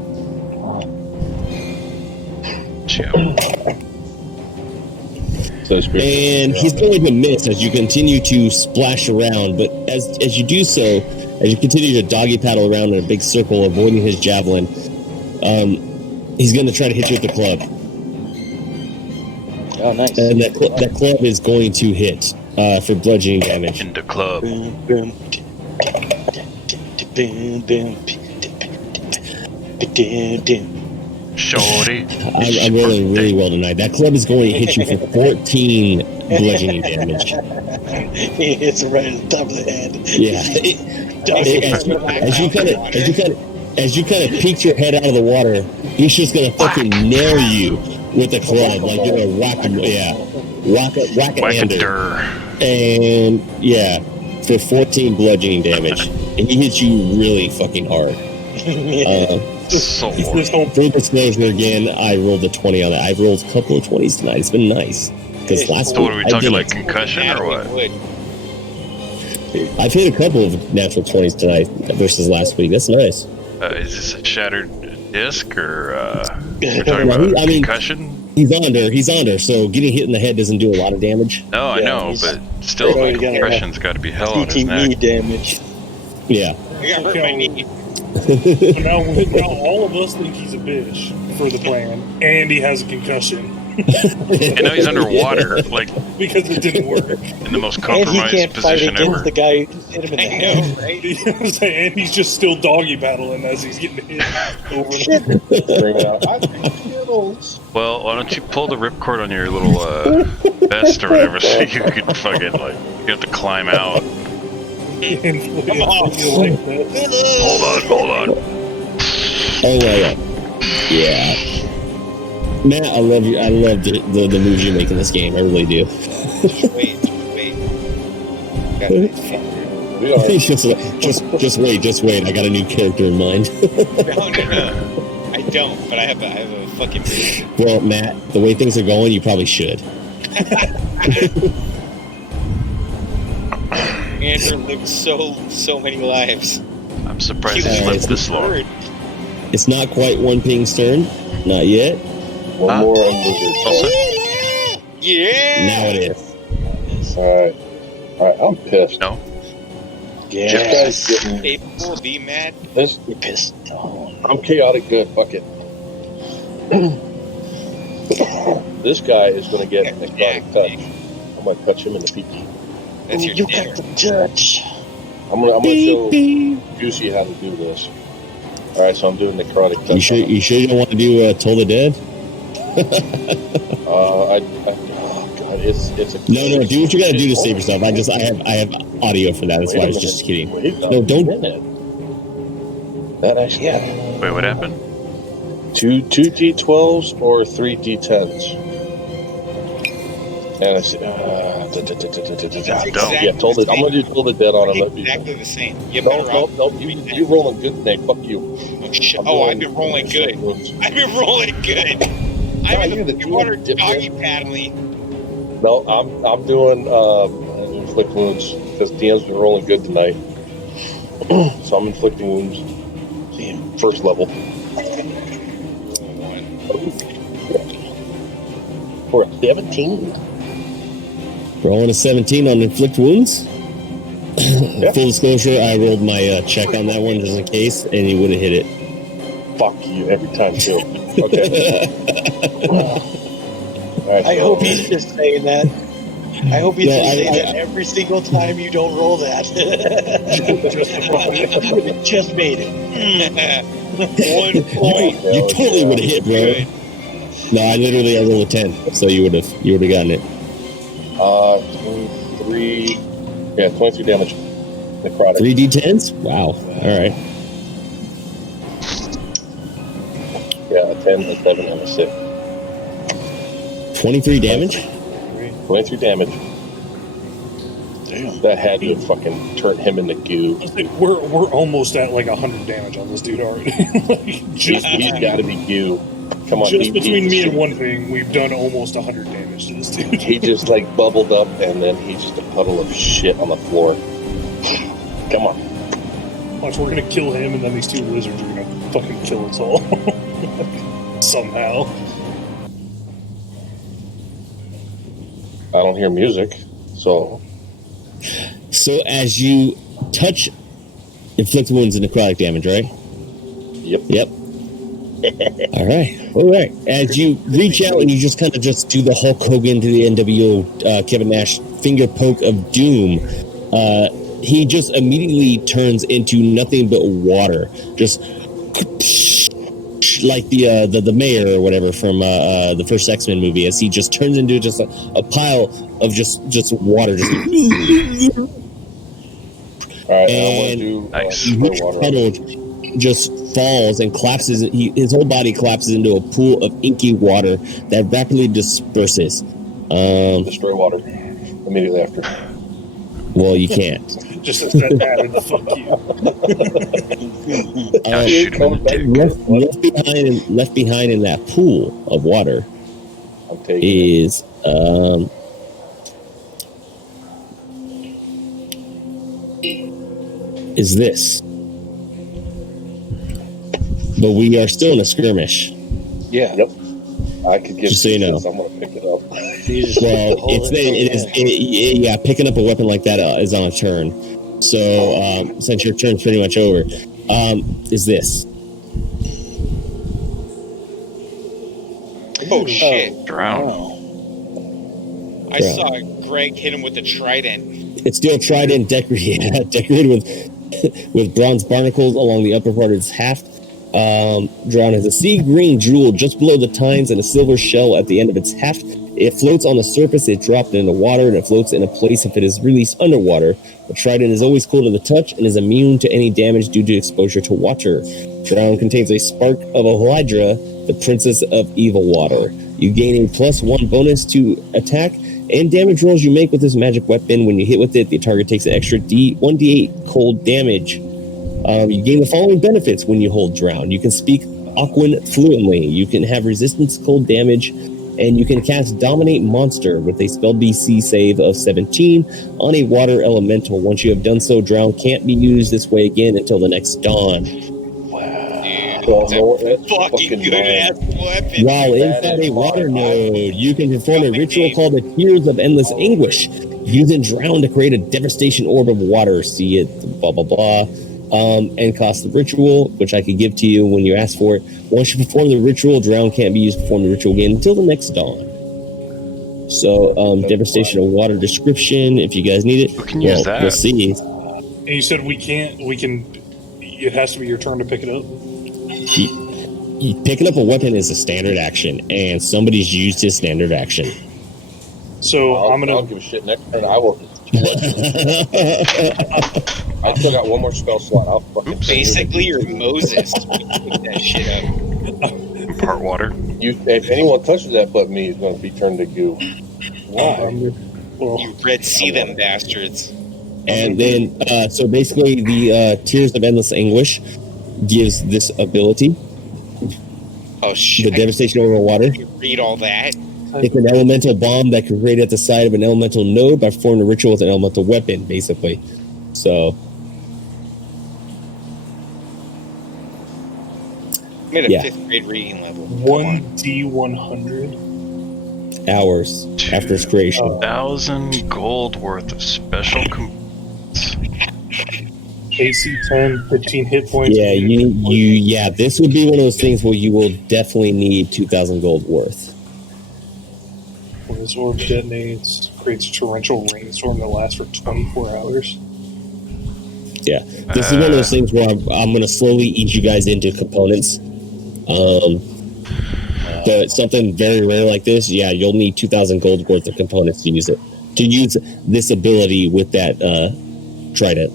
And he's going to miss as you continue to splash around, but as you do so, as you continue to doggy paddle around in a big circle, avoiding his javelin, he's going to try to hit you with the club. Oh, nice. And that club is going to hit for bludgeoning damage. In the club. Shorty. I'm rolling really well tonight. That club is going to hit you for 14 bludgeoning damage. He hits it right at the top of the head. Yeah. As you kind of peek your head out of the water, he's just gonna fucking nail you with a club, like you're gonna whack him. Yeah, whack it. And yeah, for 14 bludgeoning damage, and he hits you really fucking hard. For disclosure again, I rolled a 20 on that. I've rolled a couple of 20s tonight. It's been nice. Because last so what are we talking, like concussion or what? I've hit a couple of natural 20s tonight versus last week. That's nice. Is this a shattered disc or we're talking about concussion? He's under, so getting hit in the head doesn't do a lot of damage. No, I know, but still, the concussion's got to be hell on his neck. Damage. Yeah. I got hurt my knee. now all of us think he's a bitch for the plan, and he has a concussion. And now he's underwater, like because it didn't work. In the most compromised position ever. The guy who hit him in the head. Right? And he's just still doggy paddling as he's getting hit over. Well, why don't you pull the ripcord on your little vest or whatever, so you can fucking you have to climb out. Hold on. Oh yeah. Matt, I love you. I love the moves you make in this game. I really do. Wait. Just wait. I got a new character in mind. No. I don't, but I have a fucking. Well, Matt, the way things are going, you probably should. Andrew lived so many lives. I'm surprised he's lived this long. It's not quite one ping's turn. Not yet. One more on Lizard. Yeah. Now it is. All right. I'm pissed. No. Yeah. This guy's getting. People be mad. You're pissed. Oh. I'm chaotic good. Fuck it. This guy is going to get a necrotic touch. I'm going to touch him in the peaky. That's your you dinner. got the touch. I'm gonna show Juicy how to do this. All right, so I'm doing necrotic touch. You sure you don't want to do Toll the Dead? Oh God, it's a. No, do what you gotta do to save yourself. I have audio for that. That's why I was just kidding. No, don't. That actually. Yeah. Wait, what happened? 2 D12s or 3 D10s. And it's yeah, Toll the. I'm gonna do Toll the Dead on him. Exactly the same. You rolling good today. Fuck you. Oh shit! I've been rolling good. I'm in the water doggy paddling. No, I'm doing inflict wounds because DM's been rolling good tonight. So I'm inflicting wounds. First level. For a 17. Rolling a 17 on inflict wounds. Yep. Full disclosure, I rolled my check on that one just in case, and he would have hit it. Fuck you every time too. Okay. Right, I hope he's just saying that. I hope he's saying that every single time you don't roll that. Just made it. 1 point. You totally would have hit, bro. No, I rolled a 10, so you would have gotten it. 23. Yeah, 23 damage. Necrotic. 3 D10s? Wow. All right. Yeah, a 10, a 7, and a 6. 23 damage? 23 damage. Damn. That had to fucking turn him into goo. We're almost at like 100 damage on this dude already. Like, He's got to be goo. Come on, just between me and one thing, we've done almost 100 damage to this dude. He just like bubbled up, and then he's just a puddle of shit on the floor. Come on. Watch, we're gonna kill him, and then these two lizards are gonna fucking kill us all. Somehow. I don't hear music, so as you touch, inflict wounds and necrotic damage, right? Yep. All right. As you reach out and you just kind of just do the Hulk Hogan to the NWO Kevin Nash finger poke of doom, he just immediately turns into nothing but water, just like the mayor or whatever from the first X-Men movie, as he just turns into just a pile of just water. Just all right, and nice. Water. Just falls and collapses. His whole body collapses into a pool of inky water that rapidly disperses. Destroy water immediately after. Well, you can't. Just as that and the fuck you. Left behind in that pool of water is this. But we are still in a skirmish. Yeah. Yep. I could give just so you know. I'm gonna pick it up. Well, picking up a weapon like that is on a turn. So since your turn's pretty much over, is this? Oh shit! Drown. I saw Greg hit him with the trident. It's still trident decorated with bronze barnacles along the upper part of its haft. Drown has a sea green jewel just below the tines and a silver shell at the end of its haft. It floats on the surface. It dropped into water, and it floats in a place if it is released underwater. The trident is always cool to the touch and is immune to any damage due to exposure to water. Drown contains a spark of a Hydra, the princess of evil water. You gain a +1 bonus to attack and damage rolls you make with this magic weapon. When you hit with it, the target takes an extra 1d8 cold damage. You gain the following benefits when you hold Drown. You can speak Aquan fluently. You can have resistance to cold damage, and you can cast Dominate Monster with a spell DC save of 17 on a water elemental. Once you have done so, Drown can't be used this way again until the next dawn. Fucking good ass weapon. While inside a water node, you can perform a ritual called the Tears of Endless Anguish. Using Drown to create a devastation orb of water. See it, blah, blah, blah. And cost the ritual, which I could give to you when you ask for it. Once you perform the ritual, Drown can't be used to perform the ritual again until the next dawn. So, devastation of water description, if you guys need it. Who can use that? We'll see. And you said it has to be your turn to pick it up? Picking up a weapon is a standard action, and somebody's used his standard action. So I'll give a shit next turn. I will. I still got one more spell slot. I'll fucking. Basically, you're Moses. Pick that shit up. Part water. If anyone touches that but me, is going to be turned to goo. Why? You Red Sea them bastards. And then, so basically, the Tears of Endless Anguish gives this ability. Oh shit! The devastation over water. You read all that. It's an elemental bomb that can create at the side of an elemental node by performing a ritual with an elemental weapon, basically. So, I'm at a 5th grade reading level. 1d100 hours after its creation. 1,000 gold worth of special components. AC 10, 15 hit points. Yeah, this would be one of those things where you will definitely need 2,000 gold worth. When this orb detonates, creates a torrential rainstorm that lasts for 24 hours. Yeah, this is one of those things where I'm going to slowly ease you guys into components. But something very rare like this, you'll need 2,000 gold worth of components to use it. To use this ability with that trident.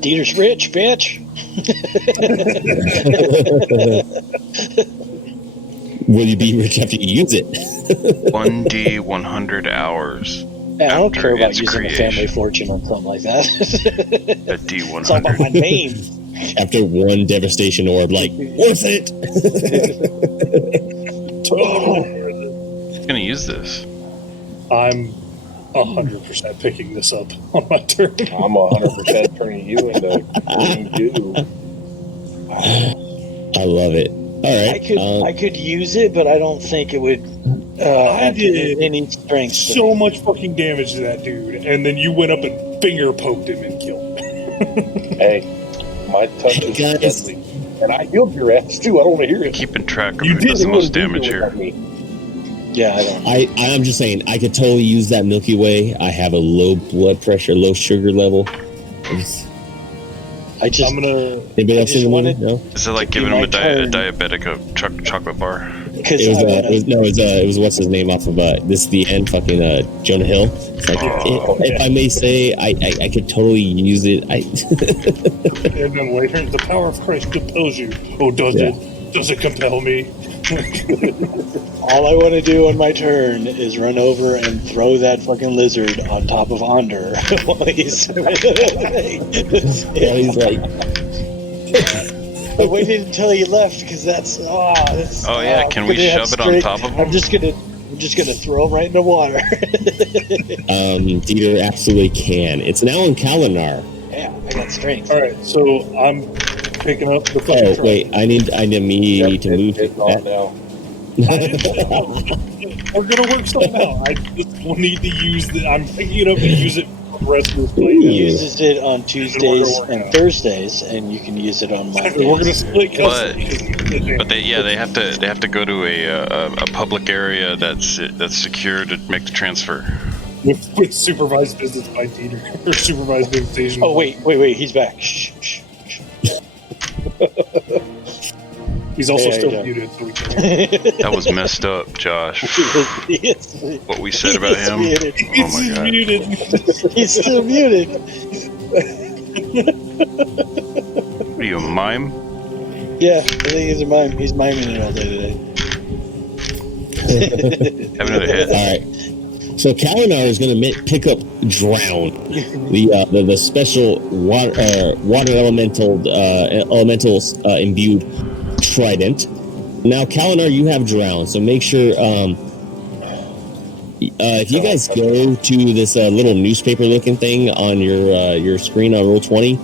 Dieter's rich, bitch. Will you be rich after you use it? 1d 100 hours. Yeah, I don't After care about its using a creation. family fortune on something like that. A D100. It's all about my name. After one devastation orb, like, worth it! Totally. I'm gonna use this. I'm 100% picking this up on my turn. I'm 100% turning you into green goo. I love it. All right. I could use it, but I don't think it would add did any strength. So much fucking damage to that dude, and then you went up and finger poked him and killed him. Hey, my touch is Guys. deadly. And I healed your ass too. I don't want to hear it. Keeping track of You who did, does the You most wouldn't do damage it here. without me. Yeah, I don't. I'm just saying, I could totally use that Milky Way. I have a low blood pressure, low sugar level. I just. I'm gonna. Anybody I else just in the wanted- morning? No? Is it like To be giving him my a turn. diabetic chocolate bar? Because It was, I wanna, it was what's his name off of This is the End, fucking Jonah Hill. It's like, if I may say, I could totally use it. And then later, the power of Christ compels you. Oh, does Yeah. it? Does it compel me? all I want to do on my turn is run over and throw that fucking lizard on top of Onder while he's. Yeah, he's like, I waited until he left because that's. Oh, yeah, can we gonna have shove it on strength. top of him? I'm just gonna throw him right in the water. Dieter absolutely can. It's now in Kalinar. Yeah, I got strength. All right, so I'm picking up the fucking Oh truck. wait, I need me Yep, to move. it's on now. We're gonna work something out. I just will need to use the. I'm picking it up and use it for the rest of this play. He Ooh. uses it on Tuesdays work and out. Thursdays, and you can use it on Mondays. We're gonna split custody. But they have to go to a public area that's secure to make the transfer. with supervised visits by Dieter or supervised visitation. Oh wait, he's back. Shh. He's also Yeah, still yeah. muted, so we can. That was messed up, Josh. What we said about him. Muted. Oh my god. muted. He's still muted. What are you, a mime? Yeah, I think he's a mime. He's miming it all day today. Have another hit. All right. So Kalinar is going to pick up Drown, the special water elementals imbued trident. Now Kalinar, you have Drown, so make sure if you guys go to this little newspaper looking thing on your screen on Roll20,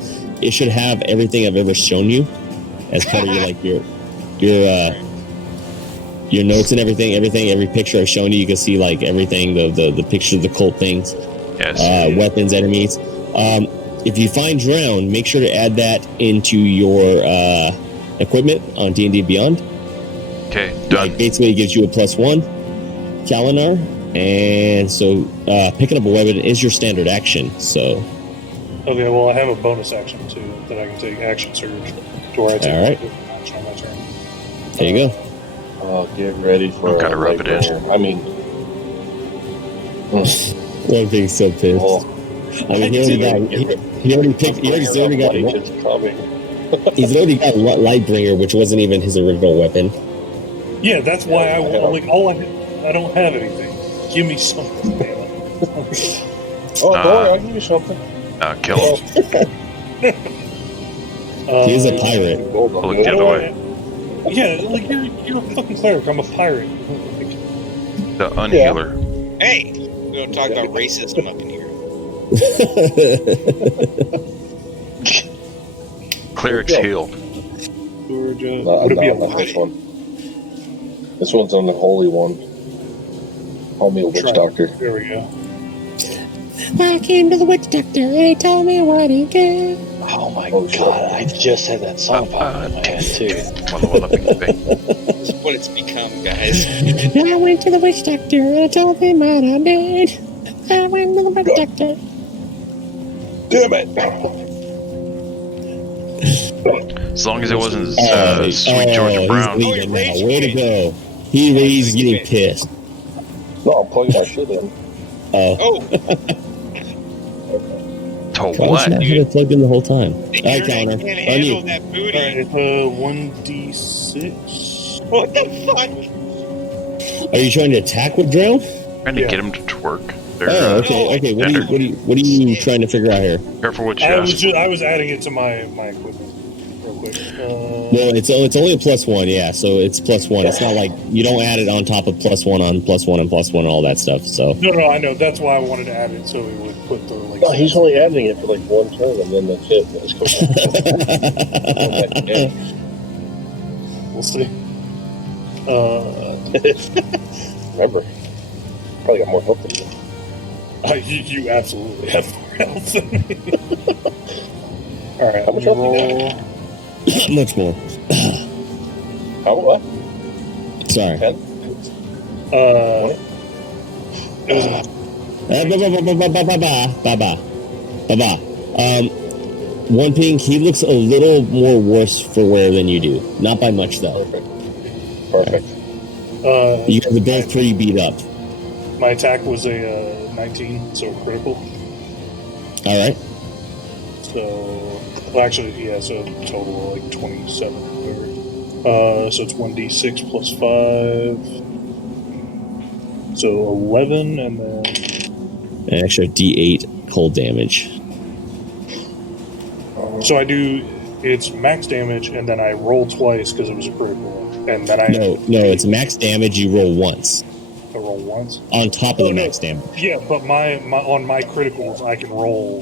it should have everything I've ever shown you as part of your notes and everything, every picture I've shown you. You can see like everything, the pictures of the cult things, Yes. weapons, enemies. If you find Drown, make sure to add that into your equipment on D&D Beyond. Okay, done. Like basically, it gives you a +1 Kalinar, and so picking up a weapon is your standard action. So, Okay, well, I have a bonus action too that I can take action surge to where I take All right. action on my turn. there you go. Get ready for Gotta rub it in. Lightbringer. I mean, One being so pissed. well, I mean, he already got It's coming. he's already got Lightbringer, which wasn't even his original weapon. Yeah, that's why Yeah, I I like I don't have anything. Give me something. Damn it. Oh, don't worry, I'll give you something. Kill him. He's a pirate. Gold on Look gold. the other way. Yeah, like you're a fucking cleric. I'm a pirate. The unhealer. Hey, we don't talk about racism up in here. Clerics heal. Georgia. No, Would it be a not this lie? one. This one's on the holy one. Call me a witch Try it. doctor. There we go. I came to the witch doctor and he told me what he did. Oh my Oh, shit. god, I just had that song popping in my head too. It's what it's become, guys. I went to the witch doctor and I told him what I did. I went to the witch doctor. Damn it! As long as it wasn't Sweet Georgia Brown. He's leaving Oh, he now. rage Way to quit. go. He's getting pissed. No, I'm plugging my shit in. Oh. Oh, To Why was what? not have it plugged in the whole time? the All right, internet Connor. can't On handle you. that All booty. right, it's 1d6. What the fuck? Are you trying to attack with Drown? Trying to Yeah. get him to twerk. Oh, okay. What are you trying to figure out here? Careful what you ask. I was adding it to my equipment real quick. Well, it's only a +1, yeah. So it's +1. It's not like you don't add it on top of +1 on +1 and +1 and all that stuff. So no, I know. That's why I wanted to add it so it would put the like. No, he's only adding it for like one turn, and then that's it. Let's go. We'll see. Remember, probably got more health than you. You absolutely have more health than me. All right, How much health you roll. much more. How what? Sorry. 10? It was One ping. He looks a little more worse for wear than you do. Not by much though. Perfect. You guys are both pretty beat up. my attack was a 19, so critical. All right. So, well, actually, yeah, so total like 27 or whatever. So it's 1d6 plus 5. So 11, and then An extra D8 cold damage. so I do it's max damage, and then I roll twice because it was a critical, and then I No, it's max damage. You roll once I roll once. on top of the max damage. Yeah, but my on my criticals I can roll.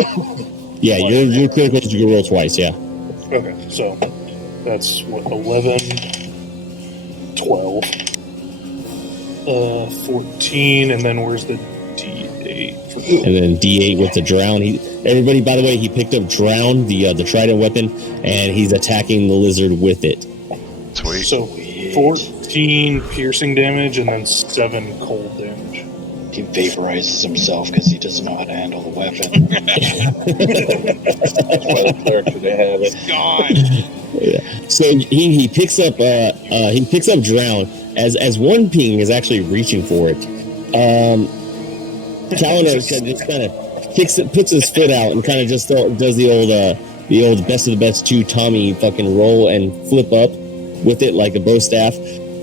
Yeah, your criticals you can roll twice. Yeah. Okay, so that's what 11, 12, 14, and then where's the D8? And then D8 with the drown. Everybody, by the way, he picked up drown, the trident weapon, and he's attacking the lizard with it. Sweet. So 14 piercing damage and then 7 cold damage. He vaporizes himself because he doesn't know how to handle the weapon. That's why the cleric should have it. God. So he picks up drown as one ping is actually reaching for it. Kaliner just kind of puts his foot out and kind of just does the old best of the best 2 Tommy fucking roll and flip up with it like a bow staff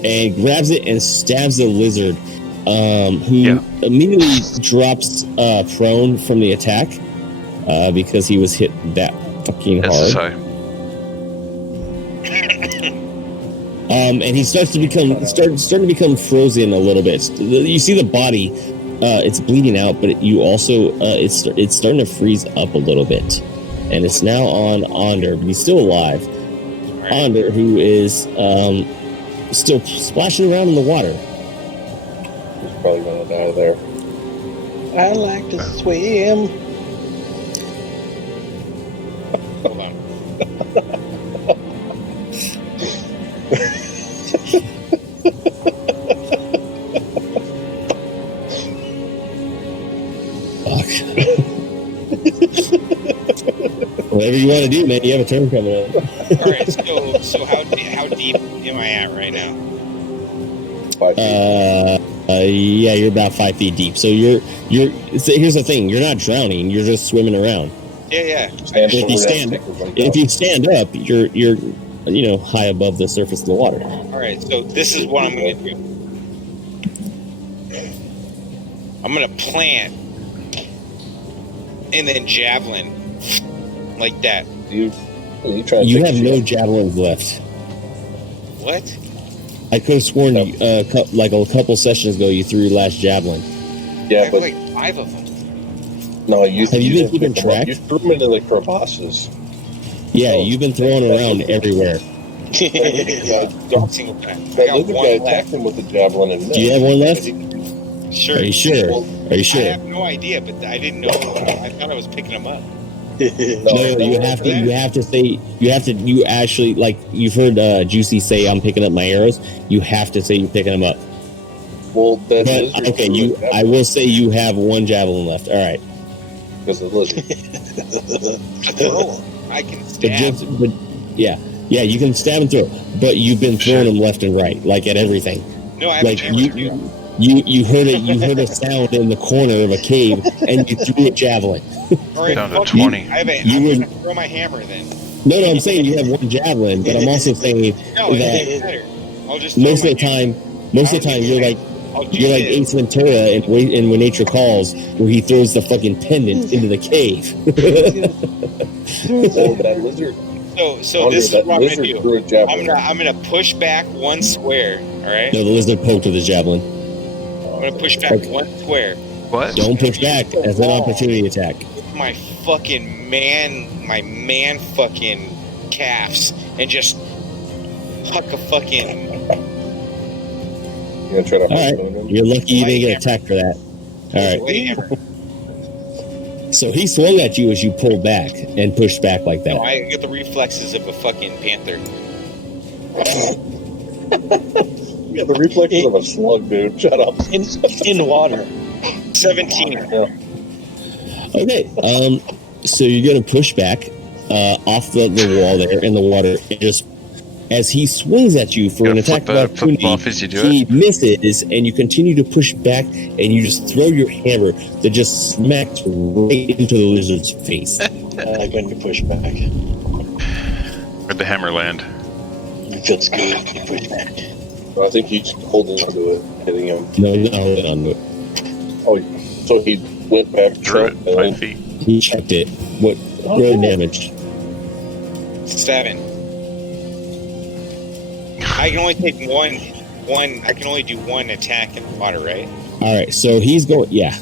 and grabs it and stabs the lizard, who immediately drops prone from the attack because he was hit that fucking hard. SSI. And he starts to become frozen a little bit. You see the body, it's bleeding out, but you also it's starting to freeze up a little bit, and it's now on Onder, but he's still alive. Onder, who is still splashing around in the water. He's probably going to die there. I like to swim. Hold on. Whatever you want to do, man. You have a turn coming up. All right, so how deep am I at right now? 5 feet. Yeah, you're about 5 feet deep. So you're. Here's the thing: you're not drowning. You're just swimming around. Yeah. If you stand up, you're high above the surface of the water. All right, so this is what I'm going to do. I'm going to plant and then javelin like that. You have no javelins left. What? I could have sworn like a couple sessions ago you threw your last javelin. I Yeah, have but like 5 of them. no, Have you been didn't keeping pick them up. track? You threw them into the crevasses. Yeah, you've been throwing around everywhere. Every single time. I That got lizard guy one attacked left. him with the javelin and Do you have one left? Sure. Are you sure? Are you I sure? have no idea, but I didn't know. I thought I was picking them up. No, you have to say, you actually, like, you've heard Juicy say, I'm picking up my arrows. You have to say you're picking them up. Well, that But, lizard okay, threw a I will say you have one javelin left. All right. because of the lizard. Throw 'em. I can stab. Yeah, you can stab and throw, but you've been throwing them left and right, like at everything. No, I have Like a hammer. you heard it. You heard a sound in the corner of a cave, and you threw a javelin. All right, Down to fuck 20. you. I'm You going would- to throw my hammer then. No, I'm saying you have one javelin, but I'm also saying No, it that doesn't matter. I'll just most throw of the my hammer. time, you're like You're like Ace Ventura in When Nature Calls, where he throws the fucking pendant into the cave. Oh, that lizard. So this is what I'm gonna do. Threw a javelin. I'm gonna push back one square. All right. No, the lizard poked with his javelin. I'm gonna push back one square. What? Don't push back. That's an opportunity attack. My fucking man fucking calves and just huck a fucking. You gonna try to All right. You're lucky you didn't get attacked for that. All right. So he swung at you as you pulled back and pushed back like that. No, I get the reflexes of a fucking panther. You got the reflexes of a slug, dude. Shut up. In water. 17. Yeah. Okay. So you're gonna push back off the wall there in the water. And just as he swings at you for an attack of opportunity, he misses, and you continue to push back, and you just throw your hammer that just smacks right into the lizard's face. I'm going to push back. Where'd the hammer land? It feels good. You push back. I think he's holding onto it, hitting him. No, he's not holding onto it. Oh, so he went back Threw it 5 feet. He checked it. What roll damage? 7. I can only take one. I can only do one attack in the water, right? All right, so he's going. Yeah.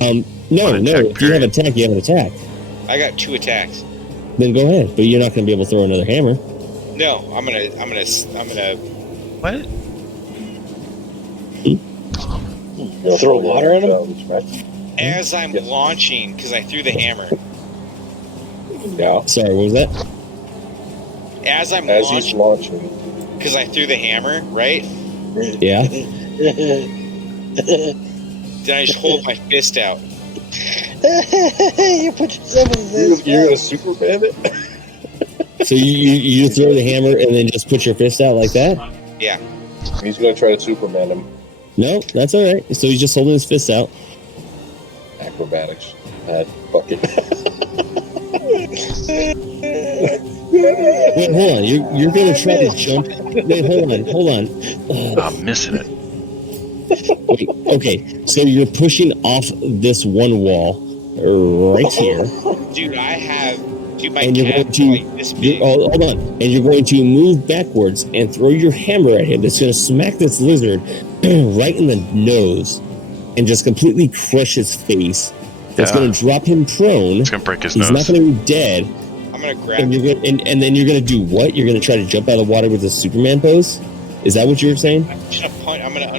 No. If you have an attack, you have an attack. I got 2 attacks. Then go ahead, but you're not going to be able to throw another hammer. No, I'm gonna. What? Throw water at him? As I'm launching, because I threw the hammer. Yeah. Sorry, what was that? As he's launching. Because I threw the hammer, right? Yeah. Then I just hold my fist out. You put yourself in this. You're gonna Superman it? So you throw the hammer and then just put your fist out like that? Yeah. He's gonna try to Superman him. No, that's all right. So he's just holding his fist out. Acrobatics. Fuck it. Wait, hold on. You're going to try to jump. Wait, hold on. I'm missing it. Wait, okay, so you're pushing off this one wall right here. Dude, my and you're going calves to are like this big. hold on, and you're going to move backwards and throw your hammer at him. That's going to smack this lizard right in the nose and just completely crush his face. That's going to drop him prone. It's going to break his nose. He's not going to be dead. I'm going to grab and then you're going to do what? You're going to try to jump out of the water with a Superman pose? Is that what you were saying? I'm going to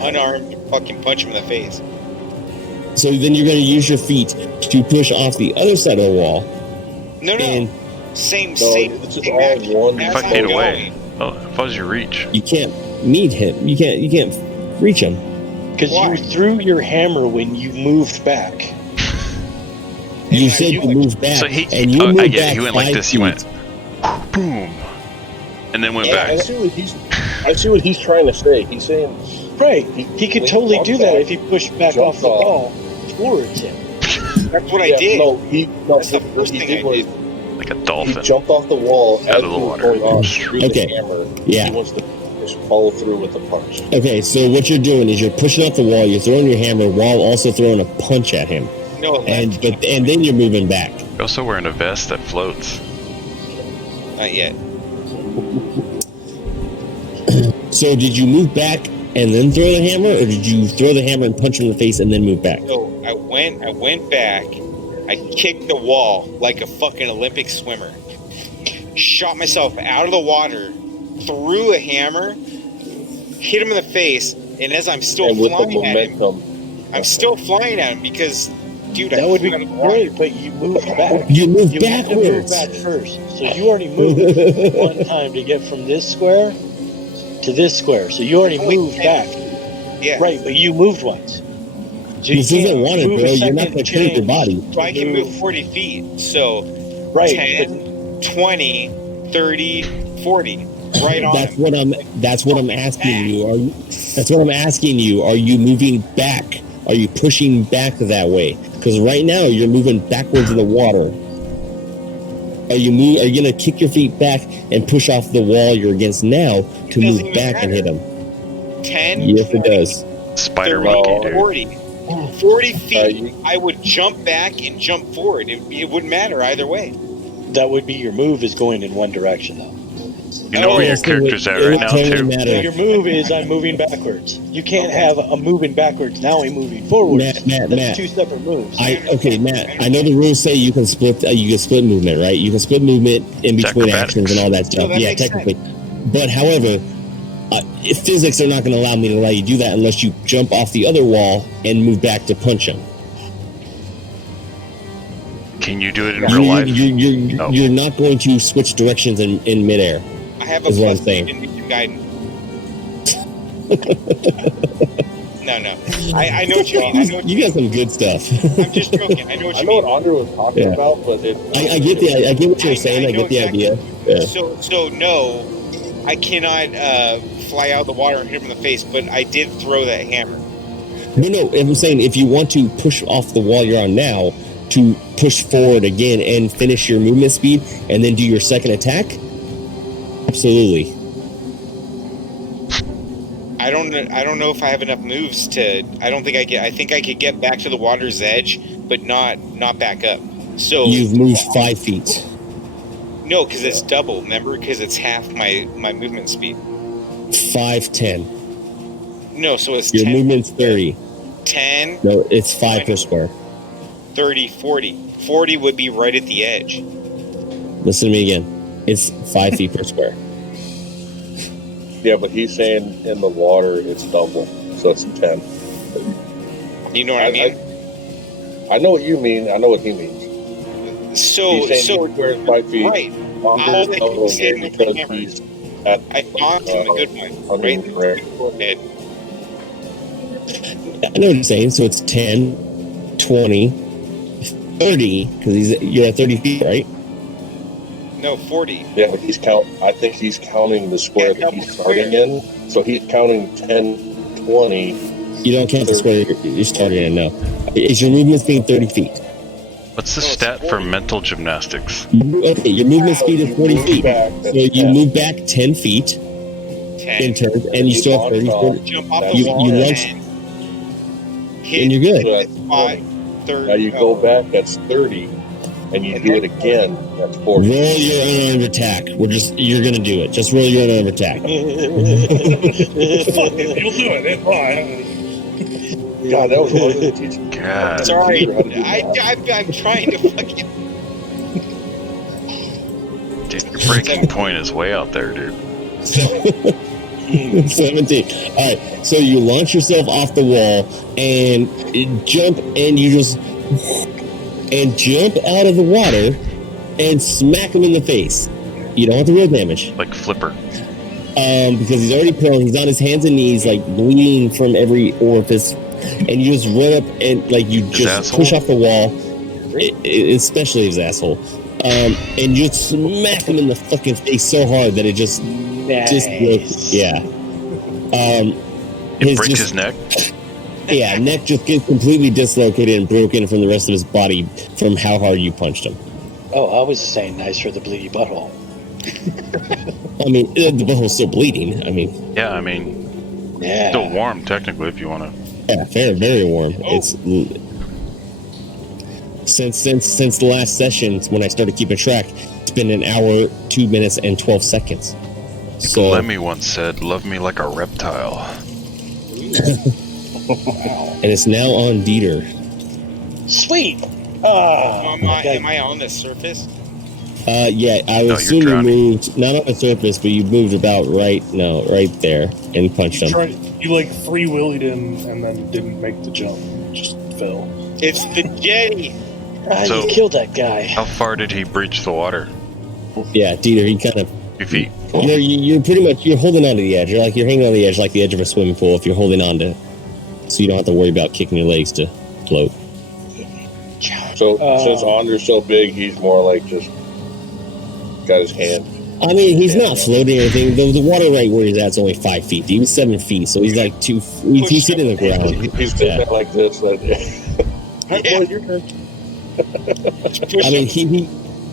unarmed fucking punch him in the face. So then you're going to use your feet to push off the other side of the wall. No. Same. This is all one. 5 feet away. Oh, if I was your reach. You can't meet him. You can't reach him. Because you threw your hammer when you moved back. You said you moved back. So and you moved I get back it. He went like this. He feet. went boom, and then went back. I see what he's trying to say. He's saying, right, he could totally do that if he pushed back off the wall towards him. That's what I did. That's the first thing I did. Like a dolphin. He jumped off the wall out of the water. Okay. Yeah. He wants to just follow through with the punch. Okay, so what you're doing is you're pushing off the wall. You're throwing your hammer while also throwing a punch at him. No, and then you're moving back. You're also wearing a vest that floats. Not yet. So did you move back and then throw the hammer, or did you throw the hammer and punch him in the face and then move back? So I went back. I kicked the wall like a fucking Olympic swimmer. Shot myself out of the water. Threw a hammer. Hit him in the face. And as I'm still flying at him, I'm still flying at him because, dude, that would be great. But you moved back. You moved backwards. Had to move back first. So you already moved one time to get from this square to this square. So you already moved back. Yeah. Right, but you moved once. So this isn't wanted, bro. You're not going to change your body. So I can move 40 feet. So 10, 20, 30, 40. Right on. That's what I'm asking you. That's what I'm asking you. Are you moving back? Are you pushing back that way? Because right now you're moving backwards in the water. Are you going to kick your feet back and push off the wall you're against now to move back and hit him? 10, Yes, 20, it does. Spider 30, monkey, dude. 40 feet. I would jump back and jump forward. It wouldn't matter either way. That would be your move is going in one direction, though. You know where your So character's it at right would now, totally too? matter. Your move is I'm moving backwards. You can't have a moving backwards, now I'm moving forwards. Matt. That's two separate moves. Matt. I know the rules say you can split movement, right? You can split movement in between actions and all that stuff. No, that yeah, makes technically. But however, physics are not going to allow me to allow you to do that unless you jump off the other wall and move back to punch him. Can you do it in real life? You're not going to switch directions in midair. I have a Is what I'm plus saying. in guidance. No. I know what you mean. You got some good stuff. I'm just joking. I know what you I know mean. what Andre was talking Yeah. about, but I get what you're saying. I know get the exactly. idea. Yeah. So no, I cannot fly out of the water and hit him in the face, but I did throw that hammer. No, I'm saying if you want to push off the wall you're on now to push forward again and finish your movement speed and then do your second attack, absolutely. I don't know if I have enough moves to. I think I could get back to the water's edge, but not back up. So You've moved 5 feet. No, because it's double. Remember, because it's half my movement speed. 5, 10. No, so it's Your 10, movement's 30. 10, No, it's 5 per square. 30, 40. 40 would be right at the edge. Listen to me again. It's 5 feet per square. yeah, but he's saying in the water it's double, so it's 10. You know what I mean? I know what you mean. I know what he means. So He's saying he squares 5 feet. right. Andre's think double he's saying with the because hammer. he's at I knocked him a good one. Right in the forehead. I know what you're saying. So it's 10, 20, 30, because you're at 30 feet, right? No, 40. Yeah, but I think he's counting the square that he's starting in. So he's counting 10, 20. You don't count the square you're starting in, no. Is your movement speed 30 feet? What's the stat for mental gymnastics? Okay, your movement speed is 40 feet. Back, So you move back 10 feet 10. in turns, and you still have 30 feet. Jump off the You wall launch, and hit and you're good. So that's spot 20. 30. Now you go back, that's 30. And you do it again, that's 40. Roll your unarmed attack. You're gonna do it. Just roll your unarmed attack. Fuck it, you'll do it. It's fine. God, that was hard to teach. God. Sorry, I'm trying to fucking. Dude, your breaking point is way out there, dude. 17. All right. So you launch yourself off the wall and jump, and you just jump out of the water and smack him in the face. You don't have the real damage. Like Flipper. Because he's already prone. He's on his hands and knees, like bleeding from every orifice. And you just run up and you just push off the wall, especially his asshole. And you smack him in the fucking face so hard that it just dislocates. Yeah. It breaks his neck. Yeah, neck just gets completely dislocated and broken from the rest of his body from how hard you punched him. Oh, I was saying nice for the bleedy butthole. I mean, the butthole's still bleeding. I mean, Yeah, I mean, Yeah. still warm technically if you want to. yeah, very, very warm. It's since the last session when I started keeping track, it's been an hour, 2 minutes, and 12 seconds. So Lemmy once said, "Love me like a reptile." and it's now on Dieter. Sweet. Oh, Am I on the surface? Yeah, I No, would assume you drowning. moved not on the surface, but you moved about right there and punched him. You like three-wheelied him and then didn't make the jump. Just fell. It's the jetty. So- you killed that guy. How far did he breach the water? Yeah, Dieter, he kind of 2 feet. you're pretty much holding on to the edge. You're hanging on the edge like the edge of a swimming pool if you're holding on to, so you don't have to worry about kicking your legs to float. So since Andre's so big, he's more like just got his hand. I mean, he's not floating or anything. The water right where he's at is only 5 feet. He was 7 feet, so he's like he's hitting the ground. He's sitting there like this. Like, Yeah. boys, your turn. I mean, he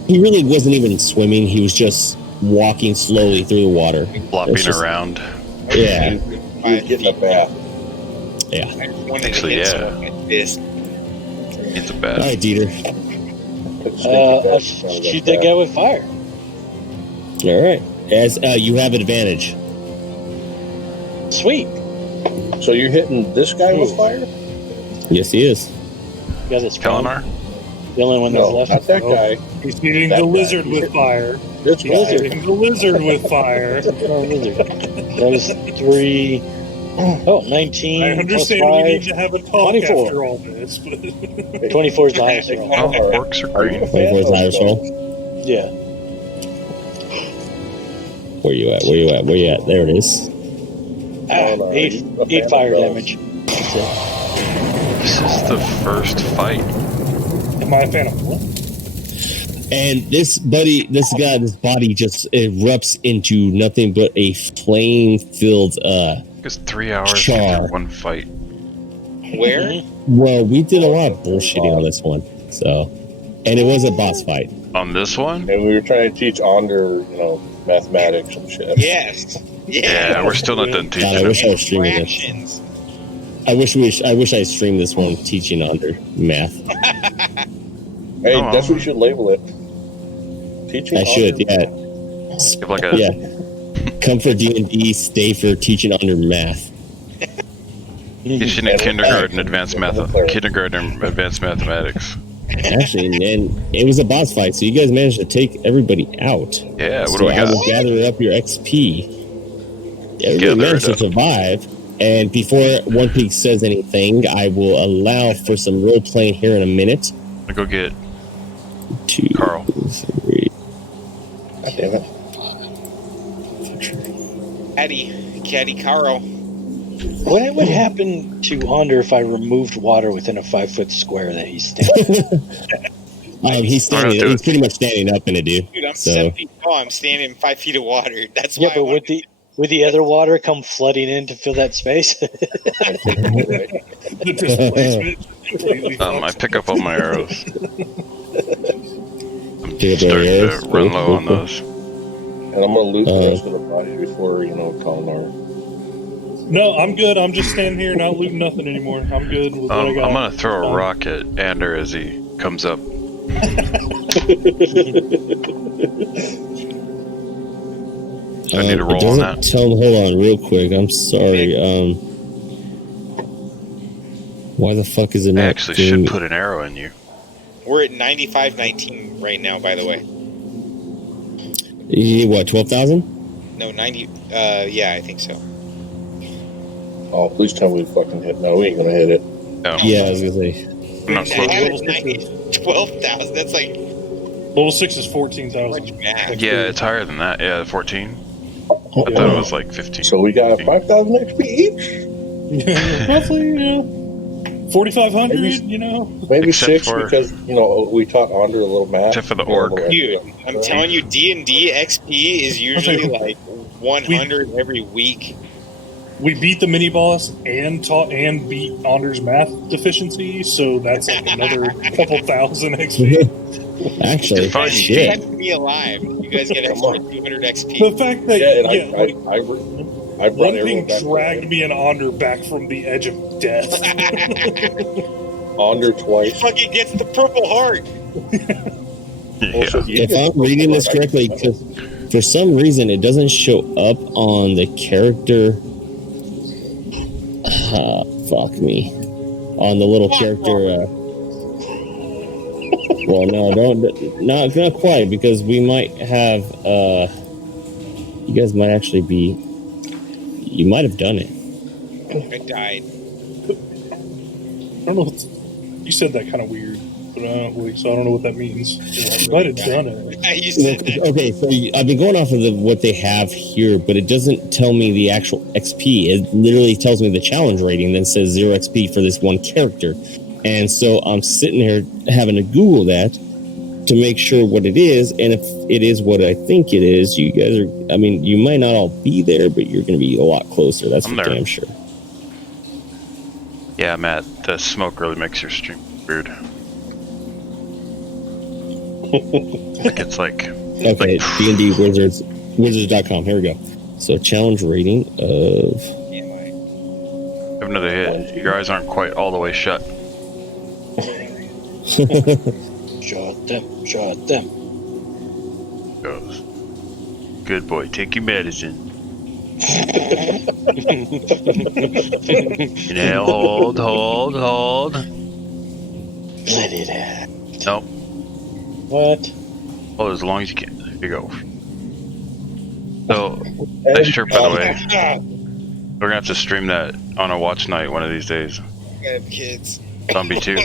really wasn't even swimming. He was just walking slowly through the water. Flopping It's just- around. Yeah. He was getting a bath. Yeah. I just wanted Actually, to hit yeah. someone with this. It's a All bad. right, Dieter. I'll shoot that guy with fire. All right. As you have advantage. Sweet. So you're hitting this guy with fire? Yes, he is. You guys, it's fun. Kalinar? The only one No, that's not left. that guy. He's hitting That the guy. lizard with fire. This The guy. lizard. Hitting the lizard with fire. Oh, lizard. That was 3. Oh, 19 I plus understand we 5. need to have a talk 24. after all this, but 24 is the highest roll. Oh, orcs are Are you green. a fan 24 is the of highest those? roll. Yeah. Where you at? Where you at? Where you at? There it is. No, Eight you a fan of fire those? damage. That's it. This is the first fight. am I a fan of what? And this body just erupts into nothing but a flame-filled. It's 3 hours Char. after one fight. Where? Well, we did a lot of bullshitting on this one, so, and it was a boss fight. On this one? And we were trying to teach Onder, mathematics and shit. Yes. Yeah, we're still not done God, teaching I wish I it. was streaming this. Fractions. I wish I streamed this one teaching under math. Hey, Oh, that's what you should label it. Teaching I should, Onder yeah. math. Give like a Yeah. Come for D&D, stay for teaching under math. teaching in kindergarten advanced mathematics. Actually, and it was a boss fight, so you guys managed to take everybody out. Yeah, what So do we I got? will gather up your XP. Everybody Gather managed it to up. survive. And before One Peak says anything, I will allow for some role playing here in a minute. I'll go get 2, Carl. 3. God damn it. Caddy Carl. What would happen to Onder if I removed water within a 5-foot square that he's standing? He's standing. He's pretty much standing up in it, dude. Dude, I'm So- 7 feet tall. I'm standing in 5 feet of water. That's why Yeah, but would the other water come flooding in to fill that space? The displacement completely I pick up all my arrows. I'm Pick up all starting your to arrows? run low on Cool. those. And I'm going to loot the rest of the body before, Kalinar. No, I'm good. I'm just standing here not looting nothing anymore. I'm good with what I I'm got. gonna throw a rock at Ander as he comes up. I need to roll it on doesn't that. tell. Hold on, real quick. I'm sorry. Why the fuck is it I not? actually doing- should put an arrow in you. We're at 95-19 right now, by the way. What? 12,000? No, 90. Yeah, I think so. Oh, please tell me we fucking hit. No, we ain't going to hit it. No, Yeah, I was gonna say. I'm not I close. have it 12,000. That's like Level 6 is 14,000. much math. Yeah, it's higher than that. Yeah, 14. I thought it was like 15. So we got 5,000 XP each? Roughly, 4,500, Maybe- know? Maybe Except 6 for- because, we taught Onder a little math. Except for the You know, a orc. little Dude, extra. I'm telling you, D&D XP is usually like 100 every week. We beat the mini boss and taught and beat Onder's math deficiency, so that's like another couple thousand XP. Actually, Define You shit. kept me alive. You guys get extra 200 XP. The fact that Yeah, and like, I brought one everyone thing back. dragged me and Onder back from the edge of death. Onder twice. Fucking gets the Purple Heart. Yeah. So you If get I'm the reading this first one, correctly, because for some reason it doesn't show up on the character. Fuck me. On the little character. Well, no, not quite, because we might have. You guys might actually be. You might have done it. I died. I don't know. You said that kind of weird, but so I don't know what that means. You might have done it. You said that. Okay, so I've been going off of what they have here, but it doesn't tell me the actual XP. It literally tells me the challenge rating, then says 0 XP for this one character. And so I'm sitting here having to Google that to make sure what it is. And if it is what I think it is, you guys are, I mean, you might not all be there, but you're going to be a lot closer. That's I'm for there. damn sure. Yeah, Matt, the smoke really makes your stream weird. Like it's like Okay, D&D Wizards, wizards.com. Here we go. So challenge rating of Have another hit. Your eyes aren't quite all the way shut. Shot them. Shot them. Goes. Good boy. Take your medicine. Inhale, hold. Let it out. Nope. What? Hold as long as you can. There you go. So, nice shirt, by the way. We're gonna have to stream that on a watch night one of these days. I have kids. Zombie 2.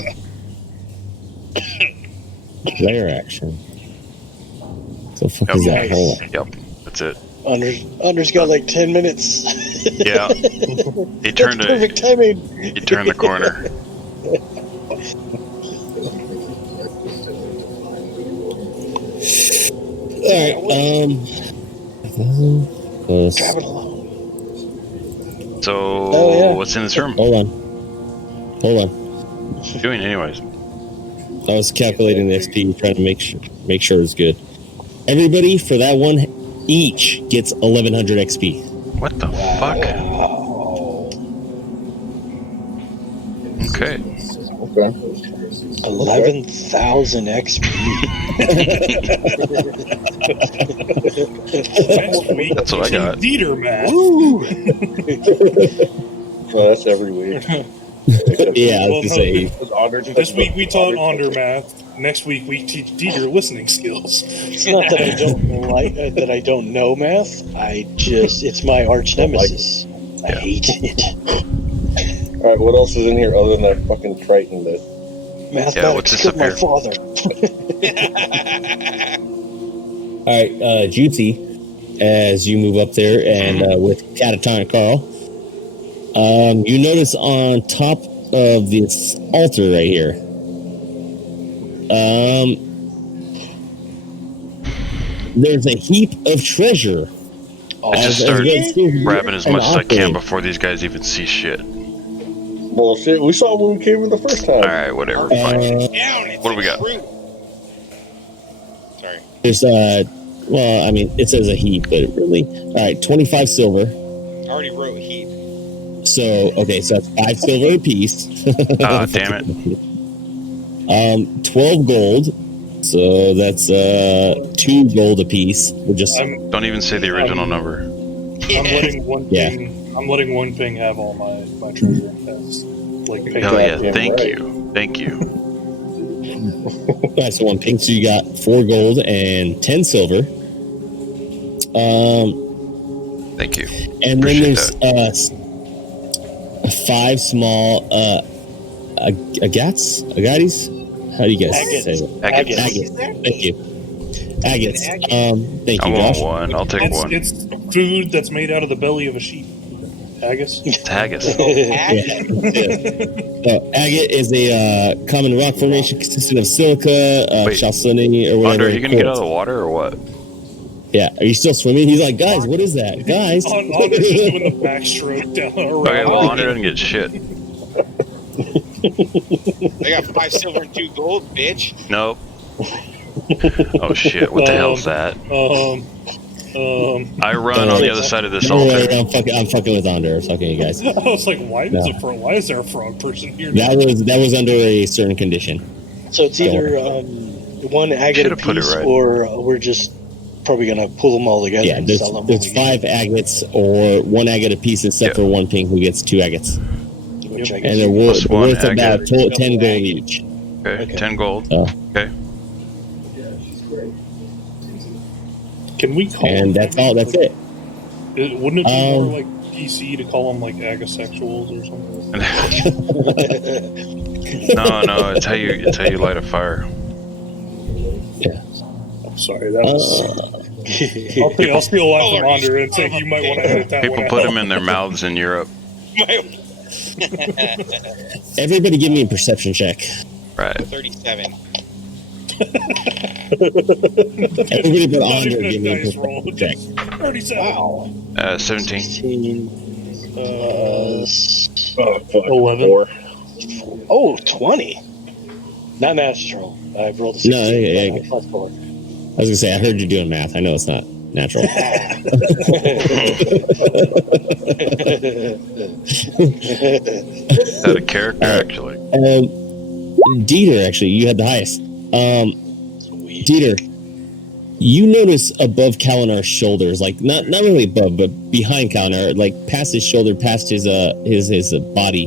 Player action. So fuck is that hole? Yep, that's it. Under's got like 10 minutes. Yeah. He turned That's perfect timing. He turned the corner. Alright, Drive it along. So, what's in this room? Hold on. What are you doing anyways? I was calculating the XP, trying to make sure it's good. Everybody, for that one, each gets 1100 XP. What the fuck? Okay. 11,000 XP. Next week, That's what I got. Dieter math. Well, that's every week. Yeah, I was gonna say. This week we taught Onder math. Next week we teach Dieter listening skills. It's not that I don't like that I don't know math. It's my arch nemesis. I hate it. All right, what else is in here other than that fucking Triton that? Mathematics what's this killed up my here? father. Alright, Jutsi, as you move up there and with Catatonic Carl, you notice on top of this altar right here, there's a heap of treasure. I just start grabbing as much as I can before these guys even see shit. Bullshit. We saw when we came in the first time. Alright, whatever, fine. What do we got? Sorry. There's well, I mean, it says a heap, but it really. All right, 25 silver. I already wrote heat. So that's 5 silver apiece. Ah, damn it. 12 gold. So that's 2 gold apiece. We're just. Don't even say the original number. I'm letting one thing. I'm letting one thing have all my treasure. That's like pay. Hell yeah! Thank Thank you. All right, so 1 pink. So you got 4 gold and 10 silver. Thank you. And then Appreciate there's 5 small agates. How do you guys say it? Agates. Thank you. Agates. Thank I you, want Josh. one. I'll take one. It's food that's made out of the belly of a sheep. Haggis. It's haggis. Agate is a common rock formation consisting of silica, chalcedony, or whatever. Under, are you gonna get out of the water or what? Yeah. Are you still swimming? He's like, guys, what is that? Guys. Onder's just doing the backstroke down around. Okay, well, Under doesn't get shit. I got 5 silver and 2 gold, bitch. Nope. Oh shit! What the hell's that? I run on the other side of this altar. I'm fucking with Onder. I'm fucking you guys. I was like, why is there a frog person here? That was under a certain condition. So it's either one agate Should've put it apiece, right. or we're just probably gonna pull them all together. Yeah, and there's sell them 5 agates or 1 agate apiece, except for 1 pink who gets 2 agates, which I and guess they're Plus one worth about agate. 10 gold each. Okay, 10 gold. Oh. Okay. Can we call And them? that's all. That's it. Wouldn't it be more like PC to call them like agasexuals or something? No, it's how you light a fire. I'm sorry, that was. I'll steal a lot from Onder and say you might want to edit that People one put out. them in their mouths in Europe. Everybody, give me a perception check. Right. 37. Everybody but Not Onder, even a give me a dice roll. perception check. 37. wow. 17. 16, 11. 20. Not natural. I've rolled a 16. No, yeah. Plus 4. I was gonna say I heard you doing math. I know it's not. natural. Out of character, actually. Dieter, actually, you had the highest. Sweet. Dieter, you notice above Kalinar's shoulders, like not really above, but behind Kalinar, like past his shoulder, past his body,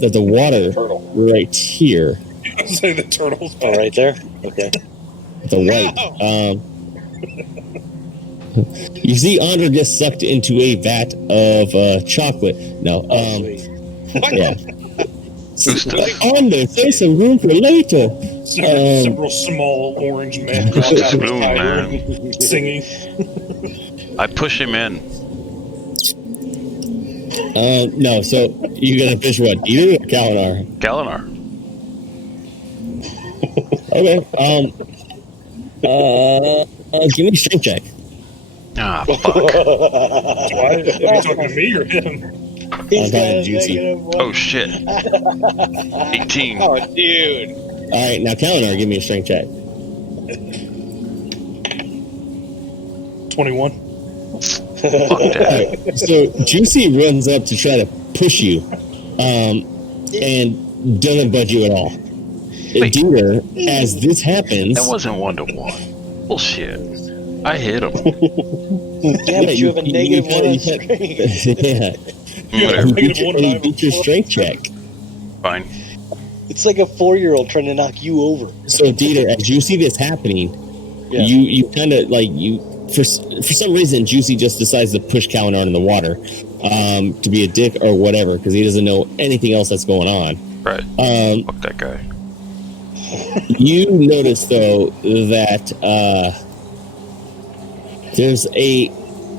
that the water right here. Say the turtles. Oh, right there. Okay. The white. You see, Andre gets sucked into a vat of chocolate. No. Sweet. Yeah. Andre, save some room for later. Several small orange men walk out of the Spoon, tire man. singing. I push him in. No, so you gonna fish what? Dieter or Kalinar? Kalinar. Okay. Give me a strength check. Ah, fuck. Why? Are you talking to me or him? He's got a Juicy. -1. Oh, shit. 18. Oh, dude. All right, now Kalinar, give me a strength check. 21. Fuck that. All right, so Juicy runs up to try to push you, and doesn't budge you at all. Wait. Dieter, as this happens, That wasn't 1-to-1. Bullshit. I hit him. Yeah, but you have a negative one on you screen. yeah, Whatever. you beat your strength check. Fine. It's like a 4-year-old trying to knock you over. So Dieter, as you see this happening, Yeah. you kind of like for some reason Juicy just decides to push Kalinar in the water, to be a dick or whatever, because he doesn't know anything else that's going on. Right. Fuck that guy. You notice though that there's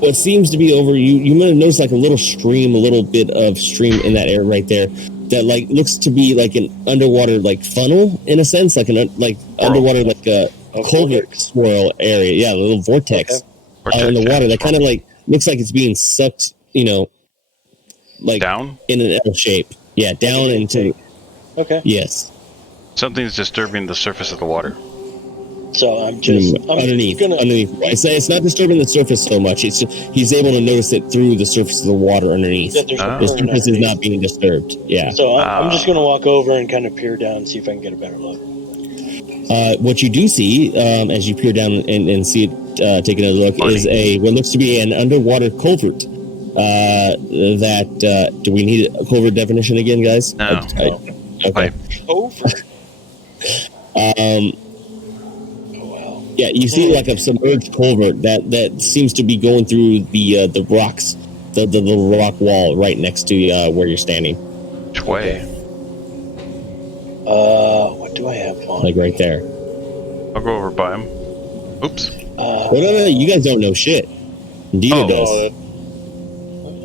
what seems to be over you might have noticed like a little bit of stream in that area right there that like looks to be like an underwater like funnel in a sense, like underwater like a culvert swirl area. Yeah, a little vortex in the water that kind of like looks like it's being sucked, like Down? in an L shape. Yeah, down into. Okay. Yes. Something's disturbing the surface of the water. So I'm underneath. gonna. It's not disturbing the surface so much. It's just, he's able to notice it through the surface of the water underneath. That there's a Ah. The current surface is underneath. not being disturbed. Yeah. So I'm just gonna walk over and kind of peer down and see if I can get a better look. What you do see, as you peer down and see it, take another look, is what looks to be an underwater culvert. Do we need a culvert definition again, guys? No. Okay. Pipe. Over. Yeah, you see like a submerged culvert that seems to be going through the rocks, the little rock wall right next to where you're standing, Which way? What do I have on? like right there. I'll go over by him. Oops. No, you guys don't know shit. Dieter does. I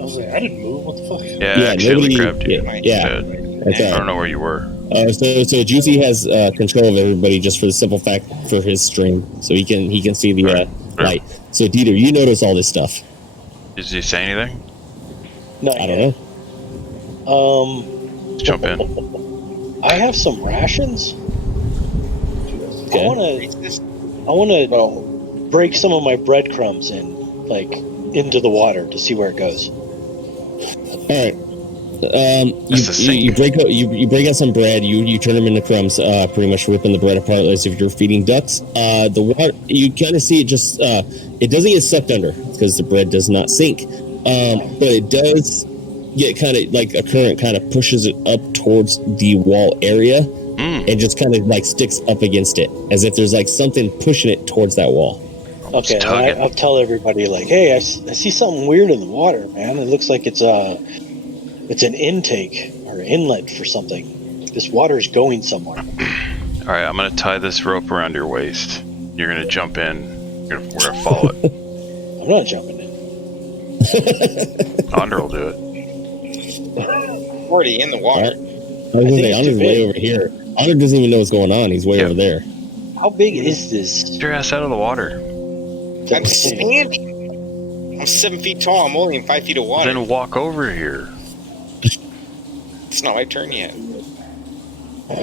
was like, I didn't move. What the fuck? Yeah, I accidentally grabbed you. Yeah, Bad. that's I all don't right. know where you were. So Juicy has control of everybody just for the simple fact for his stream, so he can see the light. So Dieter, you notice all this stuff. Did he say anything? No, I don't know. Let's jump in. I have some rations. Okay. I want to break some of my breadcrumbs into the water to see where it goes. All right. You break out some bread. You turn them into crumbs. Pretty much ripping the bread apart as if you're feeding ducks. The water, you kind of see it just. It doesn't get sucked under because the bread does not sink. But it does get kind of like a current kind of pushes it up towards the wall area, and just kind of like sticks up against it as if there's like something pushing it towards that wall. Okay, I'll tell everybody like, hey, I see something weird in the water, man. It looks like it's an intake or inlet for something. This water is going somewhere. All right, I'm gonna tie this rope around your waist. You're gonna jump in. We're gonna follow it. I'm not jumping in. Andre will do it. Already in the water. I was gonna say, Andre's way over here. Andre doesn't even know what's going on. He's way over there. How big is this? Get your ass out of the water. I'm standing. I'm 7 feet tall. I'm only in 5 feet of water. Then walk over here. It's not my turn yet.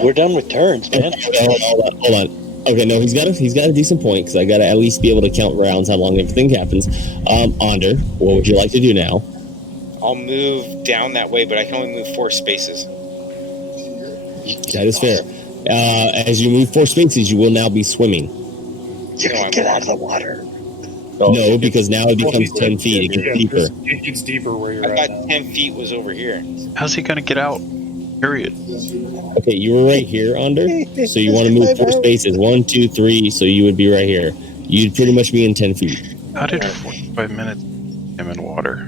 We're done with turns, man. Hold on. Okay, no, he's got a decent point because I got to at least be able to count rounds, how long everything happens. Onder, what would you like to do now? I'll move down that way, but I can only move 4 spaces. That is fair. As you move 4 spaces, you will now be swimming. You can get out of the water. No, because now it becomes 10 feet. It gets deeper. It gets deeper where you're I at thought now. 10 feet was over here. How's he gonna get out? Period. Okay, you were right here, Onder. So you want to move 4 spaces. 1, 2, 3. So you would be right here. You'd pretty much be in 10 feet. How did 45 minutes him in water?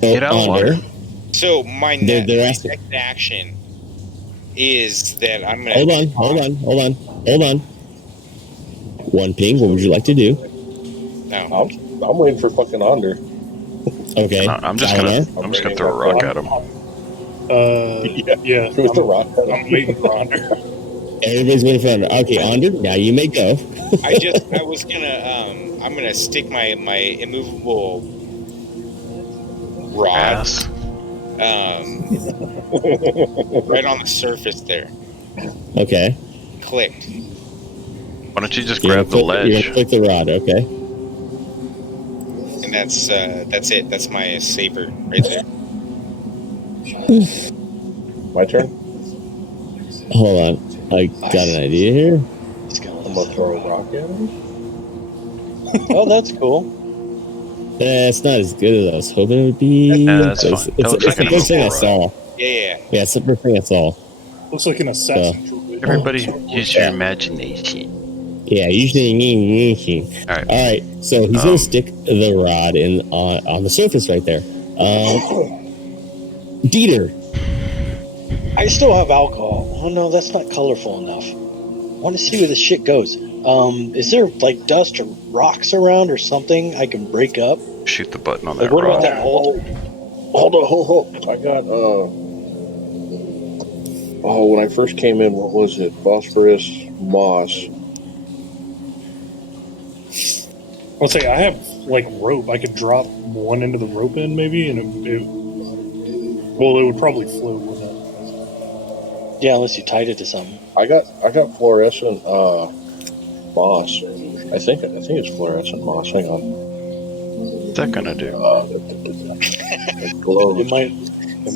Get out of water. So my They're next asking. action is that I'm going to... Hold on. One ping, what would you like to do? No. I'm waiting for fucking Onder. Okay. I'm just gonna throw a rock at him. Yeah. With the rock. I'm waiting for Onder. Everybody's waiting for Onder. Okay, Onder, now you may go. I was going to... I'm going to stick my immovable rod Ass. right on the surface there. Okay. Clicked. Why don't you just You're grab the gonna click- You're ledge? gonna click the rod, okay. And that's it. That's my saber right there. My turn? Hold on. I got an idea here. I'm gonna throw a rock at him. Oh, that's cool. It's not as good as I was hoping it would be. Yeah, that's It's- fine. It's, That looks it's like the an first thing I immovable saw. Yeah. Yeah, it's the first thing I saw. Looks like an assassin. Everybody, use your imagination. Yeah, usually. All right. All right, so he's gonna stick the rod in on the surface right there. Dieter, I still have alcohol. Oh no, that's not colorful enough. I want to see where this shit goes. Is there like dust or rocks around or something I can break up? Shoot the button on Like that what about rod. that hole? Hold on. I got, when I first came in, what was it? Phosphorus, moss. I'll say I have like rope. I could drop one into the rope end maybe, and it would probably float with it. Yeah, unless you tied it to something. I got fluorescent, moss. I think it's fluorescent moss. Hang on. What's that gonna do? It glows. It might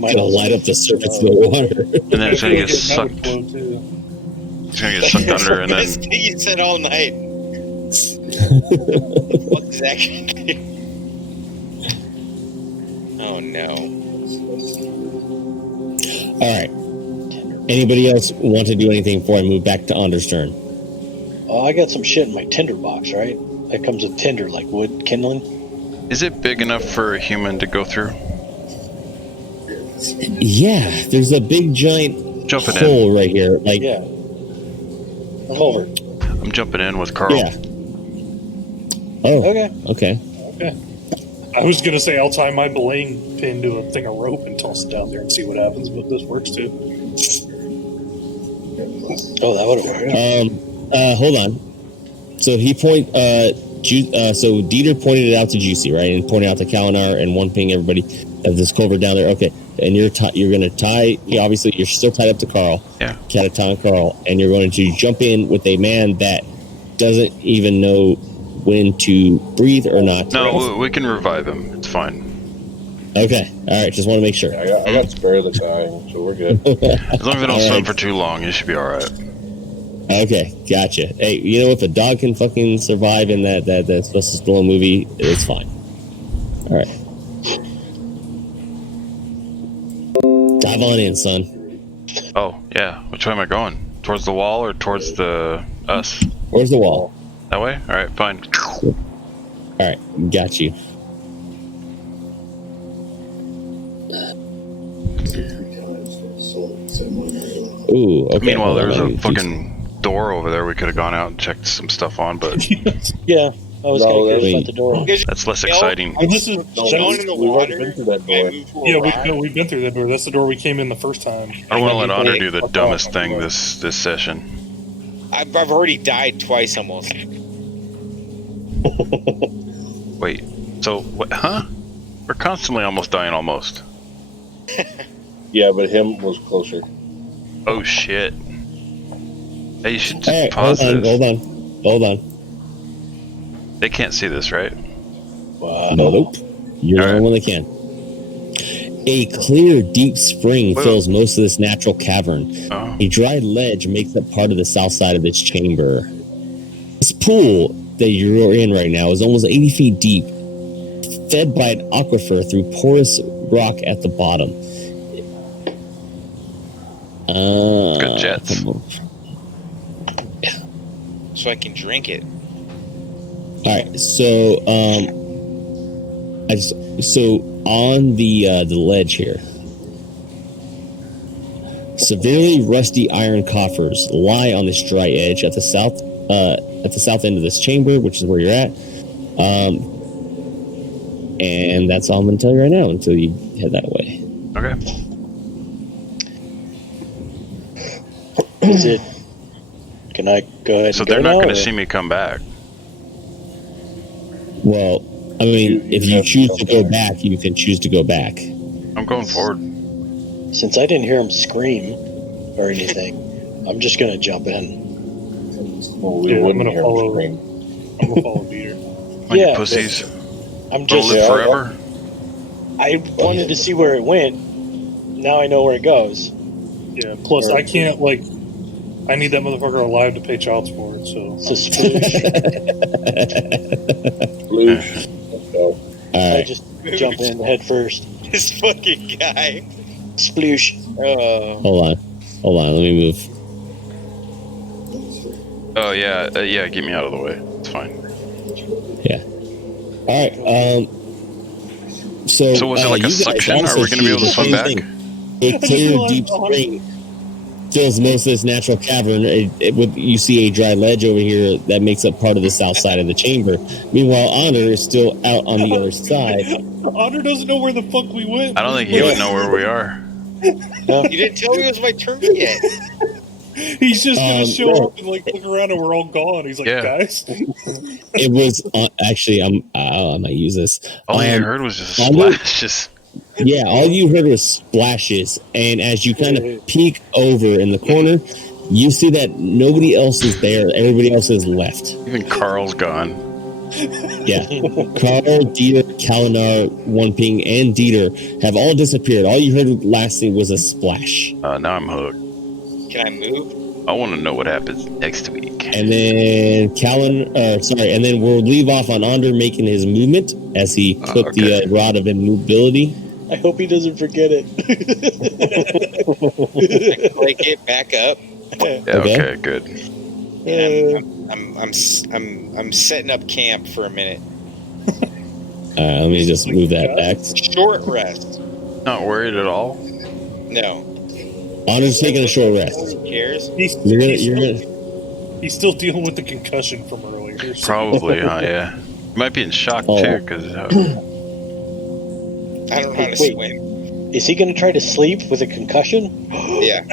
gonna light up the surface of the water. And then it's gonna get That would sucked. float too. It's gonna get sucked under, and This then thing you said all night. What is that gonna do? Oh no. All right. Anybody else want to do anything before I move back to Onder's turn? Oh, I got some shit in my tinder box, right? That comes with tinder, like wood kindling. is it big enough for a human to go through? Yeah, there's a big giant Jumping in. hole right here. Like, Yeah. Culvert. I'm jumping in with Carl. yeah. Oh, Okay. okay. I was gonna say I'll tie my belaying pin to a thing of rope and toss it down there and see what happens, but this works too. Oh, that would have worked. Hold on. So he so Dieter pointed it out to Juicy, right? And pointed out to Kalinar and one ping everybody of this culvert down there. Okay. And you're going to tie, obviously you're still tied up to Carl. Yeah. Cataton Carl. And you're going to jump in with a man that doesn't even know when to breathe or not. No, we can revive him. It's fine. Okay. All right. Just want to make sure. I got spare the dying, so we're good. As long as they don't All swim right. for too long, you should be all right. Okay, gotcha. Hey, you know, if a dog can fucking survive in that Sylvester Stallone movie, it's fine. All right. Dive on in, son. Oh yeah, which way am I going? Towards the wall or towards the us? Where's the wall? That way? All right, fine. All right, got you. Ooh, okay. Meanwhile, hold on, there's let a me do fucking door over there. We could have gone out and checked some stuff on, but Yeah. I was No, going to that's- go shut the door. that's less exciting. This is Going in the We've already water. been through that I door. move to a yeah, rock. we've been through that door. That's the door we came in the first time. I don't want to let Andre Wait, do the fuck dumbest off. thing this session. I've already died twice almost. Wait, so what? Huh? We're constantly almost dying, almost. Yeah, but him was closer. Oh shit. Hey, you should just All right, pause this. hold on. They can't see this, right? Wow. Nope. You're the only one that can. A clear, deep spring fills most of this natural cavern. Oh. A dry ledge makes up part of the south side of this chamber. This pool that you're in right now is almost 80 feet deep, fed by an aquifer through porous rock at the bottom. Good jets. So I can drink it. All right, so on the ledge here, severely rusty iron coffers lie on this dry edge at the south end of this chamber, which is where you're at. And that's all I'm going to tell you right now until you head that way. Okay. Is it? Can I go ahead? So and they're go not now, going or- to see me come back. Well, I mean, if you have choose to to go go back, you can choose to go back. I'm going forward. Since I didn't hear him scream or anything, I'm just gonna jump in. Well, we Yeah, I'm wouldn't gonna hear follow- him scream. I'm gonna follow Peter. Oh, Yeah, you pussies. I'm Gonna just. live Yeah, forever? I wanted to see where it went. Now I know where it goes. Yeah. Plus, I can't I need that motherfucker alive to pay child support. So It's a sploosh. Sploosh. Let's go. I All right. just jump in head first. This fucking guy. Sploosh. Hold on. Let me move. Oh, yeah. Yeah, get me out of the way. It's fine. All right. So So was it like a you guys suction? Are also we going to be see able to the swim same back? thing. A clear, deep spring fills most of this natural cavern. You see a dry ledge over here that makes up part of the south side of the chamber. Meanwhile, Honor is still out on the other side. Honor doesn't know where the fuck we went. I don't think he would know where we are. You didn't tell me it was my turn yet. He's just gonna show right. up and look around and we're all gone. He's like, Yeah. guys. It was actually I might use this. All you heard was just a Honor- splash. Just Yeah, all you heard was splashes, and as you kind of peek over in the corner, you see that nobody else is there. Everybody else has left. even Carl's gone. Yeah, Carl, Dieter, Kalinar, One Ping, and Dieter have all disappeared. All you heard last thing was a splash, Now I'm hooked. Can I move? I want to know what happens next week. and then and then we'll leave off on Onder making his movement as he took okay. the rod of immovability. I hope he doesn't forget it. Can I get back up? Yeah, okay, good. Yeah, I'm setting up camp for a minute. Let me just move that back. Short rest. Not worried at all. No. Onder's taking a short rest. Who cares? He's still dealing with the concussion from earlier. So. Probably, huh? Yeah. You might be in shock Oh. too, because I don't know how to Wait. swim. Is he gonna try to sleep with a concussion? Yeah.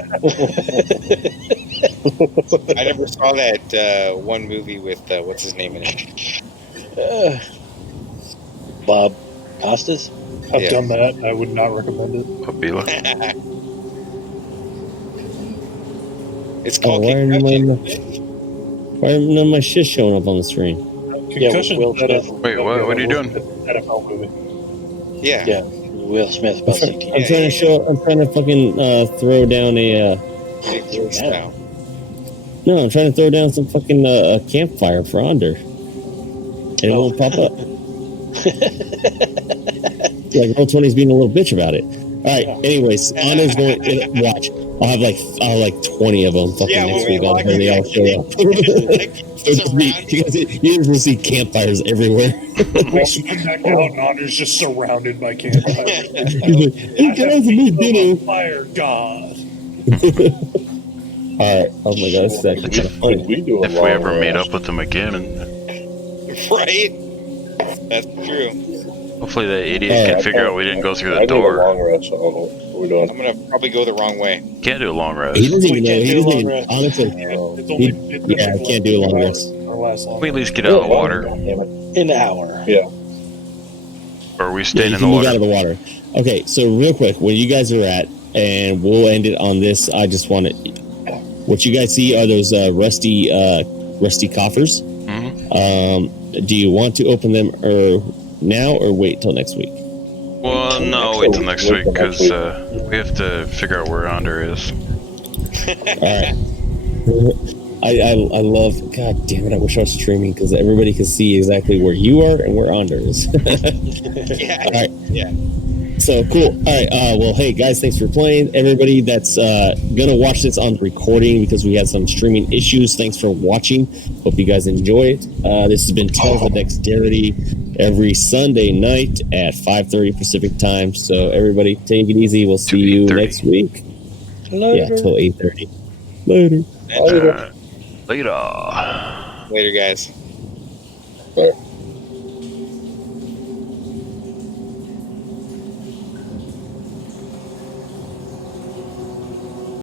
I never saw that one movie with what's his name in it. Bob Costas? I've Yeah. done that. I would not recommend it. Pabila. It's Oh, called why are concussion. why are none of my shit showing up on the screen? Concussion. Will Smith. Wait, what are you doing? NFL movie. Yeah. Yeah. Will Smith about I'm CTE. trying to fucking throw down a. Big throw style. No, I'm trying to throw down some fucking a campfire for Onder, and it won't pop up. Like Roll20's being a little bitch about it. All right. Anyways, Onder's going. Watch. I'll have like 20 of them fucking Yeah, next when we week. All walk they all show up. You just see campfires everywhere. We swim back out and Anders just surrounded by campfire. Hey guys, I need dinner. Fire god. All right. Oh my god, that's actually kind of funny. We do a If we long ever meet rest. up with them again, and Right? That's true. hopefully that idiot Hey, can figure out we didn't go through I the do a door. long rest. I don't know what we're doing. I'm gonna probably go the wrong way. Can't do a long rest. He doesn't even know. can't He do a doesn't long even, rest. honestly, It's only, yeah, I can't do a long rest. Or last long. We at least get out of the water, Damn it. An hour. or are we yeah, staying you in can the move out water? of the water. Okay, so real quick, where you guys are at, and we'll end it on this. I just want to. What you guys see are those rusty coffers. Mm-hmm. Do you want to open them now or wait till next week? Well, no, wait till next week because we have to figure out where Onder is. All right. I love. God damn it! I wish I was streaming because everybody can see exactly where you are and where Onder is. Yeah. All right. Yeah. So cool. All right. Well, hey guys, thanks for playing. Everybody that's gonna watch this on recording because we had some streaming issues. Thanks for watching. Hope you guys enjoy it. This has been Tales of Dexterity every Sunday night at 5:30 Pacific time. So everybody, take it easy. We'll see you next week. Later. Yeah, till 8:30. Later. Later. Later, guys. Later.